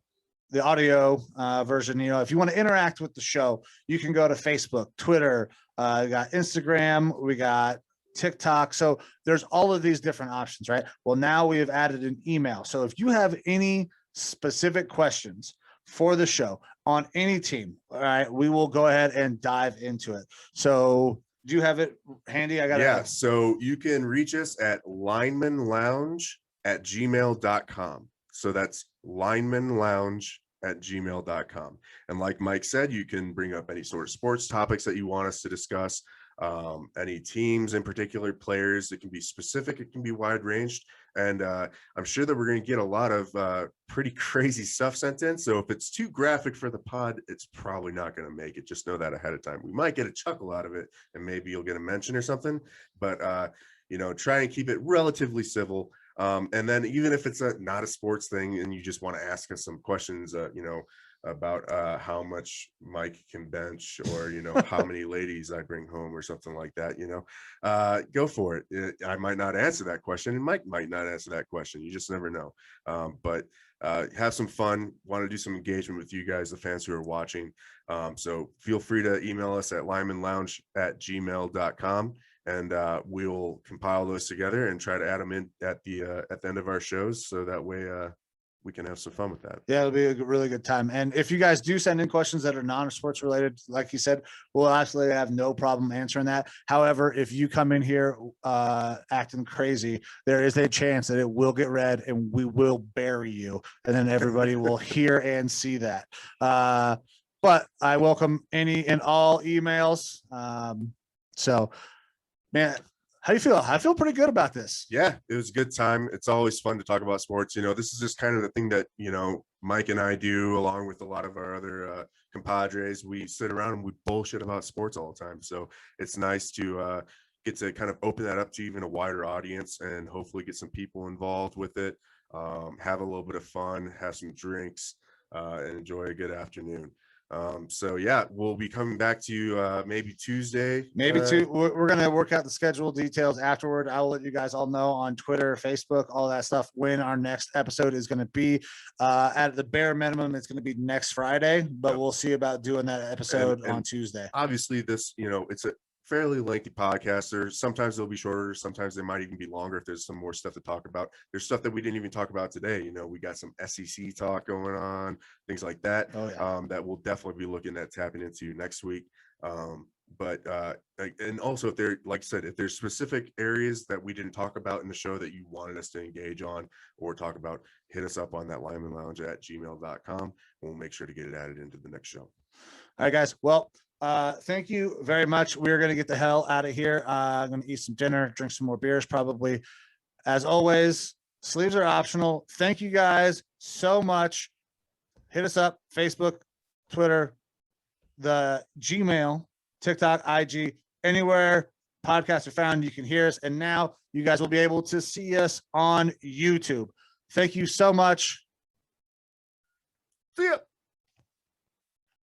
audio version, if you want to interact with the show, you can go to Facebook, Twitter, we got Instagram, we got TikTok. So there's all of these different options, right? Well, now we have added an email. So if you have any specific questions for the show on any team, all right, we will go ahead and dive into it. So do you have it handy? So you can reach us at linemanlounge@gmail.com. So that's linemanlounge@gmail.com. And like Mike said, you can bring up any sort of sports topics that you want us to discuss, any teams in particular, players. It can be specific, it can be wide ranged. And I'm sure that we're going to get a lot of pretty crazy stuff sent in. So if it's too graphic for the pod, it's probably not going to make it. Just know that ahead of time. We might get a chuckle out of it and maybe you'll get a mention or something, but try and keep it relatively civil. And then even if it's not a sports thing and you just want to ask us some questions, about how much Mike can bench or, how many ladies I bring home or something like that, go for it. I might not answer that question and Mike might not answer that question. You just never know. But have some fun, want to do some engagement with you guys, the fans who are watching. So feel free to email us at linemanlounge@gmail.com. And we'll compile those together and try to add them in at the end of our shows. So that way we can have some fun with that. Yeah, it'll be a really good time. And if you guys do send in questions that are non-sports related, like you said, we'll absolutely have no problem answering that. However, if you come in here acting crazy, there is a chance that it will get read and we will bury you. And then everybody will hear and see that. But I welcome any and all emails. So, man, how do you feel? I feel pretty good about this. Yeah, it was a good time. It's always fun to talk about sports. This is just kind of the thing that, Mike and I do along with a lot of our other compadres. We sit around and we bullshit about sports all the time. So it's nice to get to kind of open that up to even a wider audience and hopefully get some people involved with it. Have a little bit of fun, have some drinks, and enjoy a good afternoon. So yeah, we'll be coming back to you maybe Tuesday. We're gonna work out the schedule details afterward. I will let you guys all know on Twitter, Facebook, all that stuff when our next episode is going to be. At the bare minimum, it's going to be next Friday, but we'll see about doing that episode on Tuesday. Obviously, this it's a fairly lengthy podcast. Sometimes they'll be shorter, sometimes they might even be longer if there's some more stuff to talk about. There's stuff that we didn't even talk about today. We got some SEC talk going on, things like that. That we'll definitely be looking at tapping into next week. But and also if there, like I said, if there's specific areas that we didn't talk about in the show that you wanted us to engage on or talk about, hit us up on that linemanlounge@gmail.com. We'll make sure to get it added into the next show. All right, guys. Well, Thank you very much. We're going to get the hell out of here. I'm going to eat some dinner, drink some more beers probably. As always, sleeves are optional. Thank you guys so much. Hit us up, Facebook, Twitter, the Gmail, TikTok, IG, anywhere podcasts are found, you can hear us. And now you guys will be able to see us on YouTube. Thank you so much. See ya.